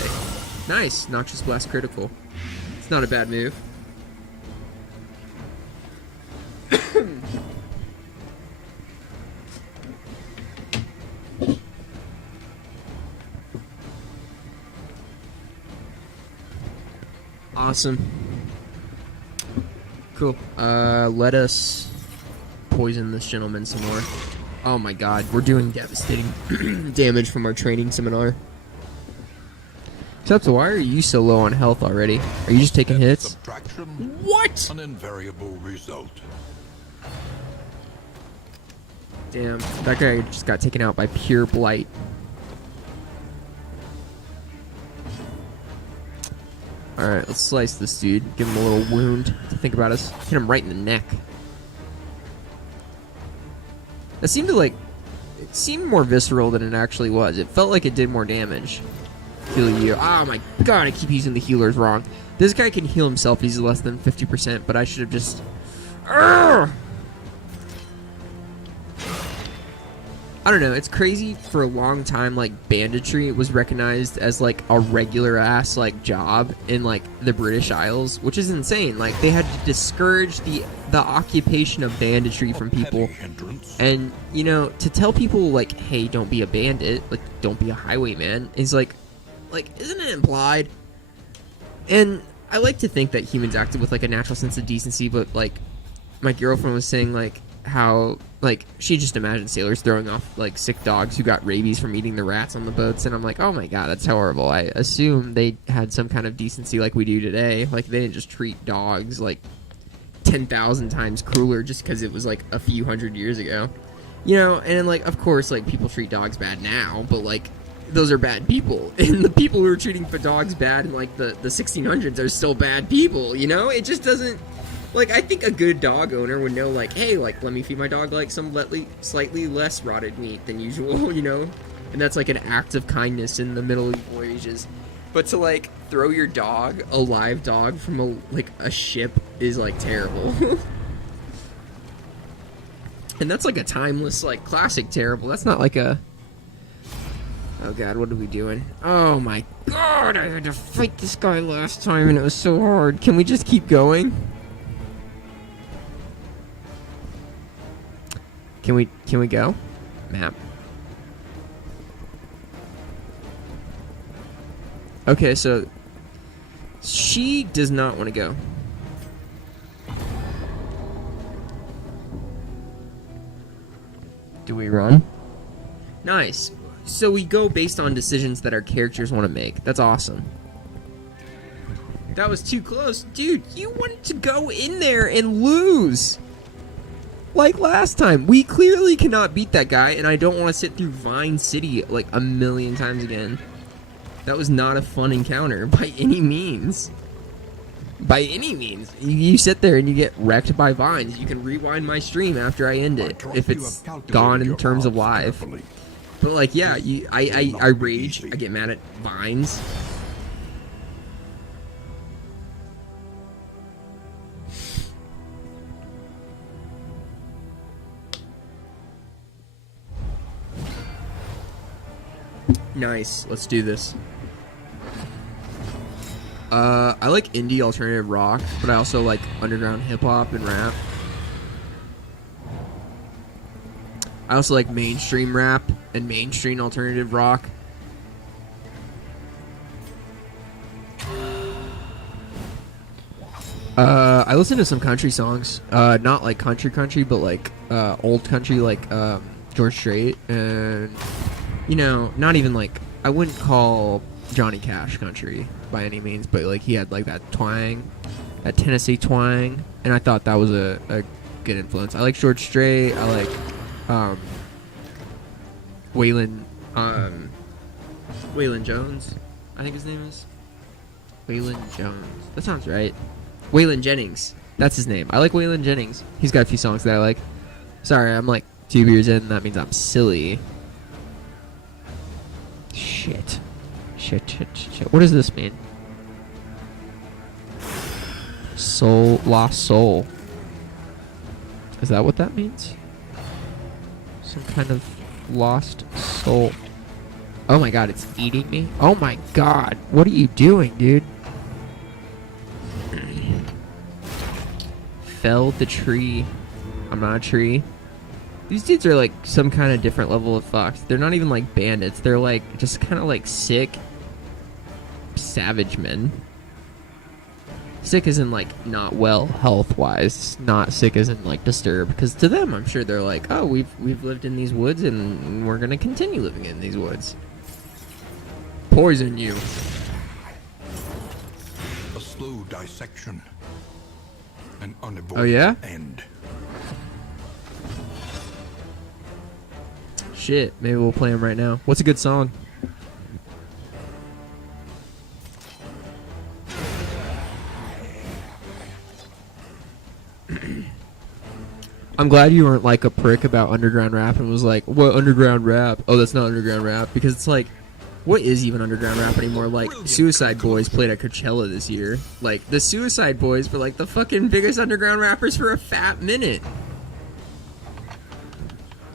Nice. Noxious Blast critical. It's not a bad move. Awesome. Cool. Let us poison this gentleman some more. Oh my god, we're doing devastating damage from our training seminar. Except, why are you so low on health already? Are you just taking hits? Subtraction, What? an invariable result. Damn, that guy just got taken out by pure blight. Alright, let's slice this dude. Give him a little wound to think about us. Hit him right in the neck. That seemed to like... It seemed more visceral than it actually was. It felt like it did more damage. Heal you. Oh my god, I keep using the healers wrong. This guy can heal himself if he's less than 50%, but I should have just... Urgh! I don't know, it's crazy. For a long time, like, banditry was recognized as like a regular ass like job in like the British Isles, which is insane. Like, they had to discourage the occupation of banditry from people, and you know, to tell people like, hey, don't be a bandit, like, don't be a highwayman, is like isn't it implied? And I like to think that humans acted with like a natural sense of decency, but like my girlfriend was saying like how like she just imagined sailors throwing off like sick dogs who got rabies from eating the rats on the boats, and I'm like, oh my god, that's horrible. I assume they had some kind of decency like we do today. Like, they didn't just treat dogs like 10,000 times crueler just because it was like a few hundred years ago, you know? And like, of course, like, people treat dogs bad now, but like, those are bad people, and the people who were treating dogs bad in like the 1600s are still bad people, you know? It just doesn't... Like, I think a good dog owner would know, like, hey, like, let me feed my dog, like, some slightly less rotted meat than usual, you know? And that's, like, an act of kindness in the Middle Ages. But to, like, throw your dog, a live dog, from, a ship is, like, terrible. And that's, like, a timeless, like, classic terrible. That's not, like, a... Oh, God, what are we doing? Oh, my God, I had to fight this guy last time, and it was so hard. Can we just keep going? Can we go? Map. Okay, so she does not want to go. Do we run? Nice. So we go based on decisions that our characters want to make. That's awesome. That was too close. Dude, you wanted to go in there and lose. Like last time. We clearly cannot beat that guy, and I don't want to sit through Vine City like a million times again. That was not a fun encounter by any means. By any means. You sit there and you get wrecked by vines. You can rewind my stream after I end it if it's gone in terms of live. But like, yeah, I rage. I get mad at vines. Nice. Let's do this. I like indie alternative rock, but I also like underground hip hop and rap. I also like mainstream rap and mainstream alternative rock. I listen to some country songs. Not like country, but like old country, like George Strait, and you know, not even like, I wouldn't call Johnny Cash country by any means, but like he had like that twang, that Tennessee twang, and I thought that was a good influence. I like George Strait. I like Waylon Jones, I think his name is Waylon Jones. That sounds right. Waylon Jennings, that's his name. I like Waylon Jennings. He's got a few songs that I like. Sorry, I'm like 2 beers in. That means I'm silly. Shit. What does this mean? Soul, lost soul. Is that what that means? Some kind of lost soul. Oh my god, it's eating me? Oh my god, what are you doing, dude? Felled the tree. I'm not a tree. These dudes are like some kind of different level of fucked. They're not even like bandits. They're like just kind of like sick savage men. Sick as in like not well health wise, not sick as in like disturbed. Because to them, I'm sure they're like, oh, we've lived in these woods and we're gonna continue living in these woods. Poison you. A slow dissection. An unavoidable end. Shit, maybe we'll play him right now. What's a good song? I'm glad you weren't like a prick about underground rap and was like, what underground rap? Oh, that's not underground rap. Because it's like, what is even underground rap anymore? Like, Suicide Boys played at Coachella this year. Like, the Suicide Boys were like the fucking biggest underground rappers for a fat minute.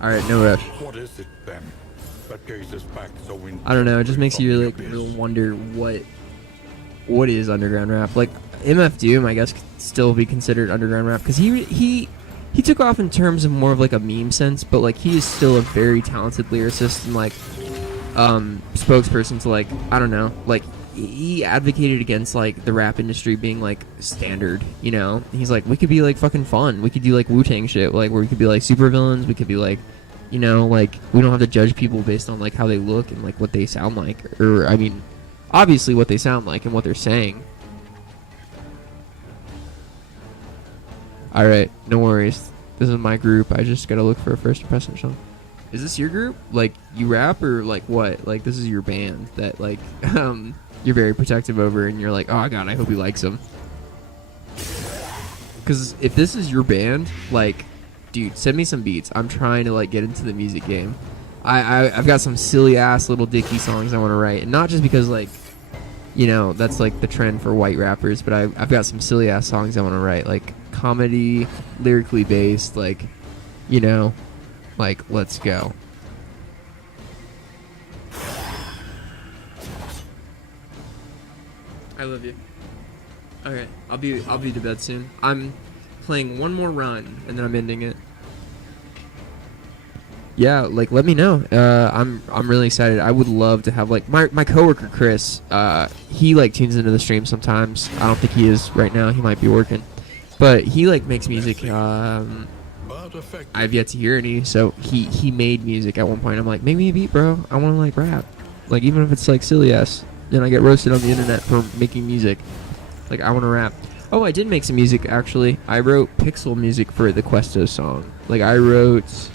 Alright, no rush. What is it then that gazes back so I don't know, it just makes you like real wonder what is underground rap. Like MF Doom, I guess, could still be considered underground rap because he took off in terms of more of like a meme sense, but like he is still a very talented lyricist and like spokesperson to like, I don't know, like he advocated against like the rap industry being like standard, you know. He's like, we could be like fucking fun, we could do like Wu-Tang shit, like where we could be like supervillains, we could be like, you know, like we don't have to judge people based on like how they look and like what they sound like, or I mean obviously what they sound like and what they're saying. Alright, no worries, this is my group. I just gotta look for a first impression song. Is this your group? Like you rap or like what? Like this is your band that like you're very protective over and you're like, oh god, I hope he likes them. Because if this is your band, like, dude, send me some beats. I'm trying to like get into the music game. I've got some silly ass little dicky songs I want to write, and not just because like, you know, that's like the trend for white rappers, but I've got some silly ass songs I want to write, like comedy, lyrically based, like, you know, like let's go. I love you. Alright, I'll be to bed soon. I'm playing one more run and then I'm ending it. Yeah, like let me know. I'm really excited. I would love to have like my coworker Chris. He like tunes into the stream sometimes. I don't think he is right now. He might be working, but he like makes music. I've yet to hear any. So he made music at one point. I'm like, make me a beat, bro. I want to like rap, like even if it's like silly ass. Then I get roasted on the internet for making music. Like, I want to rap. Oh, I did make some music, actually. I wrote pixel music for the Questo song. Like, I wrote...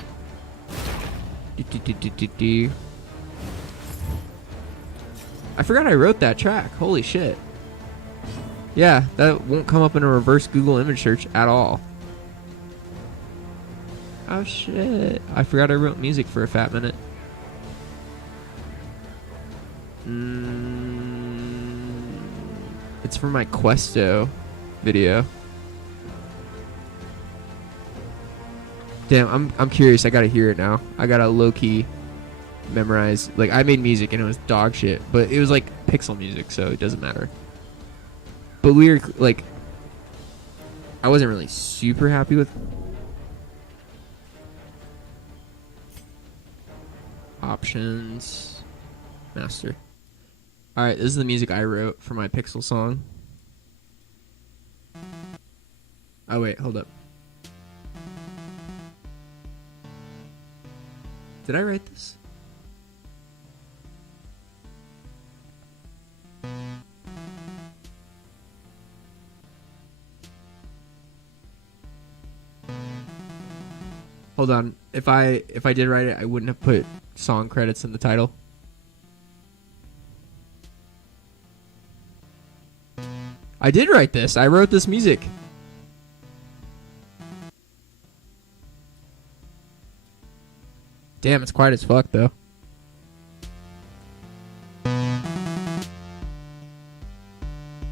I forgot I wrote that track. Holy shit. Yeah, that won't come up in a reverse Google image search at all. Oh shit. I forgot I wrote music for a fat minute. It's for my Questo video. Damn, I'm curious. I gotta hear it now. I gotta low-key memorize. Like, I made music and it was dog shit, but it was like pixel music, so it doesn't matter. But we were like, I wasn't really super happy with options. Master. Alright, this is the music I wrote for my pixel song. Oh wait, hold up. Did I write this? Hold on. If I did write it, I wouldn't have put song credits in the title. I did write this. I wrote this music. Damn, it's quiet as fuck though.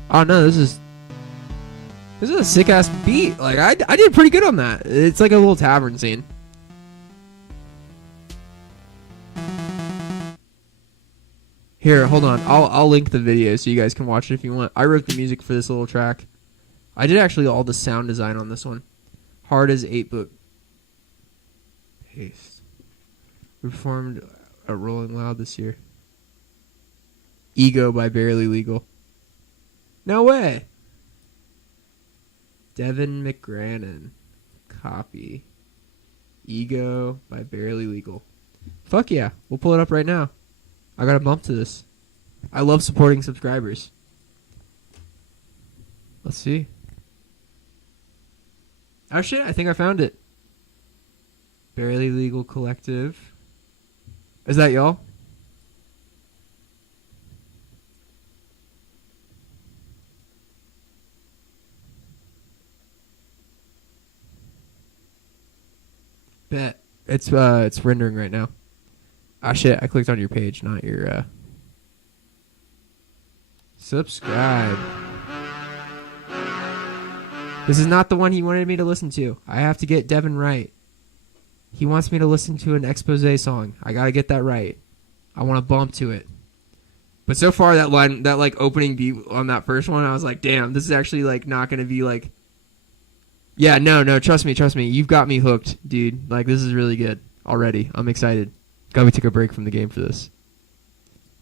Oh no, this is a sick ass beat. Like I did pretty good on that. It's like a little tavern scene. Here, hold on. I'll link the video so you guys can watch it if you want. I wrote the music for this little track. I did actually all the sound design on this one. Hard as 8-book. Paste. We performed at Rolling Loud this year. Ego by Barely Legal. No way. Devin McGrannon. Copy. Ego by Barely Legal. Fuck yeah. We'll pull it up right now. I got a bump to this. I love supporting subscribers. Let's see. Oh shit, I think I found it. Barely Legal Collective. Is that y'all? Bet. It's rendering right now. Ah shit, I clicked on your page, not your subscribe. This is not the one he wanted me to listen to. I have to get Devin right. He wants me to listen to an expose song. I gotta get that right. I want to bump to it. But so far that line, that like opening beat on that first one, I was like, damn, this is actually like not gonna be like. Yeah, no, trust me. You've got me hooked, dude. Like this is really good already. I'm excited. God, we took a break from the game for this.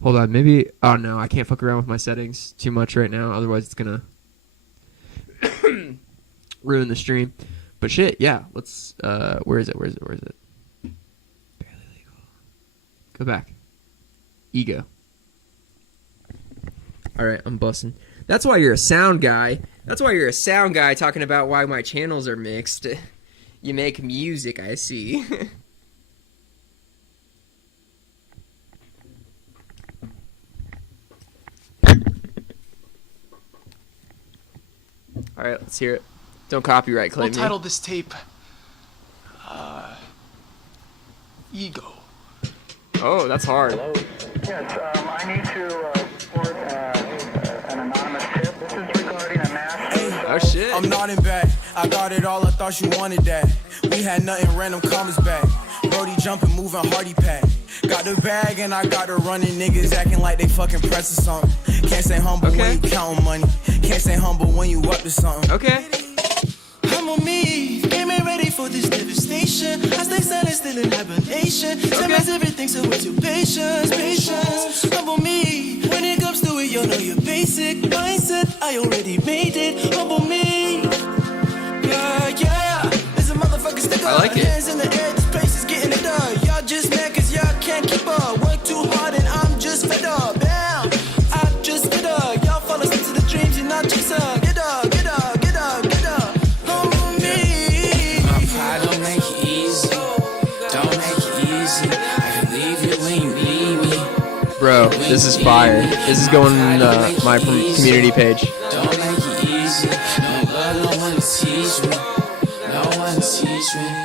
Hold on, maybe. Oh no, I can't fuck around with my settings too much right now. Otherwise, it's gonna ruin the stream. But shit, yeah. Let's. Where is it? Barely Legal. Go back. Ego. All right, I'm bussing. That's why you're a sound guy. That's why you're a sound guy talking about why my channels are mixed. You make music, I see. All right, let's hear it. Don't copyright claim me. We'll title this tape, Ego. Oh, that's hard. Hello? Yes, I need to report an anonymous tip. This is regarding a mass. Oh shit. I'm nodding back. I got it all. I thought you wanted that. We had nothing. Random comments back. Brody jumping, moving hardy pack. Got the bag and I got her running. Niggas acting like they fucking press or something. Can't stay humble when you counting money. Can't stay humble when you up to something. Okay. Humble me, came in ready for this devastation. I stay silent, still in hibernation. Time is everything, so what's your patience? Humble me, when it comes to it, you know your basic mindset. I already made it. Humble me, yeah. There's a motherfucker stick up. I like it. Hands in the air, this place is getting it done. Y'all just mad cause y'all can't keep up. Work too hard and I'm just fed up. Damn, I just fed up. Y'all fall asleep to the dreams, you're not chasers. This is fire. This is going on my community page. Don't make it easy. No love, no one to teach me. No one to teach me.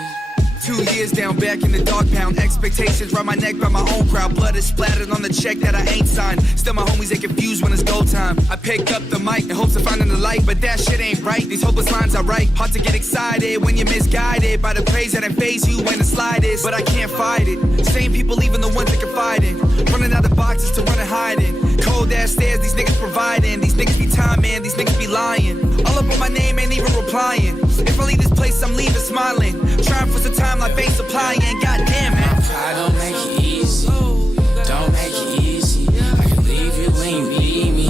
2 years down back in the dog pound. Expectations round my neck by my own crowd. Blood is splattered on the check that I ain't signed. Still my homies, they confused when it's go time. I pick up the mic in hopes of finding the light, but that shit ain't right. These hopeless lines I write. Hard to get excited when you're misguided by the praise that invades you when the slide is. But I can't fight it. Same people, even the ones that confide in. Running out of boxes to run and hide in. Cold ass stairs, these niggas providing. These niggas be timing, these niggas be lying. All up on my name, ain't even replying. If I leave this place, I'm leaving smiling. Trying for some time like ain't supplying. Goddamn, man. Pride don't make it easy. Don't make it easy. I can leave you when you need me.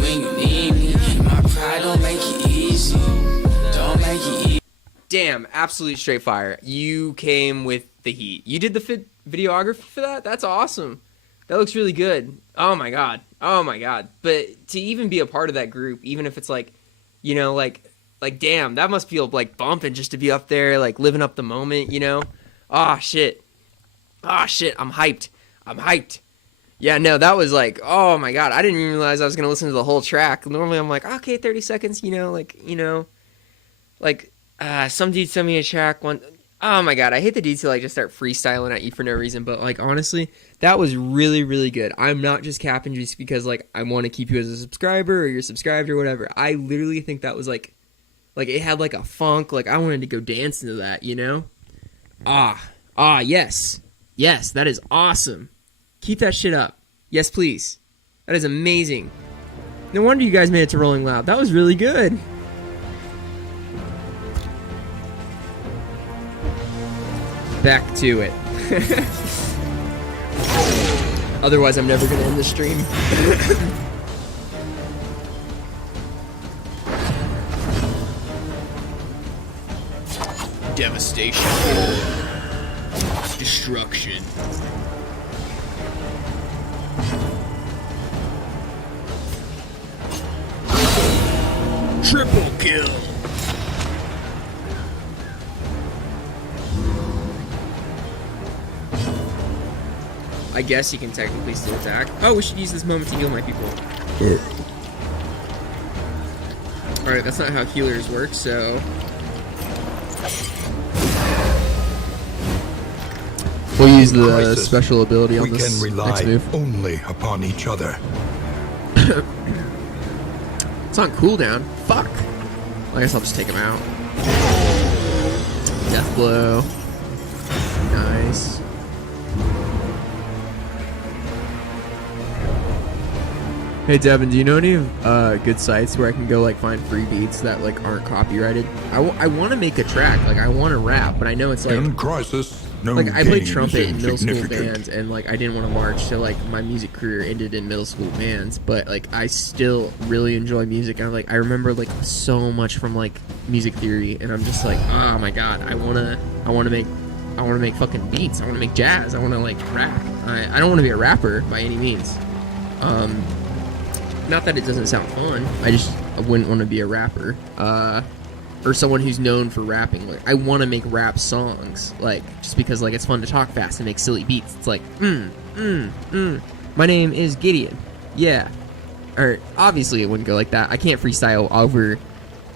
When you need me. My pride don't make it easy. Don't make it easy. Damn, absolute straight fire. You came with the heat. You did the videography for that? That's awesome. That looks really good. Oh my god. Oh my god. But to even be a part of that group, even if it's like, you know, like damn, that must feel like bumping just to be up there, like living up the moment, you know? Ah, shit. Ah, shit. I'm hyped. I'm hyped. Yeah, no, that was like, oh my god. I didn't even realize I was going to listen to the whole track. Normally I'm like, okay, 30 seconds, you know, like, some dude sent me a track one. Oh my god, I hate the dudes who like just start freestyling at you for no reason, but like honestly, that was really, really good. I'm not just capping just because like I want to keep you as a subscriber or you're subscribed or whatever. I literally think that was like it had like a funk, like I wanted to go dance into that, you know? Yes. Yes, that is awesome. Keep that shit up. Yes, please. That is amazing. No wonder you guys made it to Rolling Loud. That was really good. Back to it. Otherwise, I'm never going to end the stream. Devastation. Destruction. Triple kill. I guess he can technically still attack. Oh, we should use this moment to heal my people. Alright, that's not how healers work, so... we'll use the Crisis. special ability on We this can next rely move. only upon each other. It's on cooldown. Fuck! I guess I'll just take him out. Death blow. Nice. Hey Devin, do you know any good sites where I can go like find free beats that like aren't copyrighted? I want to make a track, like I want to rap, but I know it's like In crisis, no like I played gain trumpet is in middle school insignificant. bands, and like I didn't want to march, so like my music career ended in middle school bands. But like I still really enjoy music, and like I remember like so much from like music theory, and I'm just like, oh my god, I wanna make fucking beats. I wanna make jazz. I wanna like rap. I don't want to be a rapper by any means. Not that it doesn't sound fun. I wouldn't want to be a rapper. Or someone who's known for rapping. Like, I want to make rap songs. Like, just because, like, it's fun to talk fast and make silly beats. It's like, my name is Gideon. Yeah. Or, obviously it wouldn't go like that. I can't freestyle over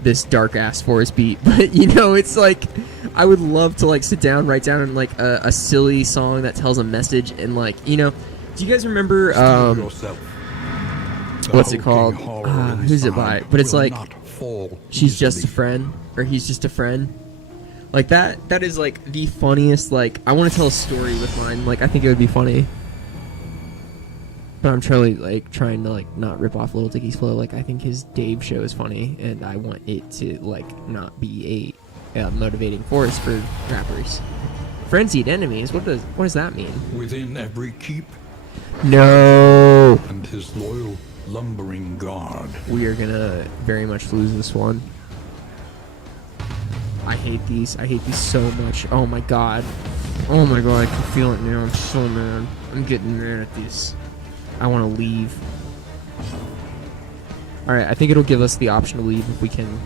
this dark-ass forest beat. But, you know, it's like, I would love to, like, sit down, write down, like, a silly song that tells a message. And, like, you know, do you guys remember, Steel yourself. The what's it hulking called? horror Who's it by? inside But it's will like, not fall she's just a easily. friend, or he's just a friend. Like that is like the funniest. Like, I want to tell a story with mine. Like, I think it would be funny, but I'm trying to like not rip off Lil Dicky's flow. Like, I think his Dave show is funny, and I want it to like not be a motivating force for rappers. Frenzied enemies. What does that mean? Within every keep No. and his loyal lumbering guard. We are gonna very much lose this one. I hate these. I hate these so much. Oh my god. Oh my god, I can feel it now. I'm so mad. I'm getting mad at this. I want to leave. Alright, I think it'll give us the option to leave if we can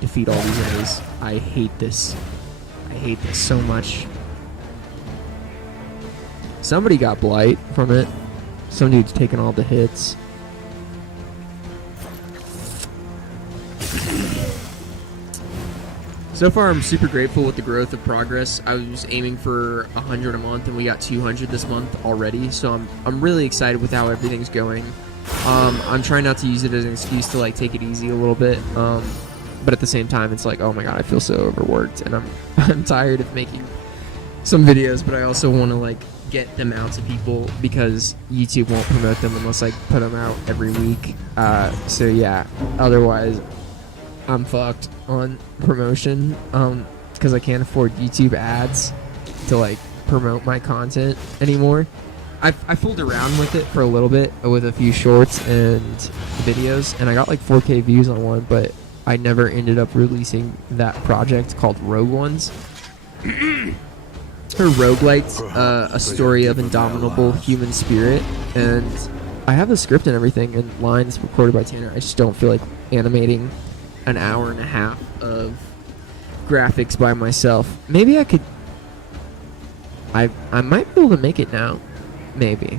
defeat all these enemies. I hate this. I hate this so much. Somebody got blight from it. Some dude's taking all the hits. So far, I'm super grateful with the growth of progress. I was aiming for 100 a month, and we got 200 this month already. So I'm really excited with how everything's going. I'm trying not to use it as an excuse to like take it easy a little bit. But at the same time, it's like, oh my god, I feel so overworked, and I'm tired of making some videos. But I also want to like get them out to people because YouTube won't promote them unless I put them out every week. So yeah, otherwise I'm fucked on promotion because I can't afford YouTube ads to like promote my content anymore. I fooled around with it for a little bit with a few shorts and videos, and I got like 4K views on one, but I never ended up releasing that project called Rogue Ones. Her roguelite, a story of indomitable human spirit, and I have the script and everything and lines recorded by Tanner. I just don't feel like animating an hour and a half of graphics by myself. Maybe I could. I might be able to make it now. Maybe.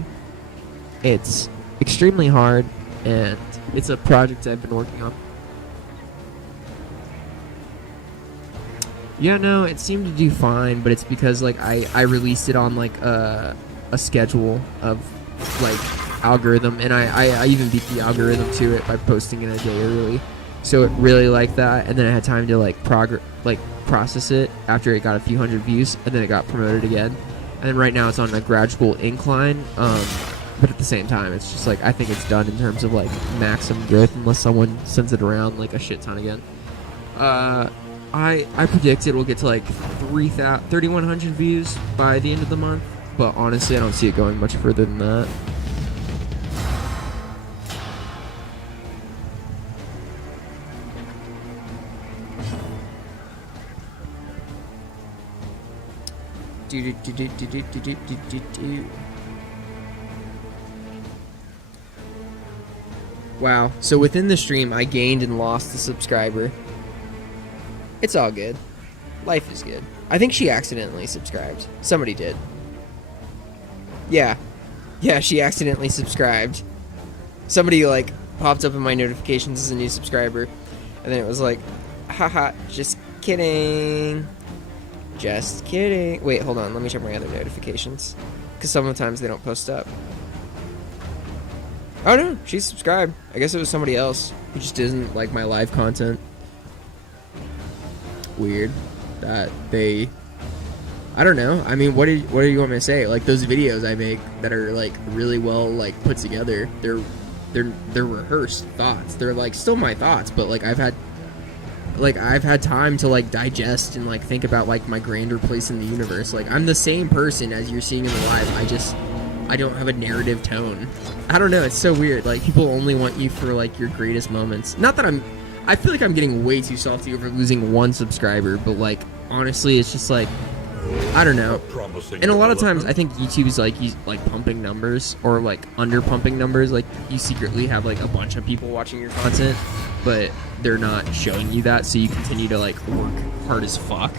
It's extremely hard, and it's a project I've been working on. Yeah, no, it seemed to do fine, but it's because like I released it on like a schedule of like algorithm, and I even beat the algorithm to it by posting it a day early. So it really liked that, and then I had time to like process it after it got a few hundred views, and then it got promoted again. And then right now it's on a gradual incline, but at the same time, it's just like I think it's done in terms of like maximum growth, unless someone sends it around like a shit ton again. I predict it will get to like 3,100 views by the end of the month, but honestly, I don't see it going much further than that. Wow, so within the stream, I gained and lost a subscriber. It's all good. Life is good. I think she accidentally subscribed. Somebody did. Yeah, she accidentally subscribed. Somebody, like, popped up in my notifications as a new subscriber, and then it was like, haha, just kidding. Just kidding. Wait, hold on. Let me check my other notifications. Because sometimes they don't post up. Oh, no. She subscribed. I guess it was somebody else who just doesn't like my live content. Weird. That they... I don't know. I mean, what do you want me to say? Like, those videos I make that are, like, really well, like, put together, they're rehearsed thoughts. They're, like, still my thoughts, but, like, I've had time to like digest and like think about like my grander place in the universe. Like I'm the same person as you're seeing in the live. I don't have a narrative tone. I don't know, it's so weird. Like people only want you for like your greatest moments. Not that I feel like I'm getting way too salty over losing one subscriber, but like honestly it's just like I don't know. And a lot of times I think YouTube is like pumping numbers or like under pumping numbers. Like you secretly have like a bunch of people watching your content, but they're not showing you that, so you continue to like work hard as fuck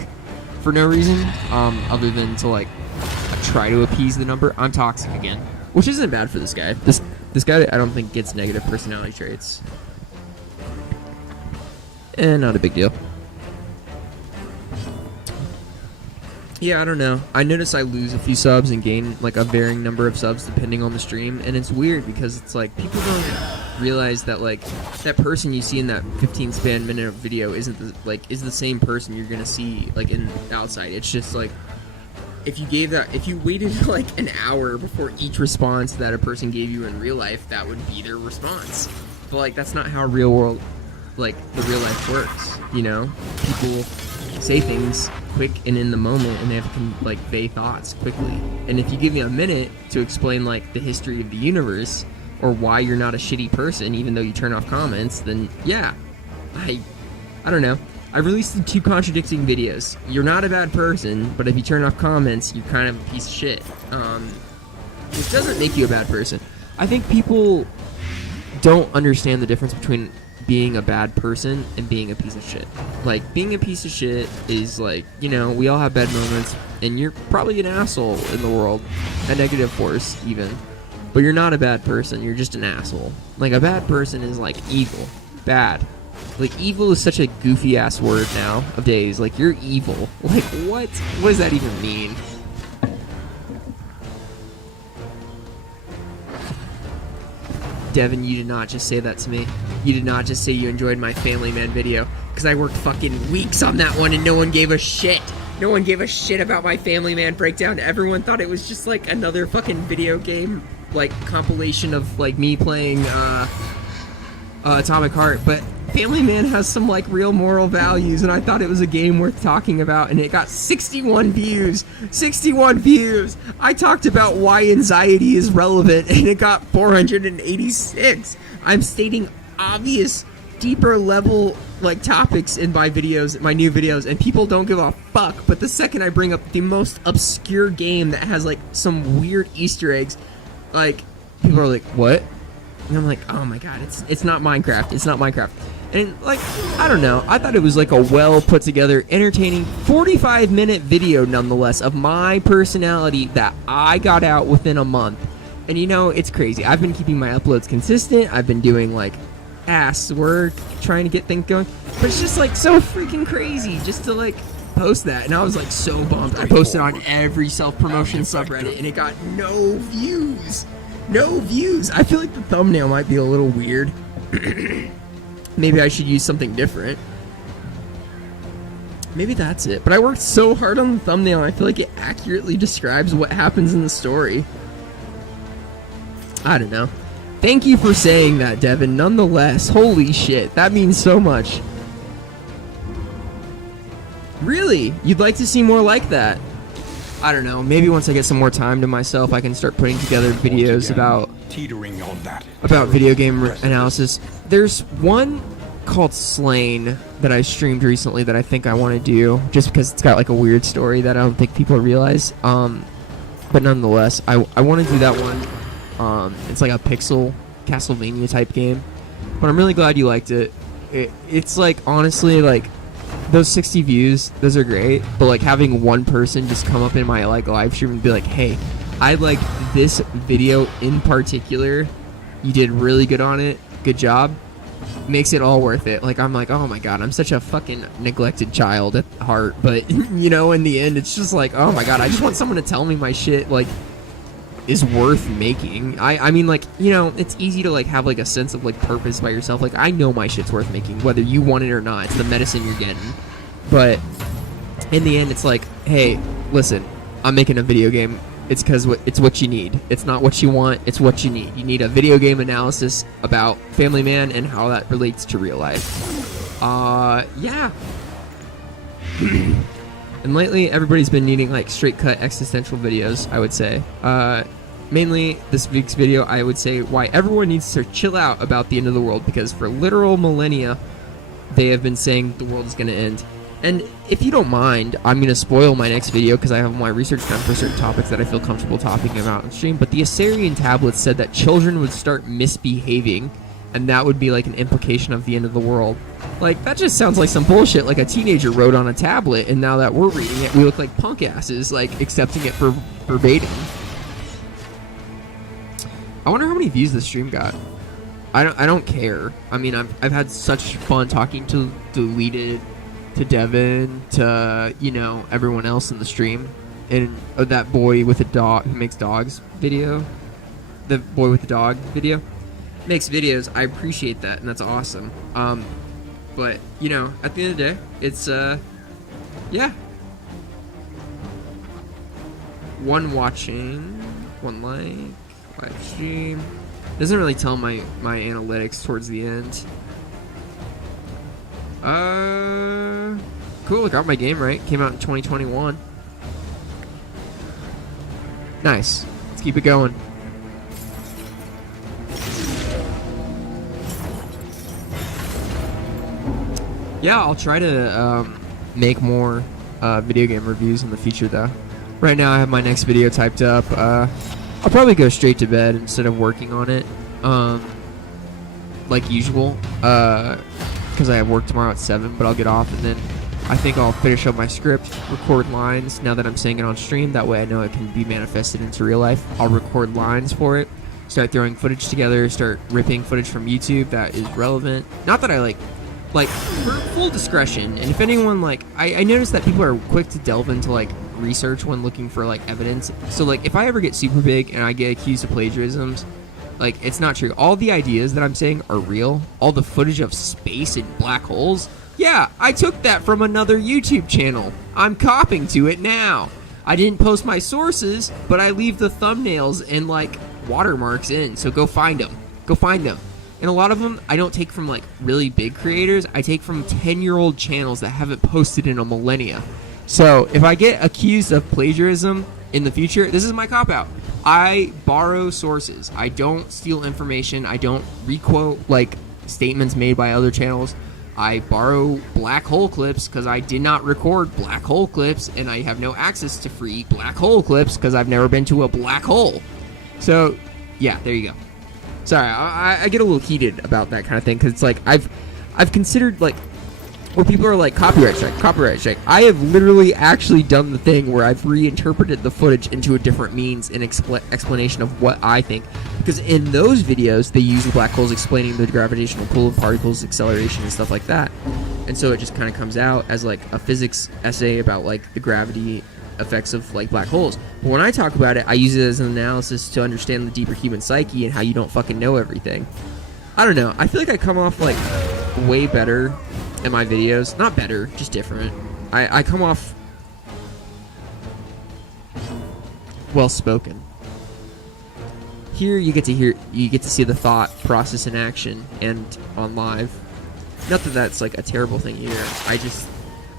for no reason, other than to like try to appease the number. I'm toxic again, which isn't bad for this guy. This guy I don't think gets negative personality traits, and not a big deal. Yeah, I don't know. I notice I lose a few subs and gain like a varying number of subs depending on the stream, and it's weird because it's like people don't realize that like that person you see in that 15 minute video is the same person you're gonna see like in outside. It's just like if you waited like an hour before each response that a person gave you in real life, that would be their response. But like that's not how real world like the real life works, you know? People say things quick and in the moment, and they have to convey thoughts quickly. And if you give me a minute to explain like the history of the universe or why you're not a shitty person even though you turn off comments, then yeah, I don't know. I've released 2 contradicting videos. You're not a bad person, but if you turn off comments, you're kind of a piece of shit. Which doesn't make you a bad person. I think people don't understand the difference between being a bad person and being a piece of shit. Like, being a piece of shit is like, you know, we all have bad moments, and you're probably an asshole in the world, a negative force even. But you're not a bad person. You're just an asshole. Like, a bad person is like evil. Bad. Like, evil is such a goofy ass word nowadays. Like, you're evil. Like, what? What does that even mean? Devin, you did not just say that to me. You did not just say you enjoyed my Family Man video. Because I worked fucking weeks on that one and no one gave a shit. No one gave a shit about my Family Man breakdown. Everyone thought it was just like another fucking video game, like, compilation of, like, me playing, Atomic Heart. But Family Man has some, like, real moral values, and I thought it was a game worth talking about, and it got 61 views. 61 views! I talked about why anxiety is relevant, and it got 486. I'm stating obvious, deeper level, like, topics in my videos, my new videos, and people don't give a fuck. But the second I bring up the most obscure game that has, like, some weird Easter eggs, like, people are like, what? And I'm like, oh my god, it's not Minecraft. It's not Minecraft. And, like, I don't know. I thought it was, like, a well put together, entertaining 45-minute video, nonetheless, of my personality that I got out within a month. And, you know, it's crazy. I've been keeping my uploads consistent. I've been doing, like, ass work, trying to get things going. But it's just, like, so freaking crazy just to, like, post that. And I was, like, so bummed. I posted on every self-promotion subreddit, and it got no views. No views. I feel like the thumbnail might be a little weird. Maybe I should use something different. Maybe that's it. But I worked so hard on the thumbnail, I feel like it accurately describes what happens in the story. I don't know. Thank you for saying that, Devin. Nonetheless, holy shit, that means so much. Really? You'd like to see more like that? I don't know. Maybe once I get some more time to myself, I can start putting together videos about teetering on that. Video game analysis. There's one called Slain that I streamed recently that I think I want to do, just because it's got like a weird story that I don't think people realize. But nonetheless, I want to do that one. It's like a pixel Castlevania type game. But I'm really glad you liked it. It's like, honestly, like, those 60 views, those are great, but like having one person just come up in my like live stream and be like, hey, I like this video in particular, you did really good on it, good job, makes it all worth it. Like, I'm like, oh my god, I'm such a fucking neglected child at heart, but you know, in the end, it's just like, oh my god, I just want someone to tell me my shit like is worth making. I mean, like, you know, it's easy to like have like a sense of like purpose by yourself. Like, I know my shit's worth making, whether you want it or not. It's the medicine you're getting. But in the end, it's like, hey, listen, I'm making a video game. It's because it's what you need. It's not what you want. It's what you need. You need a video game analysis about Family Man and how that relates to real life. Yeah. And lately, everybody's been needing like straight cut existential videos, I would say. Mainly, this week's video, I would say why everyone needs to chill out about the end of the world, because for literal millennia, they have been saying the world is going to end. And if you don't mind, I'm going to spoil my next video because I have my research done for certain topics that I feel comfortable talking about on stream. But the Assyrian tablets said that children would start misbehaving, and that would be like an implication of the end of the world. Like, that just sounds like some bullshit like a teenager wrote on a tablet, and now that we're reading it, we look like punk asses, like, accepting it for verbatim. I wonder how many views this stream got. I don't care. I mean, I've had such fun talking to Deleted, to Devin, to, you know, everyone else in the stream, and that boy with a dog who makes dogs video. The boy with the dog video makes videos. I appreciate that, and that's awesome. But you know, at the end of the day, it's yeah. One watching, one like, live stream. Doesn't really tell my analytics towards the end. Cool, I got my game right. Came out in 2021. Nice. Let's keep it going. Yeah, I'll try to make more video game reviews in the future, though. Right now, I have my next video typed up. I'll probably go straight to bed instead of working on it, like usual, because I have work tomorrow at 7, but I'll get off, and then I think I'll finish up my script, record lines now that I'm saying it on stream. That way I know it can be manifested into real life. I'll record lines for it, start throwing footage together, start ripping footage from YouTube that is relevant. Not that I like for full discretion. And if anyone like, I noticed that people are quick to delve into like research when looking for like evidence. So like if I ever get super big and I get accused of plagiarisms, like it's not true. All the ideas that I'm saying are real. All the footage of space and black holes, yeah, I took that from another YouTube channel. I'm copying to it now. I didn't post my sources, but I leave the thumbnails and like watermarks in. So go find them. Go find them. And a lot of them I don't take from like really big creators. I take from 10-year-old channels that haven't posted in a millennia. So if I get accused of plagiarism in the future, this is my cop-out. I borrow sources. I don't steal information. I don't requote like statements made by other channels. I borrow black hole clips because I did not record black hole clips, and I have no access to free black hole clips because I've never been to a black hole. So, yeah, there you go. Sorry, I get a little heated about that kind of thing because it's like I've considered like where people are like copyright strike. I have literally actually done the thing where I've reinterpreted the footage into a different means and explanation of what I think. Because in those videos, they use the black holes explaining the gravitational pull of particles, acceleration, and stuff like that. And so it just kind of comes out as like a physics essay about like the gravity effects of like black holes. But when I talk about it, I use it as an analysis to understand the deeper human psyche and how you don't fucking know everything. I don't know. I feel like I come off like way better in my videos. Not better, just different. I come off well spoken. Here you get to see the thought process in action and on live. Not that that's like a terrible thing either.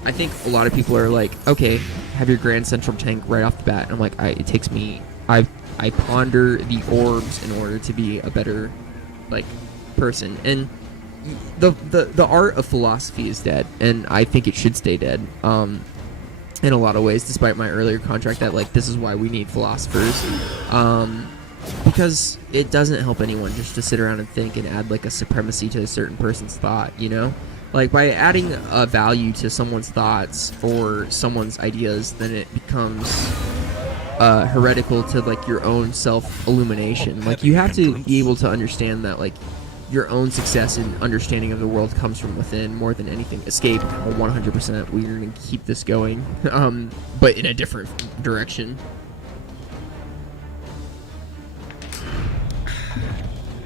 I think a lot of people are like, okay, have your grand central tank right off the bat. And I'm like, it takes me, I ponder the orbs in order to be a better like person. And the art of philosophy is dead, and I think it should stay dead. In a lot of ways, despite my earlier contract that like this is why we need philosophers, because it doesn't help anyone just to sit around and think and add like a supremacy to a certain person's thought, you know? Like by adding a value to someone's thoughts or someone's ideas, then it becomes heretical to like your own self-illumination. Like you have to be able to understand that like your own success and understanding of the world comes from within more than anything. Escape, 100%. We're going to keep this going, but in a different direction.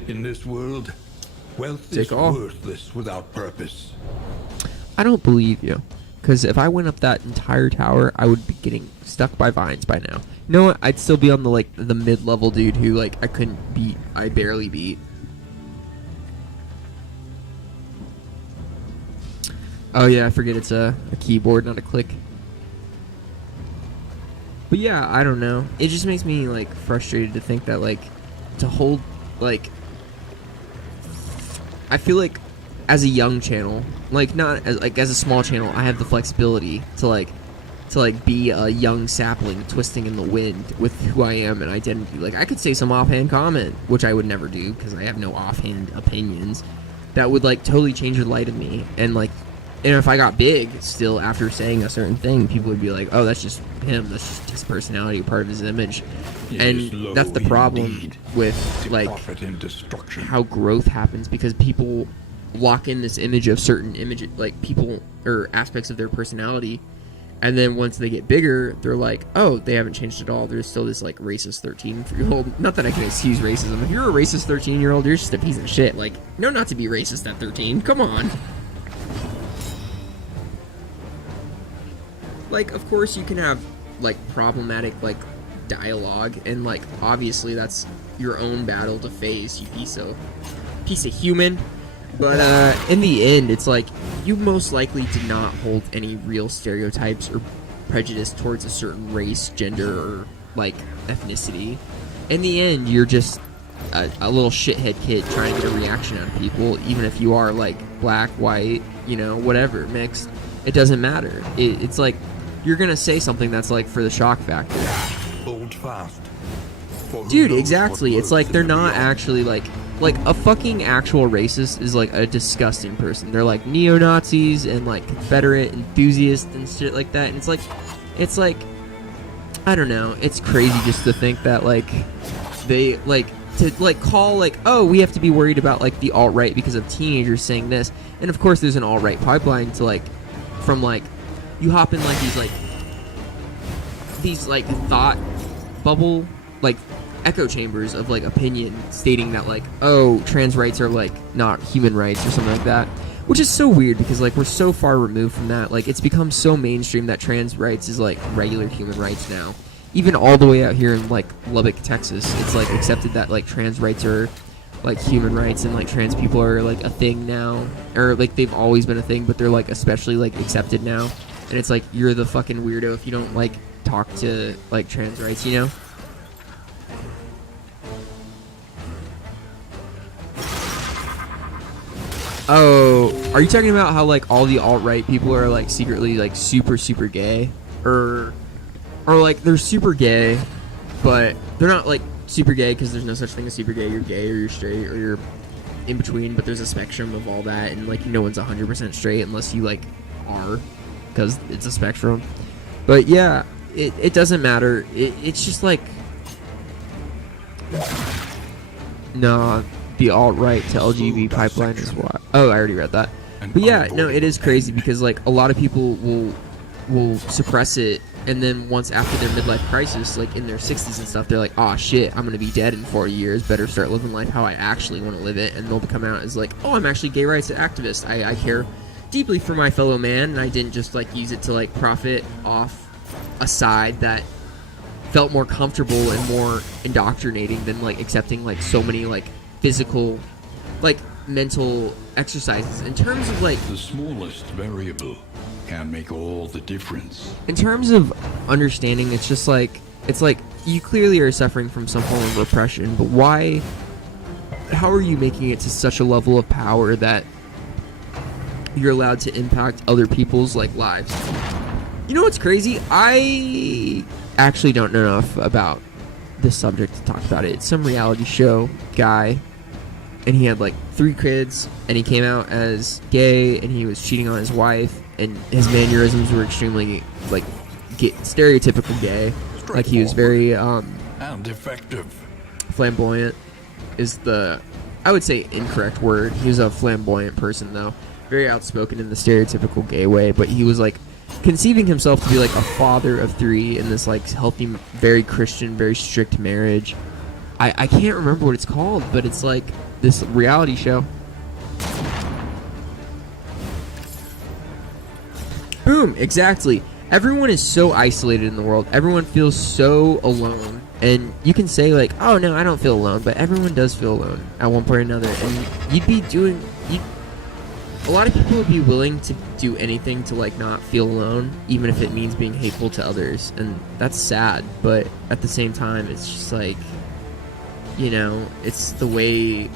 In this world, wealth Take is all. worthless without purpose. I don't believe you, because if I went up that entire tower, I would be getting stuck by vines by now. You know what? I'd still be on the like the mid-level dude who like I couldn't beat. I barely beat. Oh yeah, I forget it's a keyboard, not a click. But yeah, I don't know. It just makes me like frustrated to think that like to hold like I feel like as a young channel, like not as like as a small channel, I have the flexibility to like be a young sapling twisting in the wind with who I am and identity. Like I could say some offhand comment, which I would never do because I have no offhand opinions, that would like totally change the light of me. And like, and if I got big still after saying a certain thing, people would be like, oh, that's just him, that's just his personality, part of his image. And that's the problem with like how growth happens, because people lock in this image of certain image, like people or aspects of their personality, and then once they get bigger, they're like, oh, they haven't changed at all. There's still this like racist 13-year-old. Not that I can excuse racism. If you're a racist 13-year-old, you're just a piece of shit. Like, no, not to be racist at 13. Come on. Like, of course you can have like problematic like dialogue, and like obviously that's your own battle to face, you piece of human. But in the end, it's like you most likely did not hold any real stereotypes or prejudice towards a certain race, gender, or like ethnicity. In the end, you're just a little shithead kid trying to get a reaction out of people, even if you are like black, white, you know, whatever, mixed. It doesn't matter. It's like you're gonna say something that's like for the shock factor. Hold fast. Dude, exactly. It's like they're not actually like a fucking actual racist is like a disgusting person. They're like neo-Nazis and like Confederate enthusiasts and shit like that. And it's like I don't know. It's crazy just to think that like they like to like call like, oh, we have to be worried about like the alt-right because of teenagers saying this. And of course there's an alt-right pipeline to like, from like, you hop in like these like thought bubble like echo chambers of like opinion stating that like, oh, trans rights are like not human rights or something like that, which is so weird because like we're so far removed from that. Like it's become so mainstream that trans rights is like regular human rights now. Even all the way out here in like Lubbock, Texas, it's like accepted that like trans rights are like human rights and like trans people are like a thing now, or like they've always been a thing, but they're like especially like accepted now. And it's like you're the fucking weirdo if you don't like talk to like trans rights, you know? Oh, are you talking about how like all the alt-right people are like secretly like super gay, or like they're super gay, but they're not like super gay because there's no such thing as super gay. You're gay or you're straight or you're in between, but there's a spectrum of all that, and like no one's 100% straight unless you like are, because it's a spectrum. But yeah, it doesn't matter. It's just like, no, the alt-right to LGBT pipeline is why. Oh, I already read that. But yeah, no, it is crazy because like a lot of people will suppress it, and then once after their midlife crisis, like in their 60s and stuff, they're like, oh shit, I'm gonna be dead in 40 years, better start living life how I actually want to live it. And they'll come out as like, oh, I'm actually gay rights activist. I care deeply for my fellow man, and I didn't just like use it to like profit off a side that felt more comfortable and more indoctrinating than like accepting like so many like physical, like mental exercises. In terms of like the smallest variable can make all the difference. In terms of understanding, it's just like, it's like you clearly are suffering from some form of repression, but why, how are you making it to such a level of power that you're allowed to impact other people's like lives? You know what's crazy? I actually don't know enough about this subject to talk about it. It's some reality show guy, and he had like 3 kids, and he came out as gay, and he was cheating on his wife, and his mannerisms were extremely like stereotypical gay. Like he was very and effective. Flamboyant is the, I would say, incorrect word. He was a flamboyant person though, very outspoken in the stereotypical gay way, but he was like conceiving himself to be like a father of 3 in this like healthy, very Christian, very strict marriage. I can't remember what it's called, but it's like this reality show. Boom, exactly. Everyone is so isolated in the world. Everyone feels so alone. And you can say like, oh no, I don't feel alone, but everyone does feel alone at one point or another. And you'd be doing, a lot of people would be willing to do anything to like not feel alone, even if it means being hateful to others. And that's sad, but at the same time, it's just like, you know, it's the way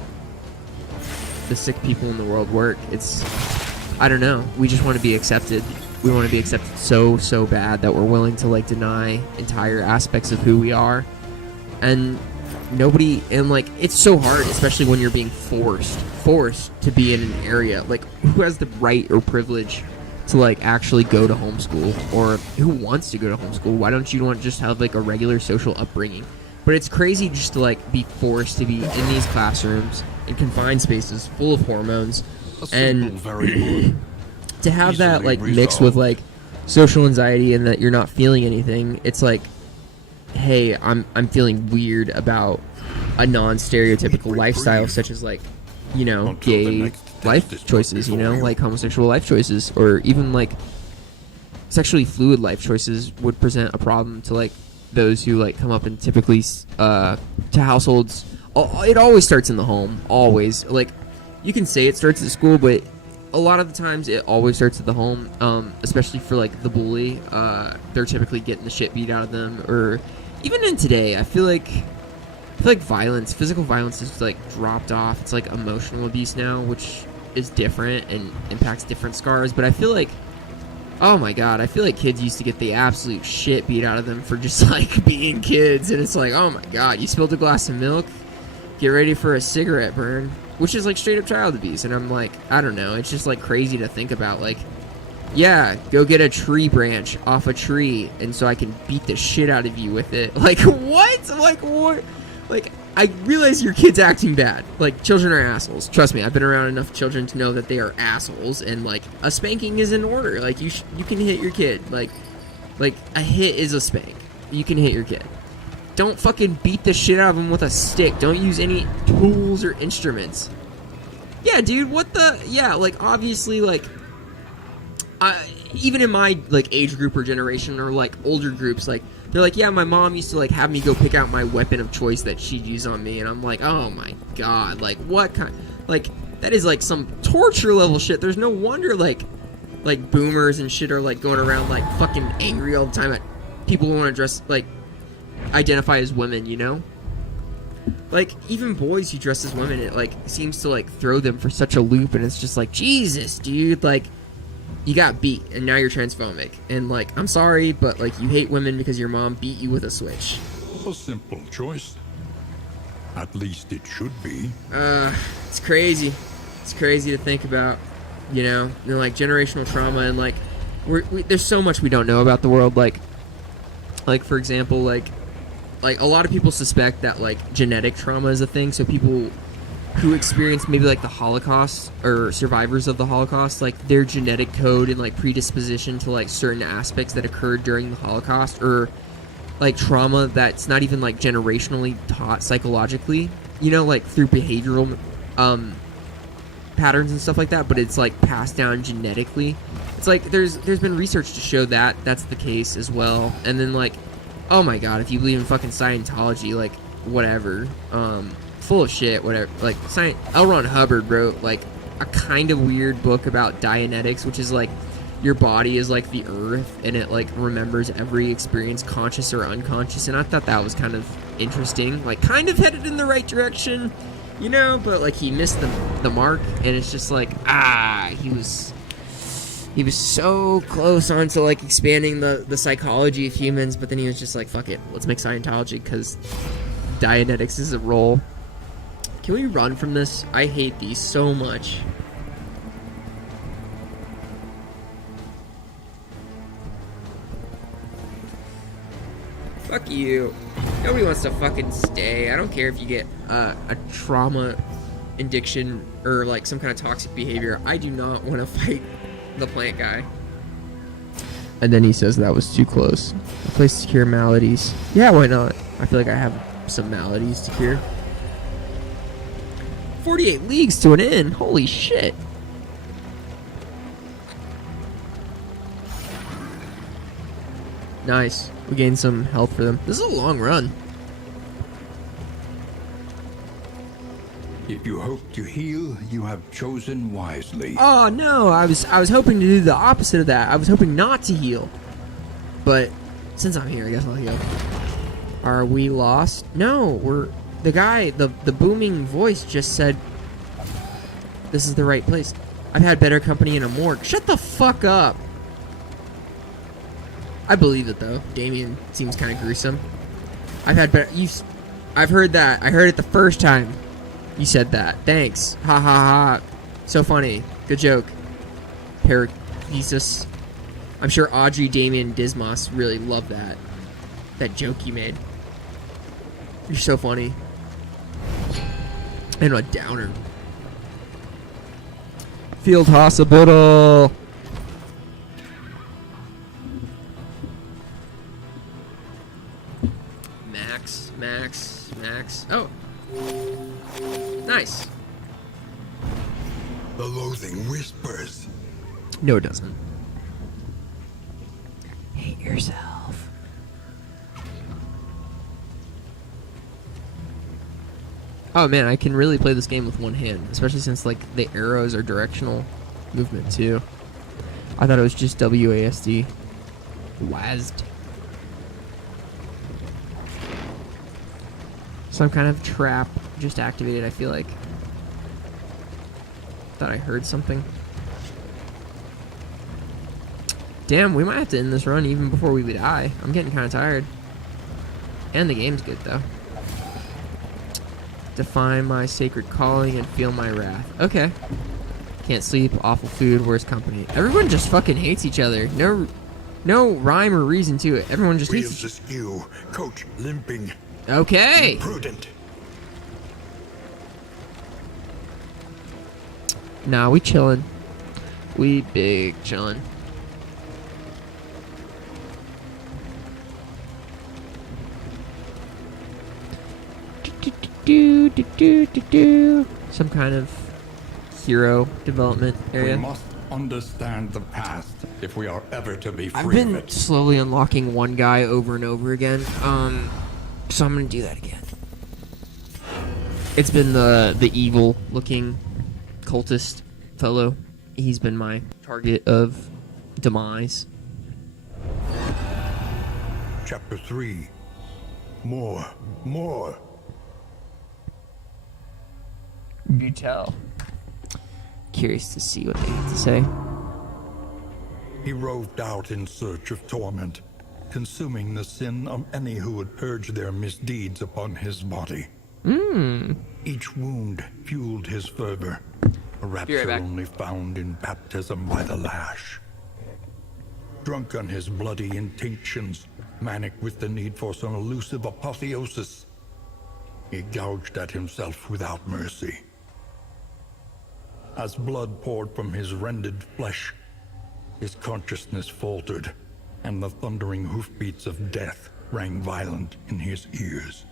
the sick people in the world work. It's, I don't know, we just want to be accepted. We want to be accepted so bad that we're willing to like deny entire aspects of who we are. And nobody, and like it's so hard, especially when you're being forced to be in an area. Like, who has the right or privilege to like actually go to homeschool, or who wants to go to homeschool? Why don't you want to just have like a regular social upbringing? But it's crazy just to like be forced to be in these classrooms in confined spaces full of hormones, and to have that like mixed with like social anxiety, and that you're not feeling anything. It's like, hey, I'm feeling weird about a non-stereotypical lifestyle, such as like, you know, gay life choices, you know, like homosexual life choices, or even like sexually fluid life choices would present a problem to like those who like come up in typically to households. It always starts in the home, always. Like, you can say it starts at school, but a lot of the times it always starts at the home, especially for like the bully. They're typically getting the shit beat out of them, or even in today, I feel like violence, physical violence is like dropped off. It's like emotional abuse now, which is different and impacts different scars. But I feel like, oh my god, I feel like kids used to get the absolute shit beat out of them for just like being kids, and it's like, oh my god, you spilled a glass of milk, get ready for a cigarette burn. Which is like straight up child abuse. And I'm like, I don't know, it's just like crazy to think about. Like, yeah, go get a tree branch off a tree, and so I can beat the shit out of you with it. Like, what? Like, what? Like, I realize your kid's acting bad. Like, children are assholes. Trust me, I've been around enough children to know that they are assholes, and, like, a spanking is in order. Like, you can hit your kid. Like, a hit is a spank. You can hit your kid. Don't fucking beat the shit out of them with a stick. Don't use any tools or instruments. Yeah, dude, what the... Yeah, like, obviously, like... even in my, like, age group or generation or, like, older groups, like... They're like, yeah, my mom used to, like, have me go pick out my weapon of choice that she'd use on me. And I'm like, oh, my God. Like, what kind... Like, that is, like, some torture level shit. There's no wonder, like, boomers and shit are, like, going around, like, fucking angry all the time at people who want to dress, like, identify as women, you know? Like, even boys who dress as women, it, like, seems to, like, throw them for such a loop. And it's just like, Jesus, dude, like... You got beat, and now you're transphobic. And, like, I'm sorry, but, like, you hate women because your mom beat you with a switch. A simple choice. At least it should be. It's crazy. It's crazy to think about, you know? And, like, generational trauma, and, like, there's so much we don't know about the world. Like, for example, like, a lot of people suspect that, like, genetic trauma is a thing, so people... who experienced maybe like the Holocaust or survivors of the Holocaust, like their genetic code and like predisposition to like certain aspects that occurred during the Holocaust, or like trauma that's not even like generationally taught psychologically, you know, like through behavioral patterns and stuff like that, but it's like passed down genetically. It's like there's been research to show that that's the case as well. And then like, oh my God, if you believe in fucking Scientology, like whatever, full of shit, whatever. Like, L. Ron Hubbard wrote, like, a kind of weird book about Dianetics, which is, like, your body is, like, the earth, and it, like, remembers every experience, conscious or unconscious, and I thought that was kind of interesting. Like, kind of headed in the right direction, you know, but, like, he missed the mark, and it's just like, he was so close onto, like, expanding the psychology of humans, but then he was just like, fuck it, let's make Scientology, because Dianetics is a role. Can we run from this? I hate these so much. Fuck you. Nobody wants to fucking stay. I don't care if you get a trauma addiction or like some kind of toxic behavior. I do not want to fight the plant guy. And then he says that was too close. A place to cure maladies. Yeah, why not? I feel like I have some maladies to cure. 48 leagues to an inn. Holy shit. Nice. We gained some health for them. This is a long run. If you hope to heal, you have chosen wisely. Oh no, I was hoping to do the opposite of that. I was hoping not to heal. But since I'm here, I guess I'll heal. Are we lost? No, we're... The guy, the booming voice just said, this is the right place. I've had better company in a morgue. Shut the fuck up. I believe it, though. Damien seems kind of gruesome. I've had better... I've heard that. I heard it the first time you said that. Thanks. Ha ha ha. So funny. Good joke. Parathesis. I'm sure Audrey, Damien, Dismas really love that joke you made. You're so funny. And a downer. Field hospital. Max. Oh. Nice. The loathing whispers. No, it doesn't. Hate yourself. Oh man, I can really play this game with one hand, especially since like the arrows are directional movement too. I thought it was just WASD. WASD. Some kind of trap just activated, I feel like. Thought I heard something. Damn, we might have to end this run even before we die. I'm getting kind of tired. And the game's good though. Define my sacred calling and feel my wrath. Okay. Can't sleep, awful food, worst company. Everyone just fucking hates each other. No rhyme or reason to it. Everyone just hates each other. Wheels askew, coach limping. Okay. Imprudent. Nah, we chillin'. We big chillin'. Some kind of hero development area. We must understand the past if we are ever to be free I've of been it. slowly unlocking one guy over and over again. So I'm gonna do that again. It's been the evil looking cultist fellow. He's been my target of demise. Chapter 3. More. You tell. Curious to see what they have to say. He roved out in search of torment, consuming the sin of any who would urge their misdeeds upon his body. Each wound fueled his fervor, a rapture back. only found in baptism by the lash. Drunk on his bloody intinctions, manic with the need for some elusive apotheosis, he gouged at himself without mercy. As blood poured from his rended flesh, his consciousness faltered, and the thundering hoofbeats of death rang violent in his ears.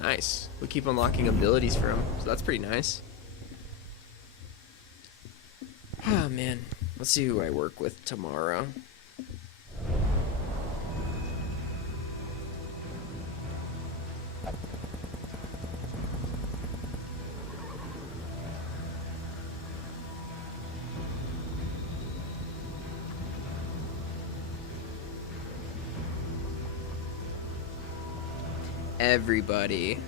Nice. We keep unlocking abilities for him, so that's pretty nice. Oh man, let's see who I work with tomorrow. Everybody.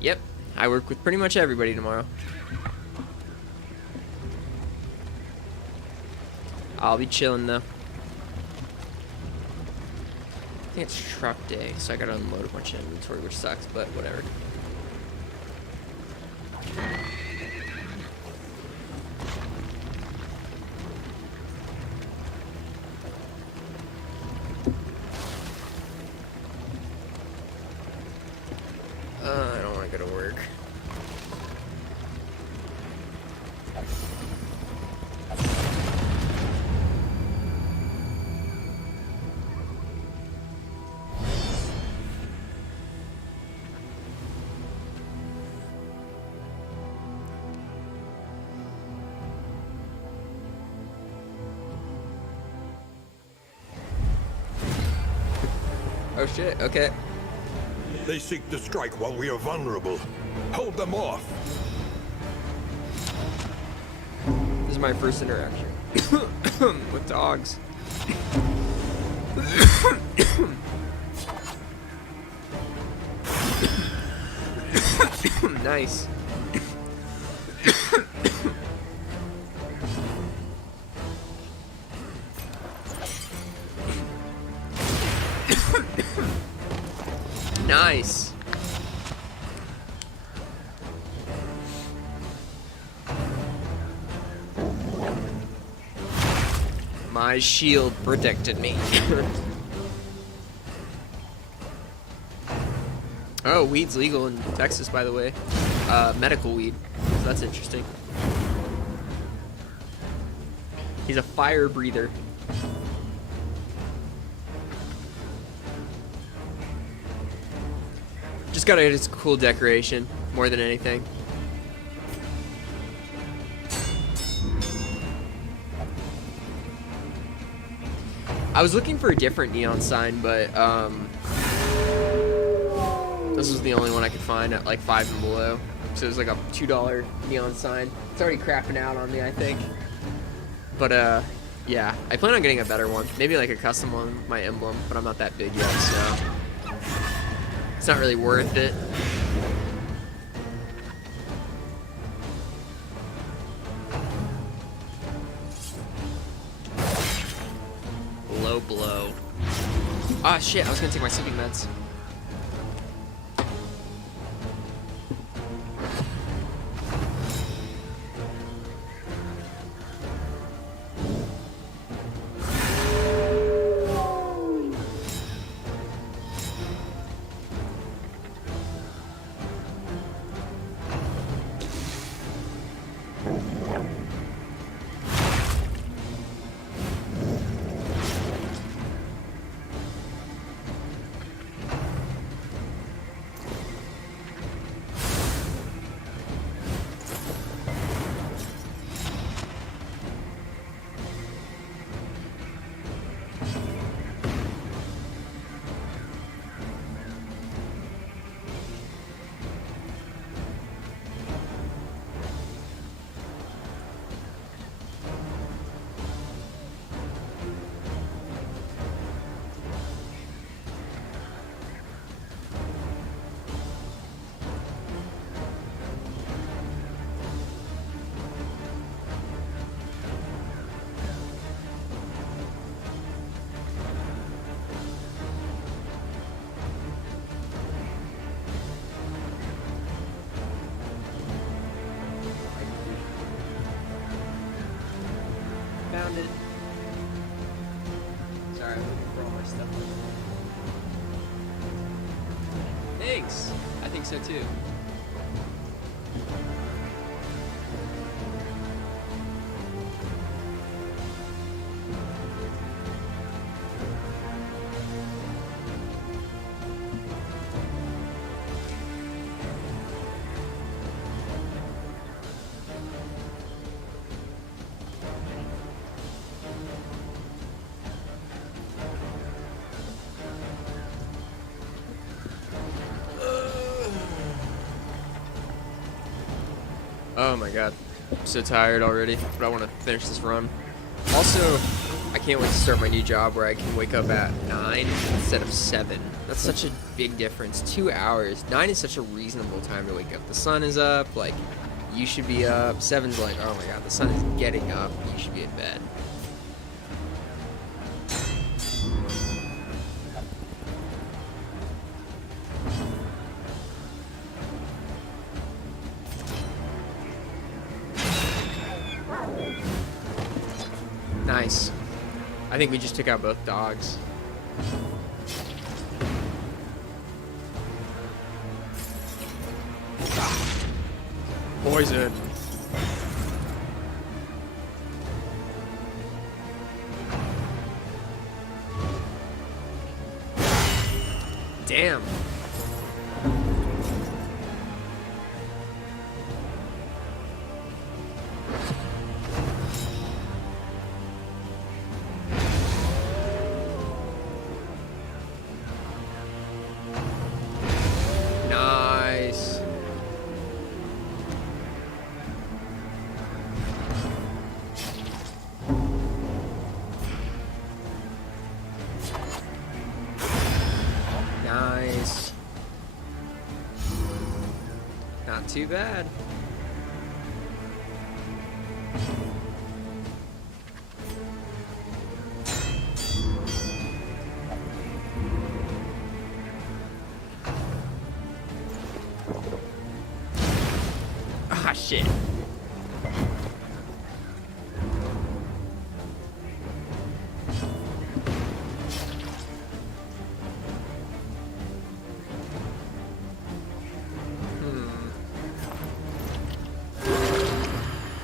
Yep, I work with pretty much everybody tomorrow. I'll be chilling though. I think it's truck day, so I gotta unload a bunch of inventory, which sucks, but whatever. I don't want to go to work. Oh shit, okay. They seek to strike while we are vulnerable. Hold them off. This is my first interaction with dogs. Nice. Nice. My shield protected me. Oh, weed's legal in Texas, by the way. Medical weed. So that's interesting. He's a fire breather. Just Just gotta get its cool decoration more than anything. I was looking for a different neon sign, but this was the only one I could find at like 5 and below. So it was like a $2 neon sign. It's already crapping out on me, I think. But yeah, I plan on getting a better one. Maybe like a custom one with my emblem, but I'm not that big yet, so it's not really worth it. Low blow. Ah, shit, I was gonna take my sleeping meds. Found it. Sorry, I'm looking for all my stuff. Thanks. I think so too. Oh my god, I'm so tired already, but I want to finish this run. Also, I can't wait to start my new job where I can wake up at 9 instead of 7. That's such a big difference. 2 hours. 9 is such a reasonable time to wake up. The sun is up, like, you should be up. 7's like, oh my god, the sun is getting up, you should be in bed. Nice. I think we just took out both dogs. Poison. Damn. Nice. Nice. Not too bad. Ah, shit.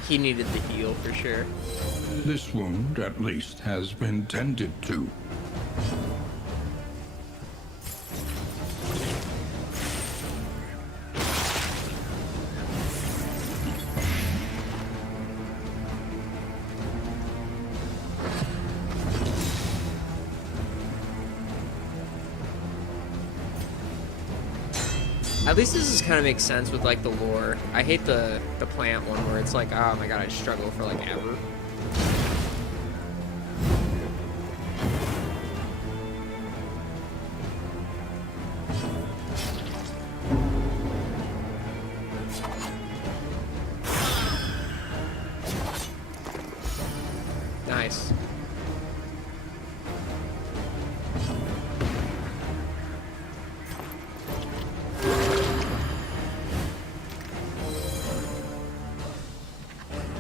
He needed the heal for sure. This wound, at least, has been tended to. At least this is kind of makes sense with like the lore. I hate the plant one where it's like, oh my god, I struggle for like ever. Nice.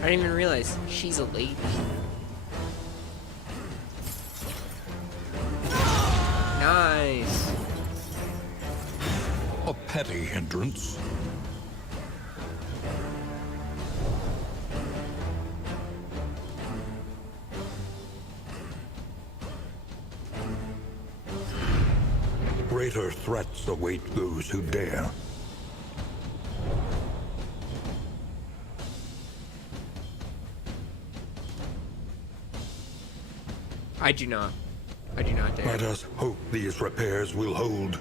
I didn't even realize she's a lady. Nice. A petty hindrance. Greater threats await those who dare. I do not. I do not dare. Let us hope these repairs will hold.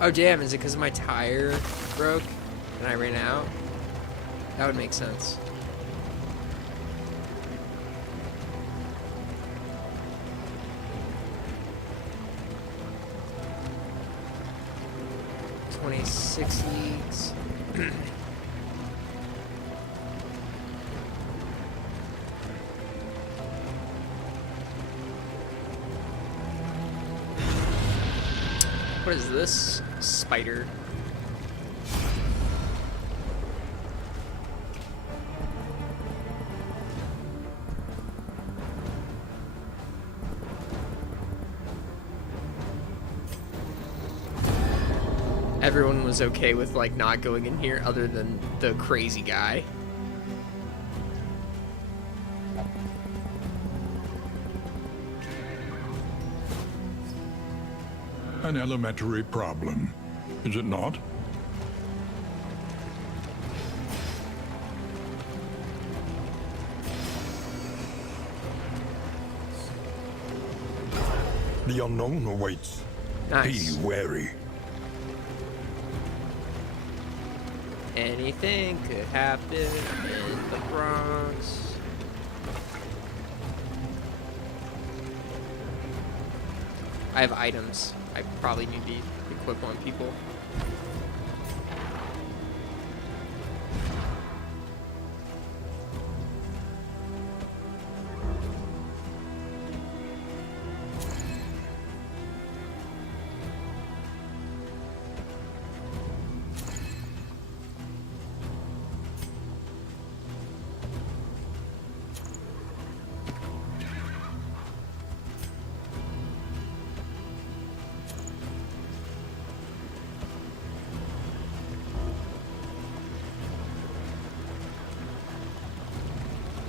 Oh damn, is it because my tire broke and I ran out? That would make sense. $26 leagues. What is this? Spider. Everyone was okay with like not going in here other than the crazy guy. An elementary problem, is it not? The unknown awaits. Nice. Be wary. Anything could happen in the Bronx. I have items. I probably need to equip on people.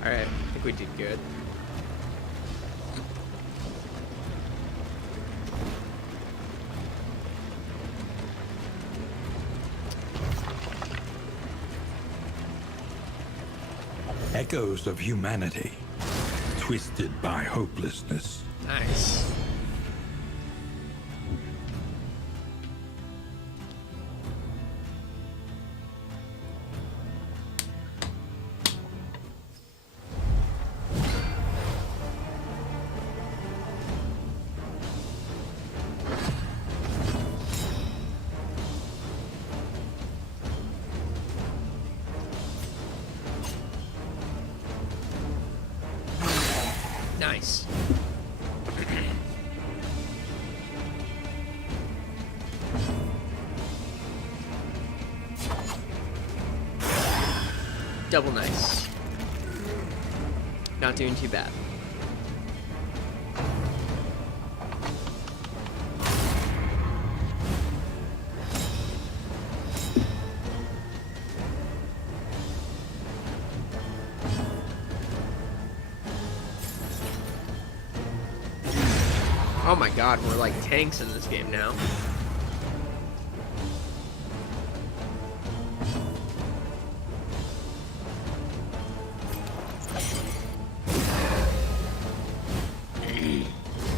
Alright, I think we did good. Echoes of humanity, twisted by hopelessness. Nice. Nice. Double nice. Not doing too bad. Oh my god, we're like tanks in this game now.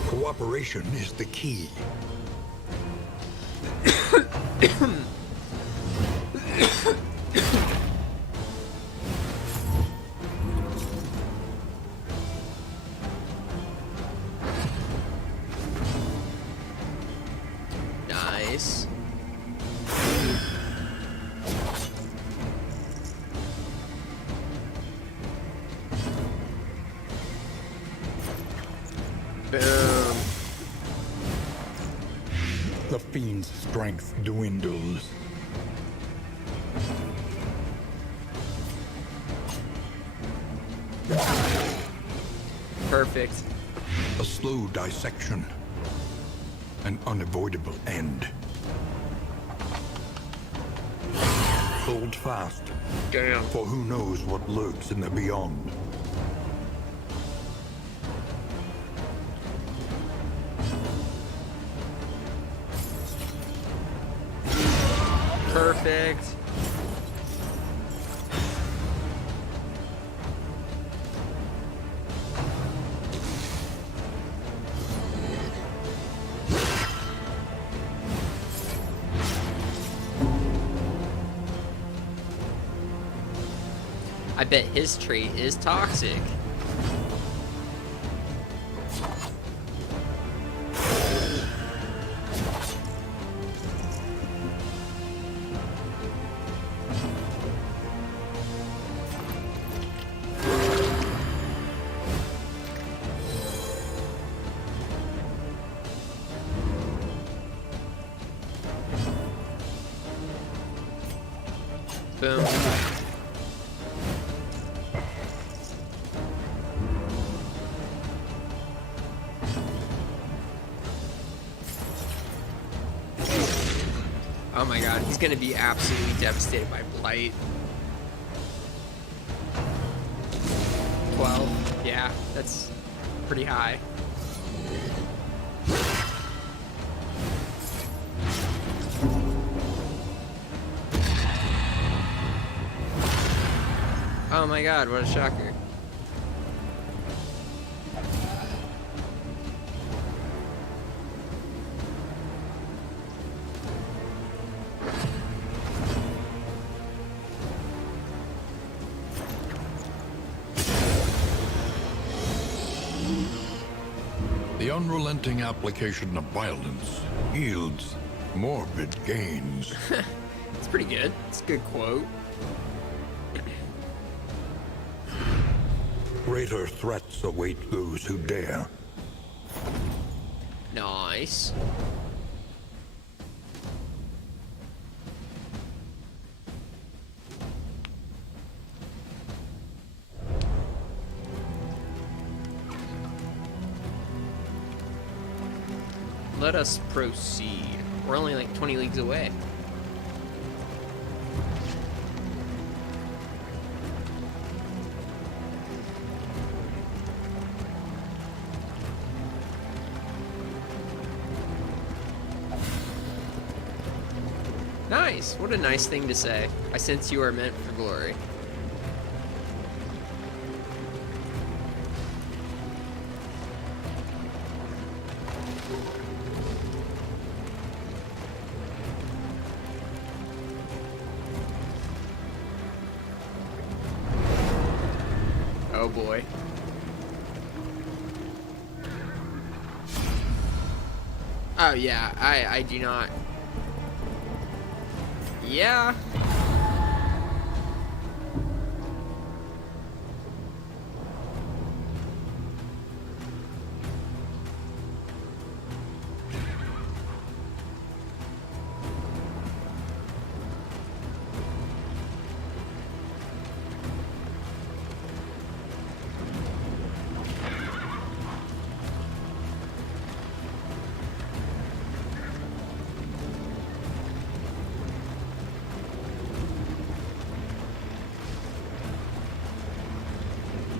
Cooperation is the key. Nice. Boom. The fiend's strength dwindles. Perfect. A slow dissection. An unavoidable end. Hold fast, Damn. for who knows what lurks in the beyond. Perfect. I bet his trait is toxic. Boom. Oh my god, he's gonna be absolutely devastated by blight. 12. Yeah, that's pretty high. Oh my god, what a shocker. The unrelenting application of violence yields morbid gains. It's pretty good. It's a good quote. Greater threats await those who dare. Nice. Let us proceed. We're only like 20 leagues away. Nice. What a nice thing to say. I sense you are meant for glory. Oh boy. Oh yeah, I do not. Yeah.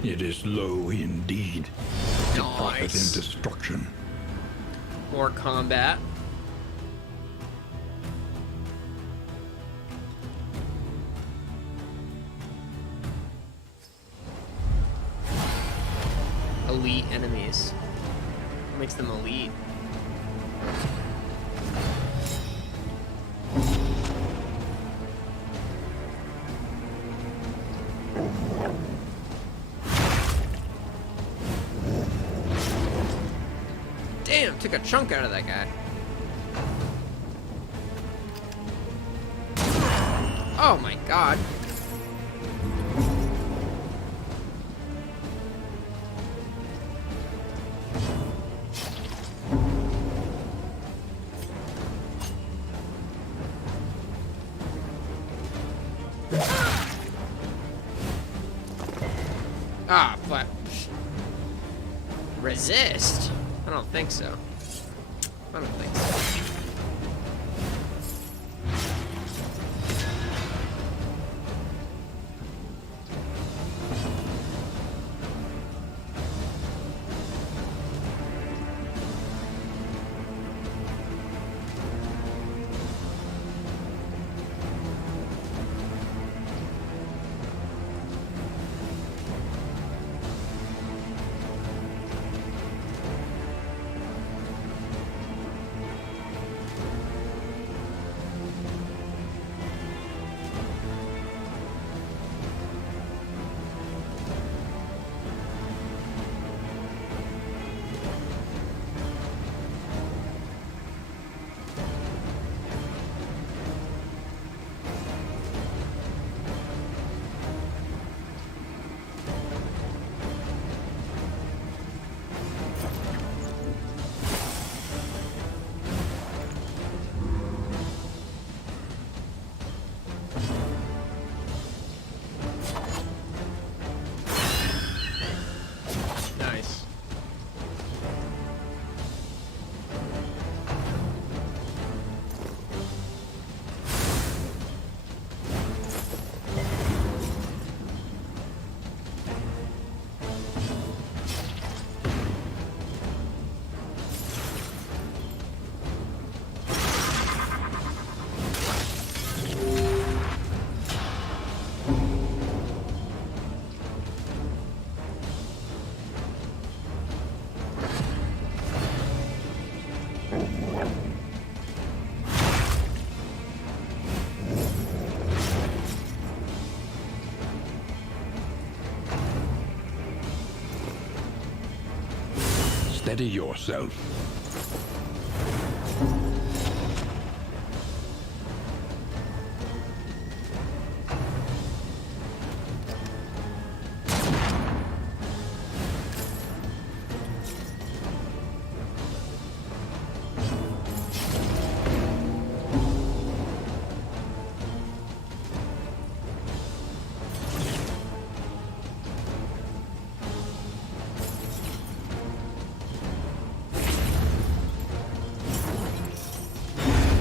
It is low indeed. To profit in Nice. destruction. More combat. Elite enemies. What makes them elite? took a chunk out of that guy. Oh my god. Ah, but resist? I don't think so. I don't think so. Nice. Steady yourself.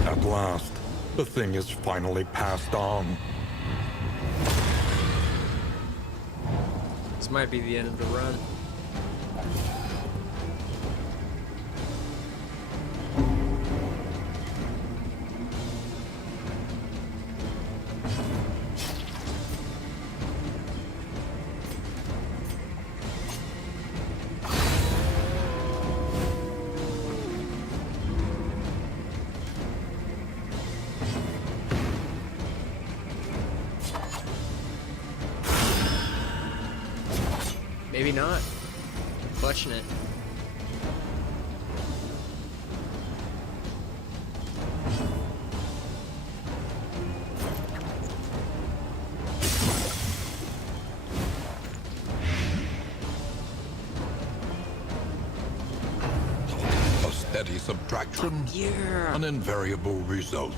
At last, the thing is finally passed on. This might be the end of the run. Maybe not. Clutching it. A steady subtraction, Yeah. an invariable result.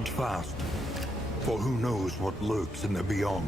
Hold fast, for who knows what lurks in the beyond.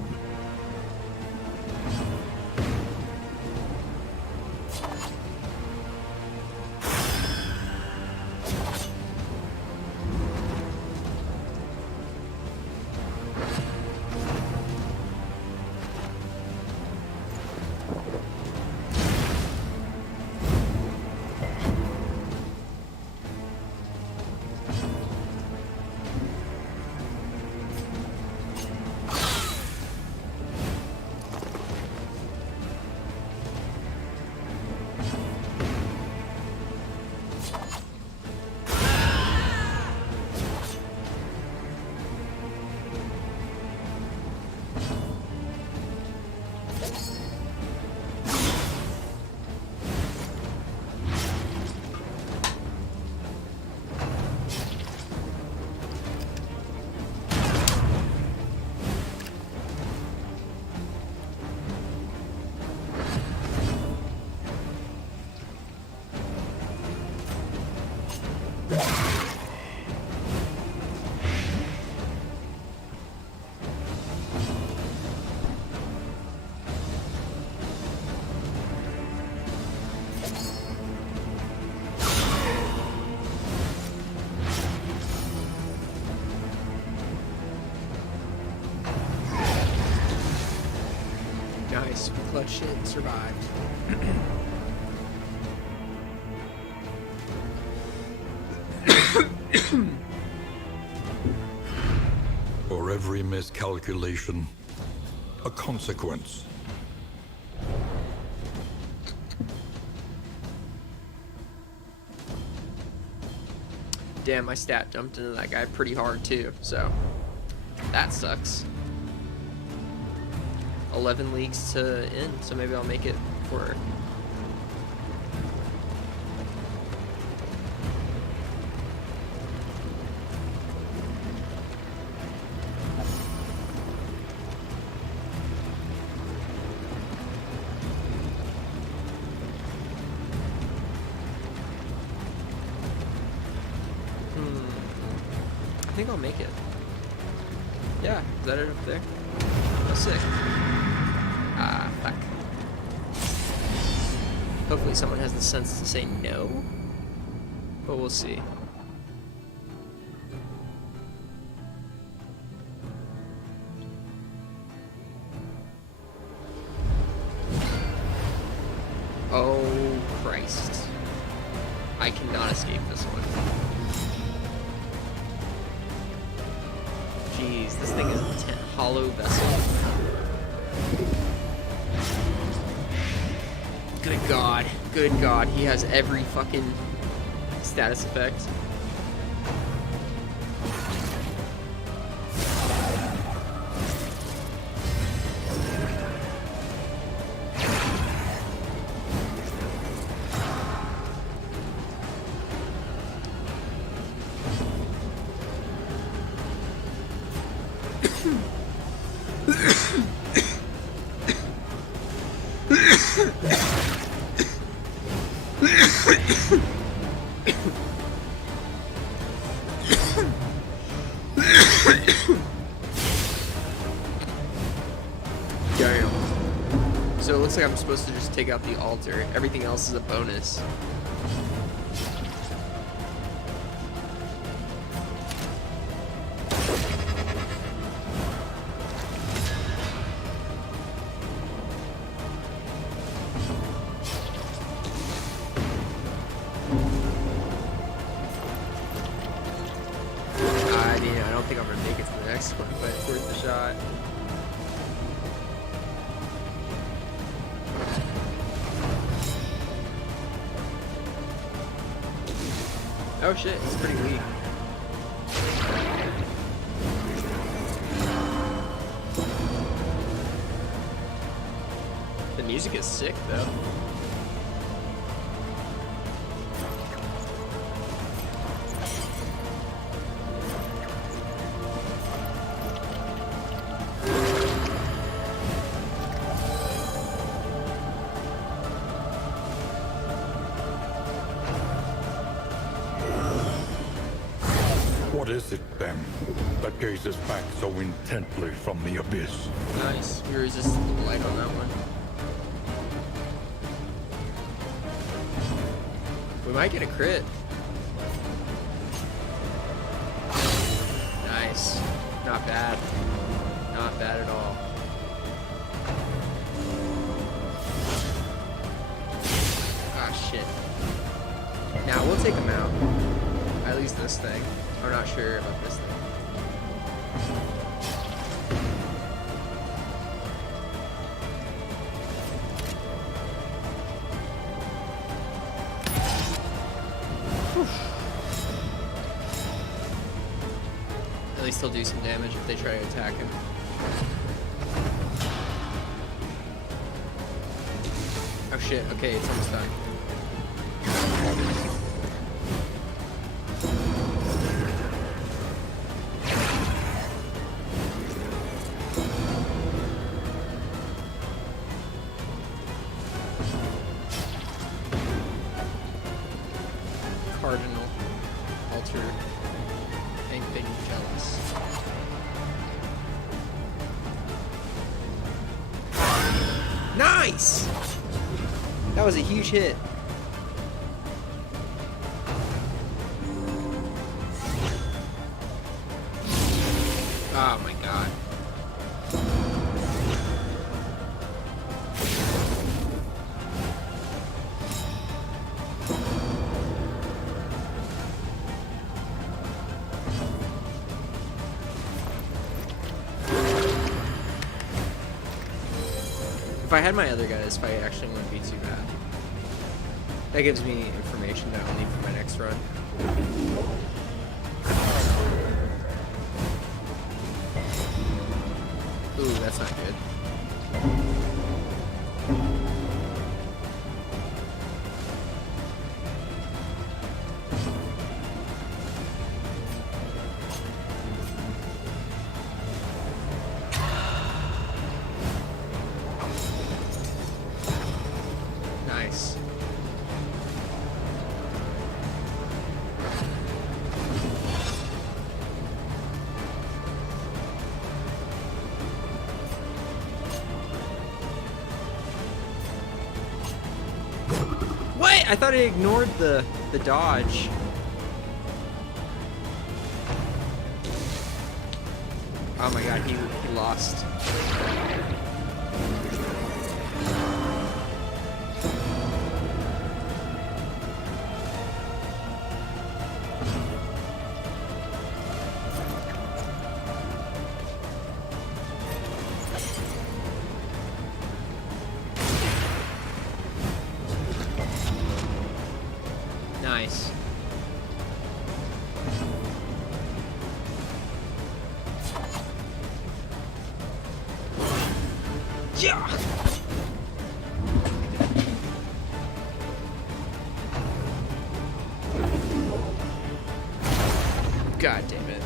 Nice, we clutched it and survived. For every miscalculation, a consequence. Damn, my stat jumped into that guy pretty hard too, so that sucks. 11 leagues to end, so maybe I'll make it for... I think I'll make it. Yeah, is that it up there? Oh, sick. Ah, fuck. Hopefully someone has the sense to say no, but we'll see. Oh, Christ. I cannot escape this one. Jeez, this thing is a hollow vessel. Good God, he has every fucking status effect. So it looks like I'm supposed to just take out the altar. Everything else is a bonus. I don't think I'm gonna make it to the next one, but it's worth the shot. Oh shit, it's pretty weak. The music is sick though. What is it, then, that gazes back so intently from the abyss? Nice. You resisted the blight on that one. We might get a crit. Nice. Not bad. Not bad at all. Ah, shit. Now, we'll take him out. At least this thing. I'm not sure about this thing. At least he'll do some damage if they try to attack him. Oh shit, okay, it's almost done. Cardinal. Alter. Anything jealous. Nice! That was a huge hit. Oh my god. If I had my other guy, this fight actually wouldn't be too bad. That gives me information that I'll need for my next run. Ooh, that's not good. Nice. What? I thought I ignored the dodge. Oh my god, he lost. Nice. Yeah. God damn it.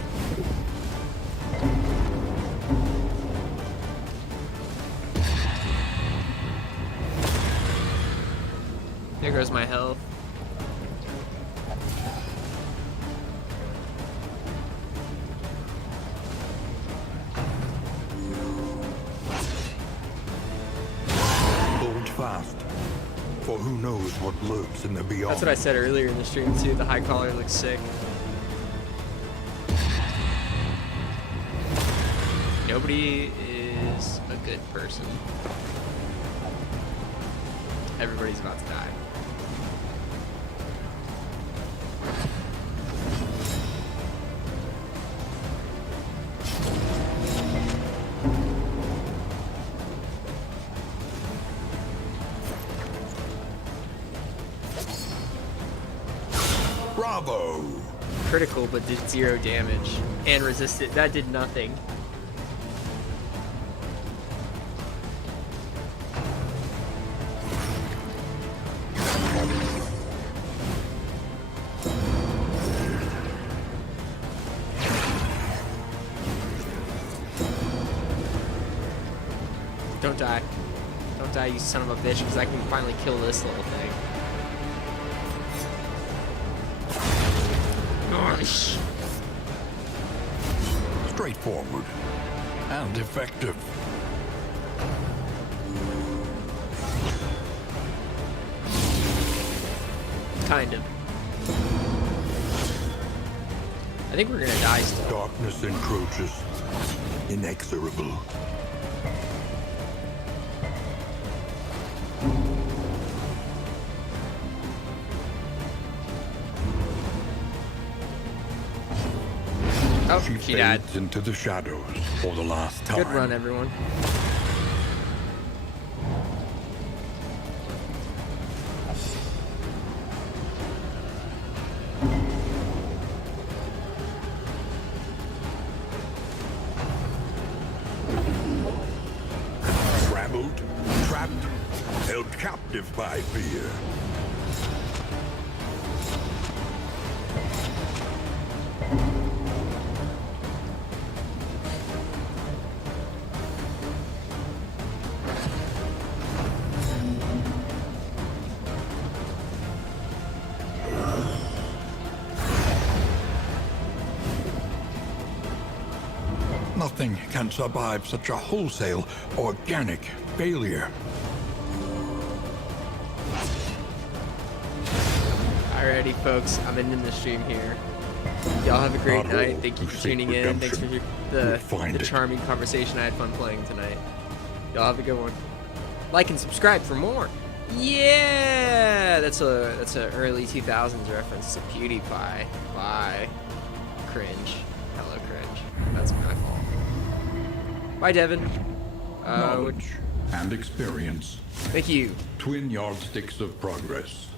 There goes my health. Fast, for who knows what lurks in the beyond. That's what I said earlier in the stream too. The high collar looks sick. Nobody is a good person. Everybody's about to die. Bravo! Critical, but did 0 damage. And resisted. That did nothing. Don't die. Don't die, you son of a bitch, because I can finally kill this little thing. Nice. straightforward and effective. Kind of. I think we're gonna die still. Darkness encroaches, inexorable. Oh, She she died. fades into the shadows for the last time. Good run, everyone. Traveled, trapped, held captive by fear. Nothing can survive such a wholesale, organic failure. Alrighty, folks, I'm ending the stream here. Y'all have a great Not night. all Thank you who for seek tuning in. Thanks for redemption the will find it. charming conversation. I had fun playing tonight. Y'all have a good one. Like and subscribe for more. Yeah, that's a early 2000s reference to PewDiePie. Bye. Cringe. Hello, cringe. That's my fault. Bye, Devin. Knowledge and experience. Thank you. Twin yardsticks of progress.